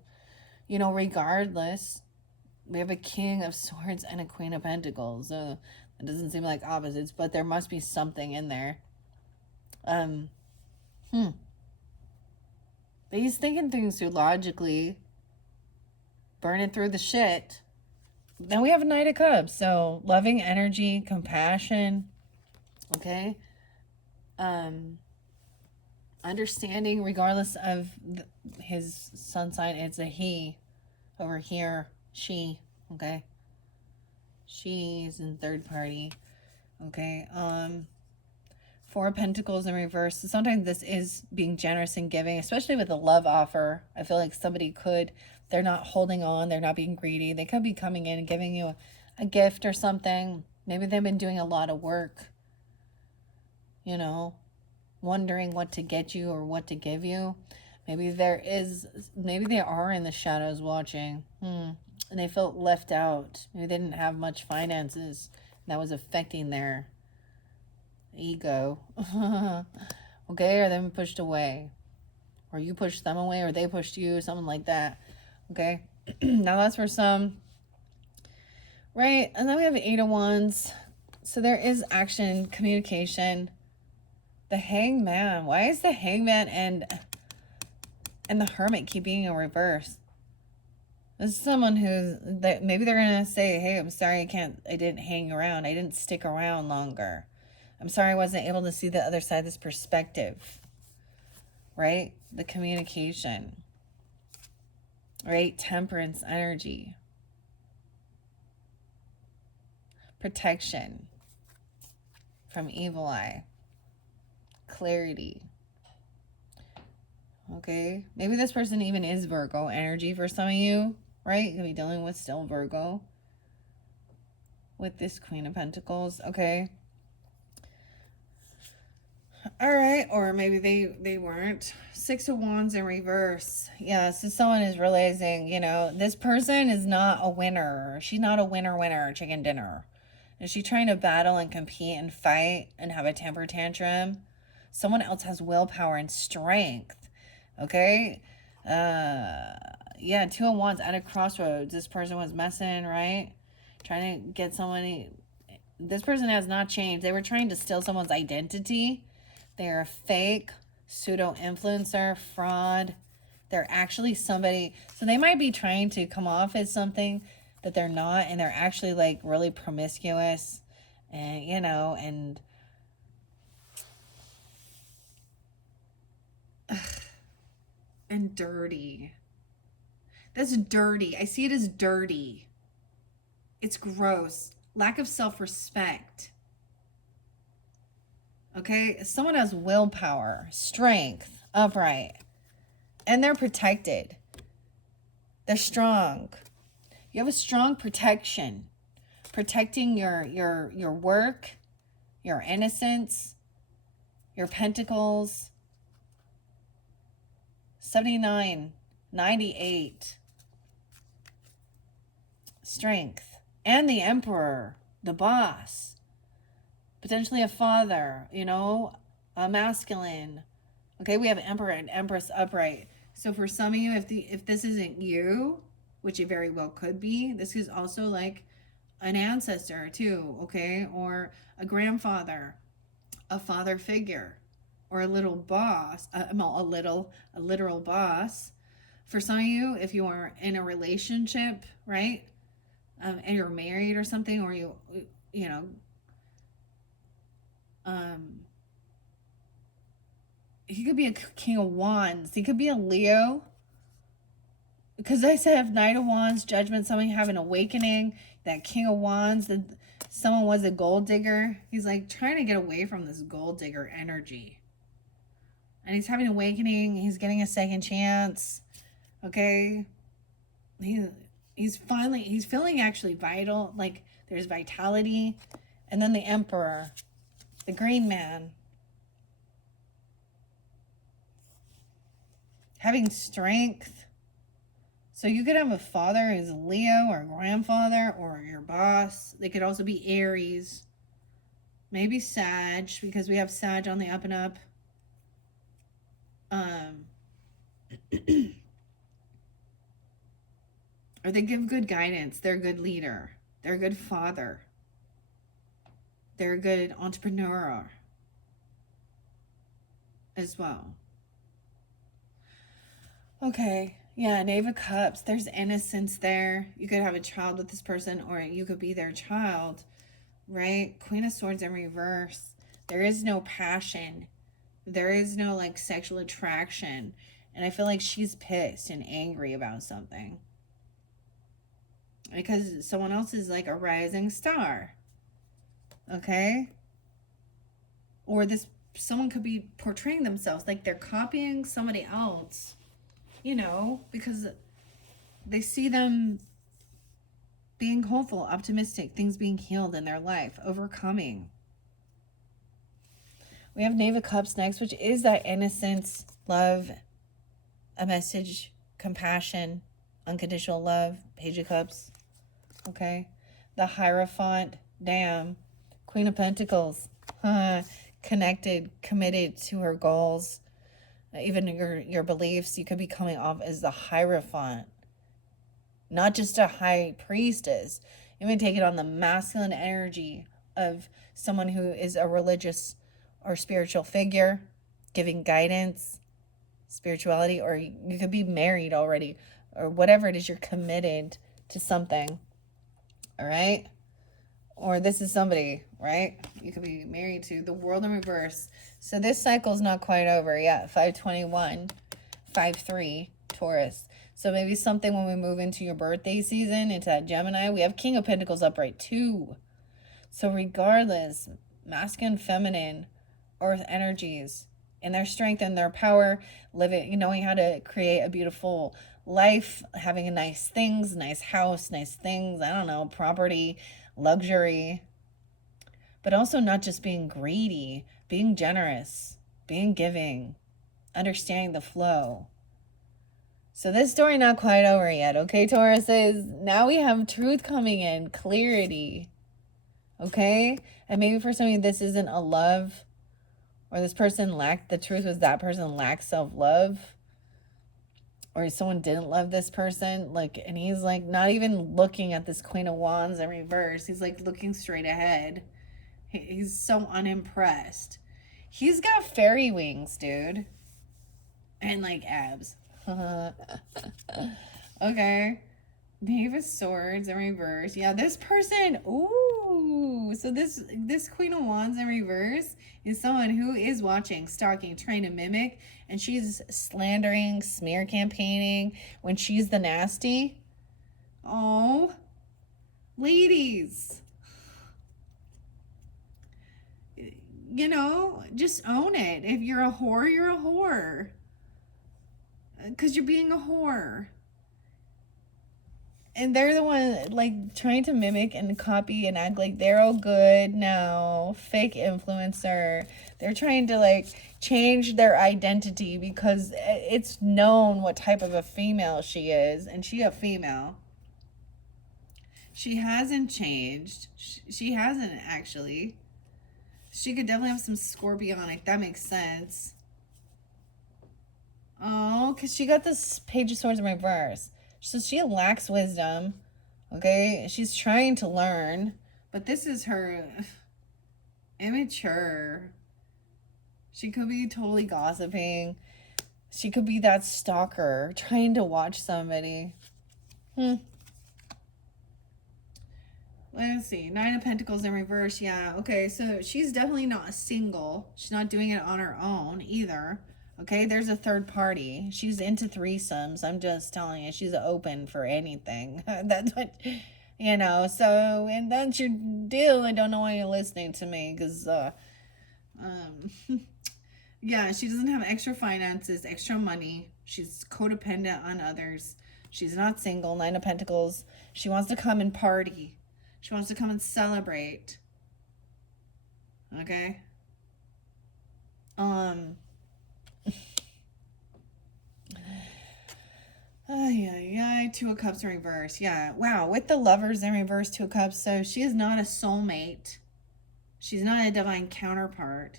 regardless, we have a King of Swords and a Queen of Pentacles. It doesn't seem like opposites, but there must be something in there. But he's thinking things through logically, burning through the shit. Then we have a Knight of Cups. So loving energy, compassion. Okay. Understanding, regardless of his sun sign, it's a he over here. She. Okay. She's in third party. Okay. Four of Pentacles in reverse. So sometimes this is being generous and giving, especially with a love offer. I feel like they're not holding on. They're not being greedy. They could be coming in and giving you a gift or something. Maybe they've been doing a lot of work, wondering what to get you or what to give you. Maybe they are in the shadows watching. And they felt left out. Maybe they didn't have much finances. That was affecting their ego. Okay, or them pushed away, or you pushed them away, or they pushed you, something like that. Okay, now that's for some, right? And then we have Eight of Wands. So there is action, communication. The Hangman. Why is the Hangman and the Hermit keep being in reverse? This is someone who's that maybe they're gonna say, "Hey, I'm sorry, I didn't hang around. I didn't stick around longer. I'm sorry I wasn't able to see the other side of this perspective." Right? The communication. Right? Temperance energy. Protection from evil eye. Clarity. Okay? Maybe this person even is Virgo energy for some of you, right? You could be dealing with still Virgo with this Queen of Pentacles, okay? All right, or maybe they weren't. Six of Wands in reverse. Yeah, so someone is realizing, this person is not a winner. She's not a winner chicken dinner. Is she trying to battle and compete and fight and have a temper tantrum? Someone else has willpower and strength. Okay? Yeah, Two of Wands at a crossroads. This person was messing, right? Trying to get somebody. This person has not changed. They were trying to steal someone's identity. They're a fake, pseudo-influencer, fraud. They're actually somebody. So they might be trying to come off as something that they're not, and they're actually like really promiscuous and, and dirty. That's dirty. I see it as dirty. It's gross. Lack of self-respect. Okay? Someone has willpower, strength, upright, and they're protected. They're strong. You have a strong protection. Protecting your work, your innocence, your pentacles. 79, 98. Strength. And the Emperor, the boss. Potentially a father, a masculine. Okay, we have Emperor and Empress upright. So for some of you, if this isn't you, which it very well could be, this is also like an ancestor too, okay? Or a grandfather, a father figure, or a little boss, a literal boss. For some of you, if you are in a relationship, right? And you're married or something, or he could be a King of Wands. He could be a Leo. Because I said, if Knight of Wands, Judgment, somebody have an awakening, that King of Wands, that someone was a gold digger. He's like trying to get away from this gold digger energy. And he's having an awakening. He's getting a second chance. Okay? He's feeling actually vital. Like there's vitality. And then the Emperor, the Green Man. Having strength. So you could have a father who's a Leo or a grandfather or your boss. They could also be Aries. Maybe Sag, because we have Sag on the up and up. Or they give good guidance. They're a good leader. They're a good father. They're a good entrepreneur as well. Okay. Yeah, Knave of Cups. There's innocence there. You could have a child with this person, or you could be their child, right? Queen of Swords in reverse. There is no passion. There is no, like, sexual attraction. And I feel like she's pissed and angry about something. Because someone else is, like, a rising star. Okay? Or someone could be portraying themselves like they're copying somebody else. Because they see them being hopeful, optimistic, things being healed in their life, overcoming. We have Knave of Cups next, which is that innocence, love, a message, compassion, unconditional love, Page of Cups. Okay? The Hierophant, damn, Queen of Pentacles. connected, committed to her goals, even your beliefs. You could be coming off as the Hierophant, not just a high priestess. You may take it on the masculine energy of someone who is a religious or spiritual figure, giving guidance, spirituality, or you could be married already, or whatever it is, you're committed to something. All right? Or this is somebody, right? You could be married to the World in reverse. So this cycle is not quite over yet. 521, 5-3, Taurus. So maybe something when we move into your birthday season, into that Gemini, we have King of Pentacles upright too. So regardless, masculine, feminine, earth energies, and their strength and their power, living, knowing how to create a beautiful life, having a nice things, nice house, nice things, I don't know, property, luxury, but also not just being greedy, being generous, being giving, understanding the flow. So this story not quite over yet, okay, Tauruses? Now we have truth coming in, clarity, okay? And maybe for some of you, this isn't a love, or this person lacked, the truth was that person lacked self-love, or someone didn't love this person, like, and he's like not even looking at this Queen of Wands in reverse. He's like looking straight ahead. He's so unimpressed. He's got fairy wings, dude, and like abs. Okay. Knave of Swords in reverse. Yeah, this person, ooh. So this Queen of Wands in reverse is someone who is watching, stalking, trying to mimic, and she's slandering, smear campaigning when she's the nasty. Oh, ladies. Just own it. If you're a whore, you're a whore. Because you're being a whore. And they're the one, like, trying to mimic and copy and act like they're all good now. Fake influencer. They're trying to, like, change their identity because it's known what type of a female she is. And she a female. She hasn't changed. She hasn't, actually. She could definitely have some scorpionic. That makes sense. Oh, because she got this Page of Swords in reverse. So she lacks wisdom, okay? She's trying to learn, but this is her immature. She could be totally gossiping. She could be that stalker trying to watch somebody. Let's see. 9 of Pentacles in reverse. Yeah, okay. So she's definitely not single. She's not doing it on her own either. Okay, there's a third party. She's into threesomes. I'm just telling you, she's open for anything. That's what, so, and that's your deal. I don't know why you're listening to me, because, yeah, she doesn't have extra finances, extra money. She's codependent on others. She's not single. 9 of Pentacles. She wants to come and party. She wants to come and celebrate. Okay? Two of Cups in reverse. Yeah, wow. With the Lovers in reverse, 2 of Cups. So she is not a soulmate. She's not a divine counterpart.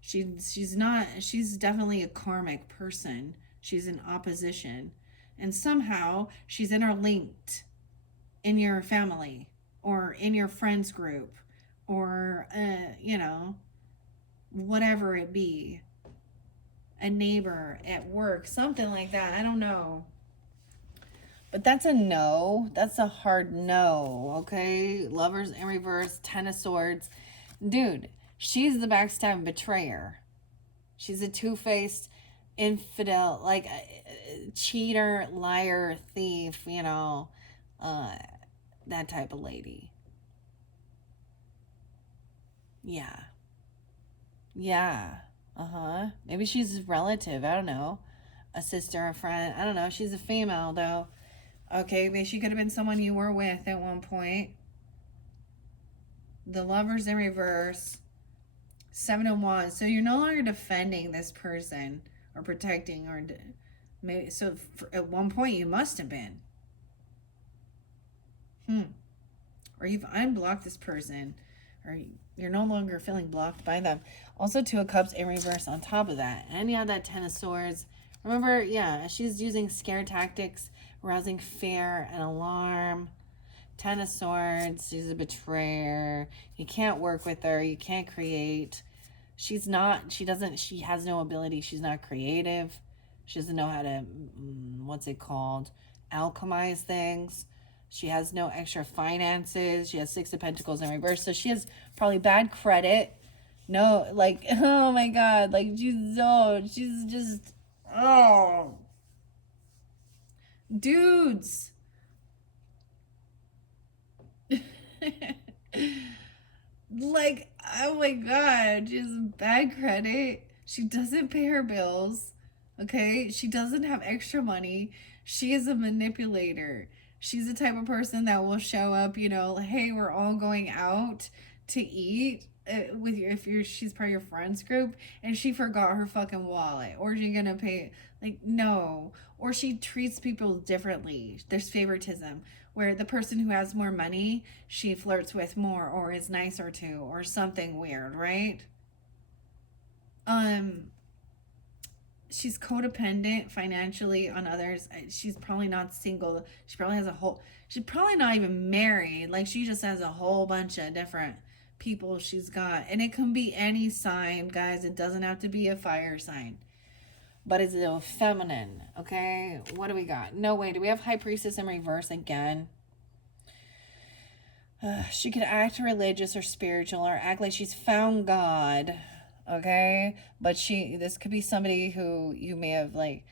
She's definitely a karmic person. She's in opposition. And somehow she's interlinked in your family or in your friends group or, whatever it be. A neighbor at work, something like that. I don't know. But that's a no. That's a hard no, okay? Lovers in reverse, 10 of Swords. Dude, she's the backstab betrayer. She's a two-faced infidel, like a cheater, liar, thief, that type of lady. Yeah. Maybe she's a relative. I don't know. A sister, a friend. I don't know. She's a female, though. Okay, maybe she could have been someone you were with at one point. The Lovers in reverse. 7 of Wands. So you're no longer defending this person or protecting, or maybe so. At one point, you must have been. Or you've unblocked this person, or You're no longer feeling blocked by them. Also, Two of Cups in reverse on top of that. And you have that Ten of Swords. Remember, yeah, she's using scare tactics, arousing fear and alarm. Ten of Swords, she's a betrayer. You can't work with her. You can't create. She has no ability. She's not creative. She doesn't know how to, what's it called? Alchemize things. She has no extra finances. She has Six of Pentacles in reverse. So she has probably bad credit. No, like, oh my God. Like, she's just, oh. Dudes. Like, oh my God. She has bad credit. She doesn't pay her bills. Okay? She doesn't have extra money. She is a manipulator. She's the type of person that will show up, you know, hey, we're all going out to eat with you if she's part of your friends group and she forgot her fucking wallet, or she gonna pay, like, no. Or she treats people differently. There's favoritism where the person who has more money she flirts with more or is nicer to or something weird, right? um she's codependent financially on others. She's probably not single. She probably has she's probably not even married. Like, she just has a whole bunch of different people she's got. And it can be any sign, guys. It doesn't have to be a fire sign. But it's a feminine, okay? What do we got? No way. Do we have High Priestess in reverse again? She could act religious or spiritual or act like she's found God. Okay, but this could be somebody who you may have like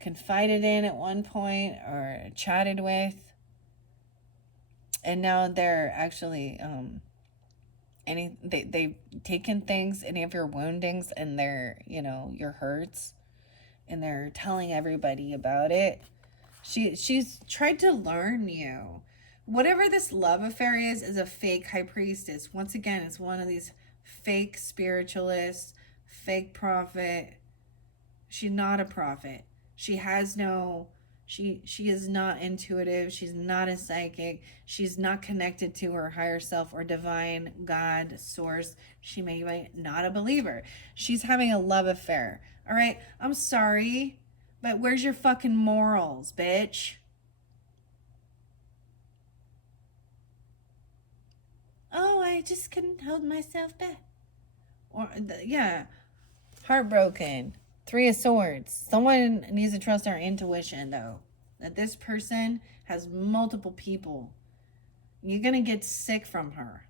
confided in at one point or chatted with, and now they're actually they've taken things, any of your woundings and their, you know, your hurts, and they're telling everybody about it. She's tried to learn you. Whatever this love affair is a fake High Priestess. Once again, it's one of these fake spiritualists, fake prophet. She's not a prophet. She has no, she is not intuitive. She's not a psychic. She's not connected to her higher self or divine God source. She may be not a believer. She's having a love affair. All right, I'm sorry, but where's your fucking morals, bitch? Oh, I just couldn't hold myself back. Or, yeah, heartbroken. Three of Swords. Someone needs to trust our intuition, though. That this person has multiple people. You're going to get sick from her.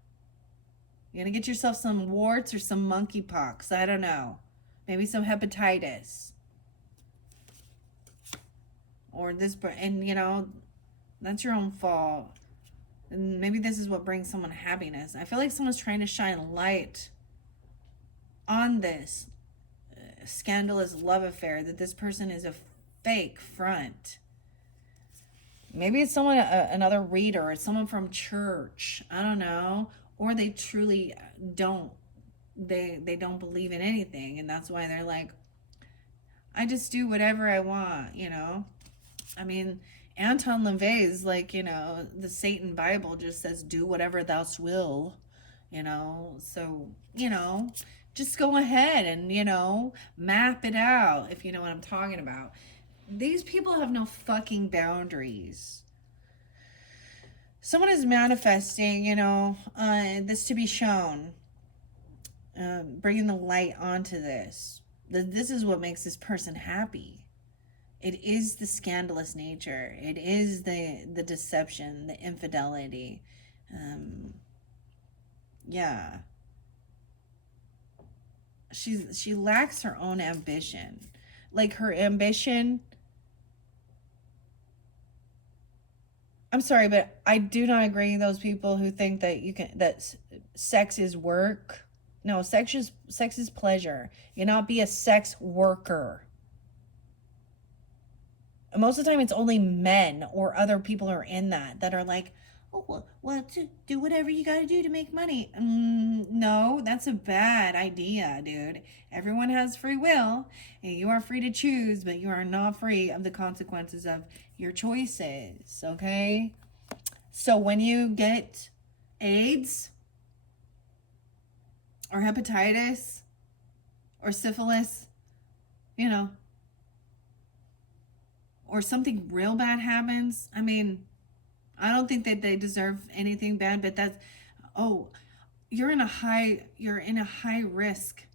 You're going to get yourself some warts or some monkeypox. I don't know. Maybe some hepatitis. Or this, and you know, that's your own fault. And maybe this is what brings someone happiness. I feel like someone's trying to shine light on this scandalous love affair, that this person is a fake front. Maybe it's someone, another reader, it's someone from church. I don't know. Or they truly don't. They don't believe in anything, and that's why they're like, I just do whatever I want, you know? I mean, Anton LaVey's like, you know, the Satan Bible just says, do whatever thou will, you know? So, you know, just go ahead and, you know, map it out, if you know what I'm talking about. These people have no fucking boundaries. Someone is manifesting, you know, this to be shown, bringing the light onto this. This is what makes this person happy. It is the scandalous nature. It is the deception, the infidelity. Yeah. She lacks her own ambition. Like, her ambition, I'm sorry, but I do not agree with those people who think that that sex is work. No, sex is pleasure. You not be a sex worker. Most of the time it's only men or other people who are in that are like, oh, well, to do whatever you got to do to make money. No, that's a bad idea, dude. Everyone has free will, and you are free to choose, but you are not free of the consequences of your choices, okay? So when you get AIDS, or hepatitis or syphilis, you know, or something real bad happens. I mean, I don't think that they deserve anything bad, but that's, oh, you're in a high risk,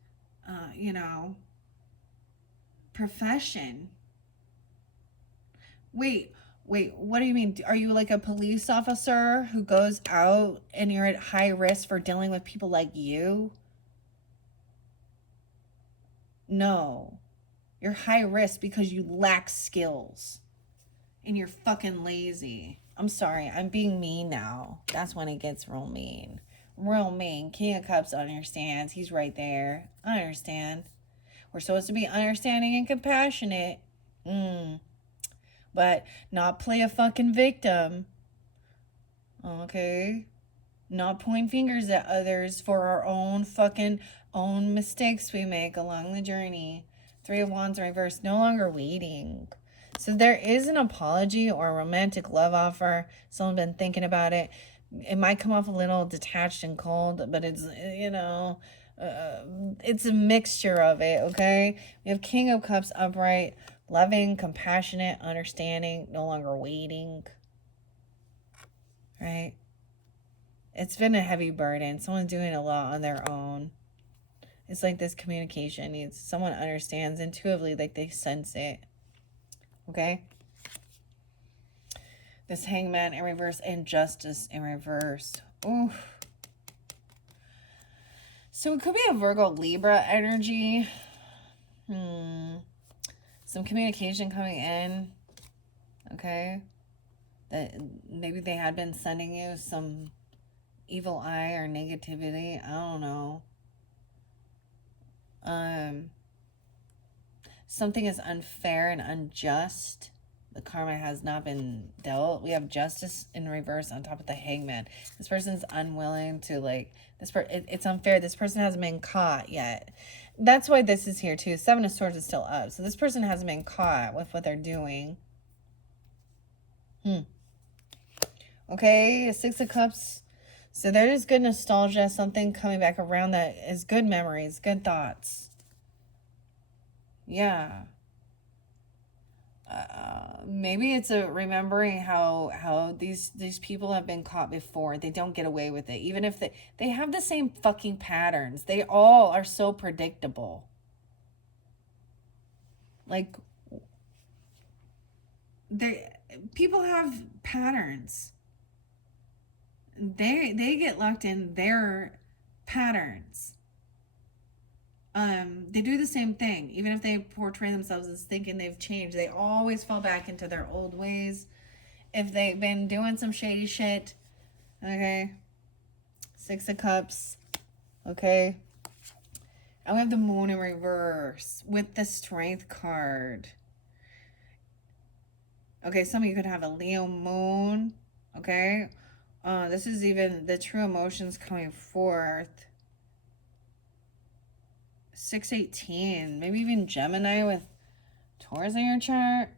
you know, profession. Wait, what do you mean? Are you like a police officer who goes out and you're at high risk for dealing with people like you? No. You're high risk because you lack skills and you're fucking lazy. I'm sorry, I'm being mean now. That's when it gets real mean. Real mean. King of Cups understands. He's right there. I understand. We're supposed to be understanding and compassionate. But not play a fucking victim. Okay? Not point fingers at others for our own mistakes we make along the journey. Three of Wands in reverse, no longer waiting. So there is an apology or a romantic love offer. Someone's been thinking about it. It might come off a little detached and cold, but it's, you know, it's a mixture of it, okay? We have King of Cups upright, loving, compassionate, understanding, no longer waiting, right? It's been a heavy burden. Someone's doing a lot on their own. It's like this communication needs someone understands intuitively, like they sense it. Okay? This Hangman in reverse and Justice in reverse. Oof. So it could be a Virgo Libra energy. Some communication coming in. Okay? That maybe they had been sending you some evil eye or negativity. I don't know. Something is unfair and unjust. The karma has not been dealt. We have Justice in reverse on top of the Hangman. This person's unwilling to, like, it's unfair. This person hasn't been caught yet. That's why this is here too. Seven of Swords is still up. So this person hasn't been caught with what they're doing. Okay, Six of Cups. So there's good nostalgia, something coming back around that is good memories, good thoughts. Yeah. Maybe it's a remembering how these people have been caught before. They don't get away with it. Even if they have the same fucking patterns. They all are so predictable. Like, people have patterns. They get locked in their patterns. They do the same thing. Even if they portray themselves as thinking they've changed, they always fall back into their old ways. If they've been doing some shady shit, okay. Six of Cups, okay. And we have the Moon in reverse with the Strength card. Okay, some of you could have a Leo Moon, okay. This is even the true emotions coming forth. 618, maybe even Gemini with Taurus in your chart.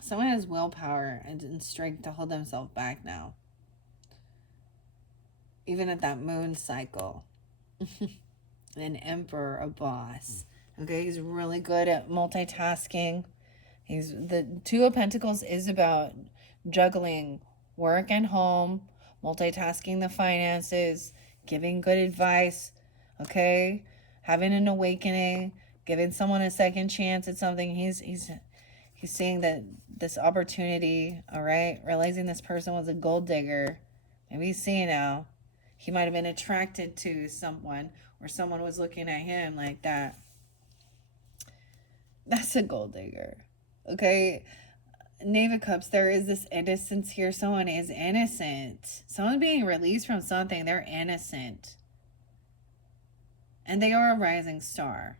Someone has willpower and strength to hold themselves back now. Even at that moon cycle. An Emperor, a boss. Okay, he's really good at multitasking. The Two of Pentacles is about juggling work and home, multitasking the finances, giving good advice, okay? Having an awakening, giving someone a second chance at something. He's seeing that this opportunity, all right? Realizing this person was a gold digger. Maybe he's seeing now. He might have been attracted to someone, or someone was looking at him like that. That's a gold digger, okay? Knave of Cups, there is this innocence here. Someone is innocent. Someone being released from something. They're innocent. And they are a rising star.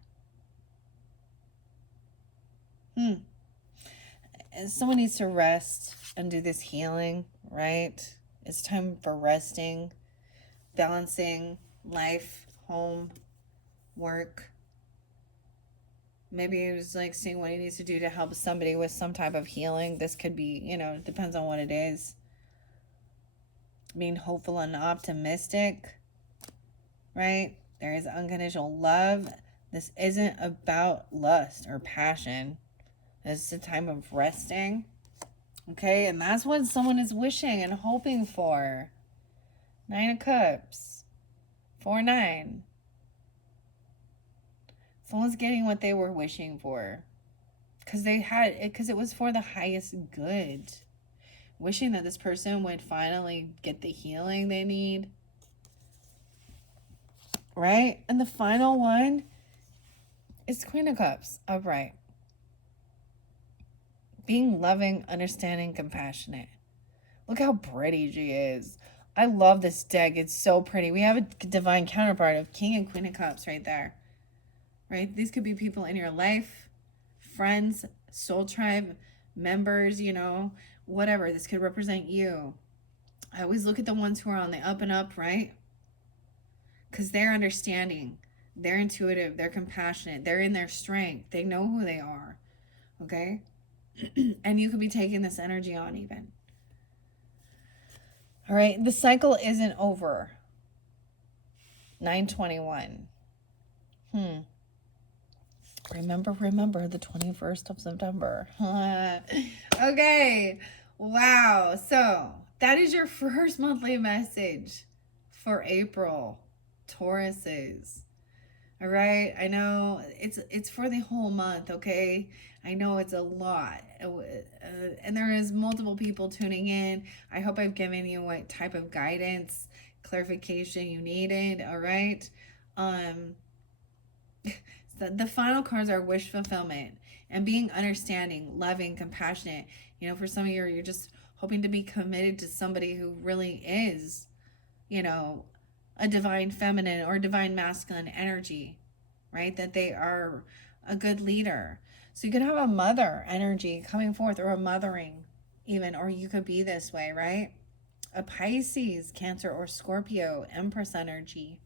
Someone needs to rest and do this healing, right? It's time for resting, balancing life, home, work. Maybe he was like seeing what he needs to do to help somebody with some type of healing. This could be, you know, depends on what it is. Being hopeful and optimistic, right? There is unconditional love. This isn't about lust or passion. This is a time of resting. Okay, and that's what someone is wishing and hoping for. 9 of Cups. 4-9. Someone's getting what they were wishing for. Because it was for the highest good. Wishing that this person would finally get the healing they need. Right? And the final one is Queen of Cups, upright. Being loving, understanding, compassionate. Look how pretty she is. I love this deck. It's so pretty. We have a divine counterpart of King and Queen of Cups right there. Right? These could be people in your life, friends, soul tribe, members, you know, whatever. This could represent you. I always look at the ones who are on the up and up, right? Because they're understanding. They're intuitive. They're compassionate. They're in their strength. They know who they are. Okay? And you could be taking this energy on even. All right, the cycle isn't over. 9/21. Remember the 21st of September. Okay. Wow. So that is your first monthly message for April, Tauruses. All right. I know it's for the whole month. Okay. I know it's a lot. And there is multiple people tuning in. I hope I've given you what type of guidance, clarification you needed. All right. The final cards are wish fulfillment and being understanding, loving, compassionate. You know, for some of you, you're just hoping to be committed to somebody who really is, you know, a divine feminine or divine masculine energy, right? That they are a good leader. So you could have a mother energy coming forth, or a mothering even, or you could be this way, right? A Pisces, Cancer, or Scorpio, Empress energy.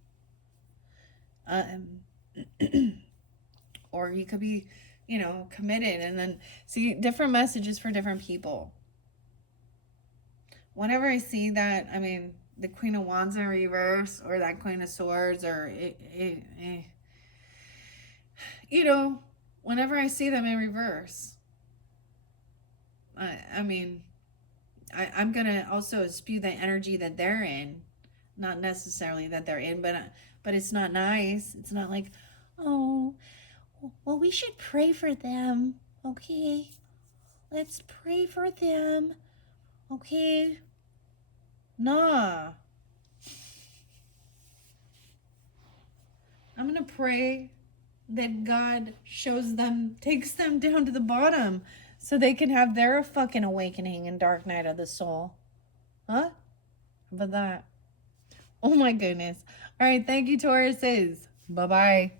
Or you could be, you know, committed. And then see different messages for different people. Whenever I see that, I mean, the Queen of Wands in reverse, or that Queen of Swords, or you know, whenever I see them in reverse, I mean, I'm gonna also spew the energy that they're in, not necessarily that they're in, but it's not nice. It's not like, oh, well, we should pray for them, okay? Let's pray for them, okay? Nah. I'm gonna pray that God shows them, takes them down to the bottom so they can have their fucking awakening and dark night of the soul. Huh? How about that? Oh my goodness. All right, thank you, Tauruses. Bye-bye.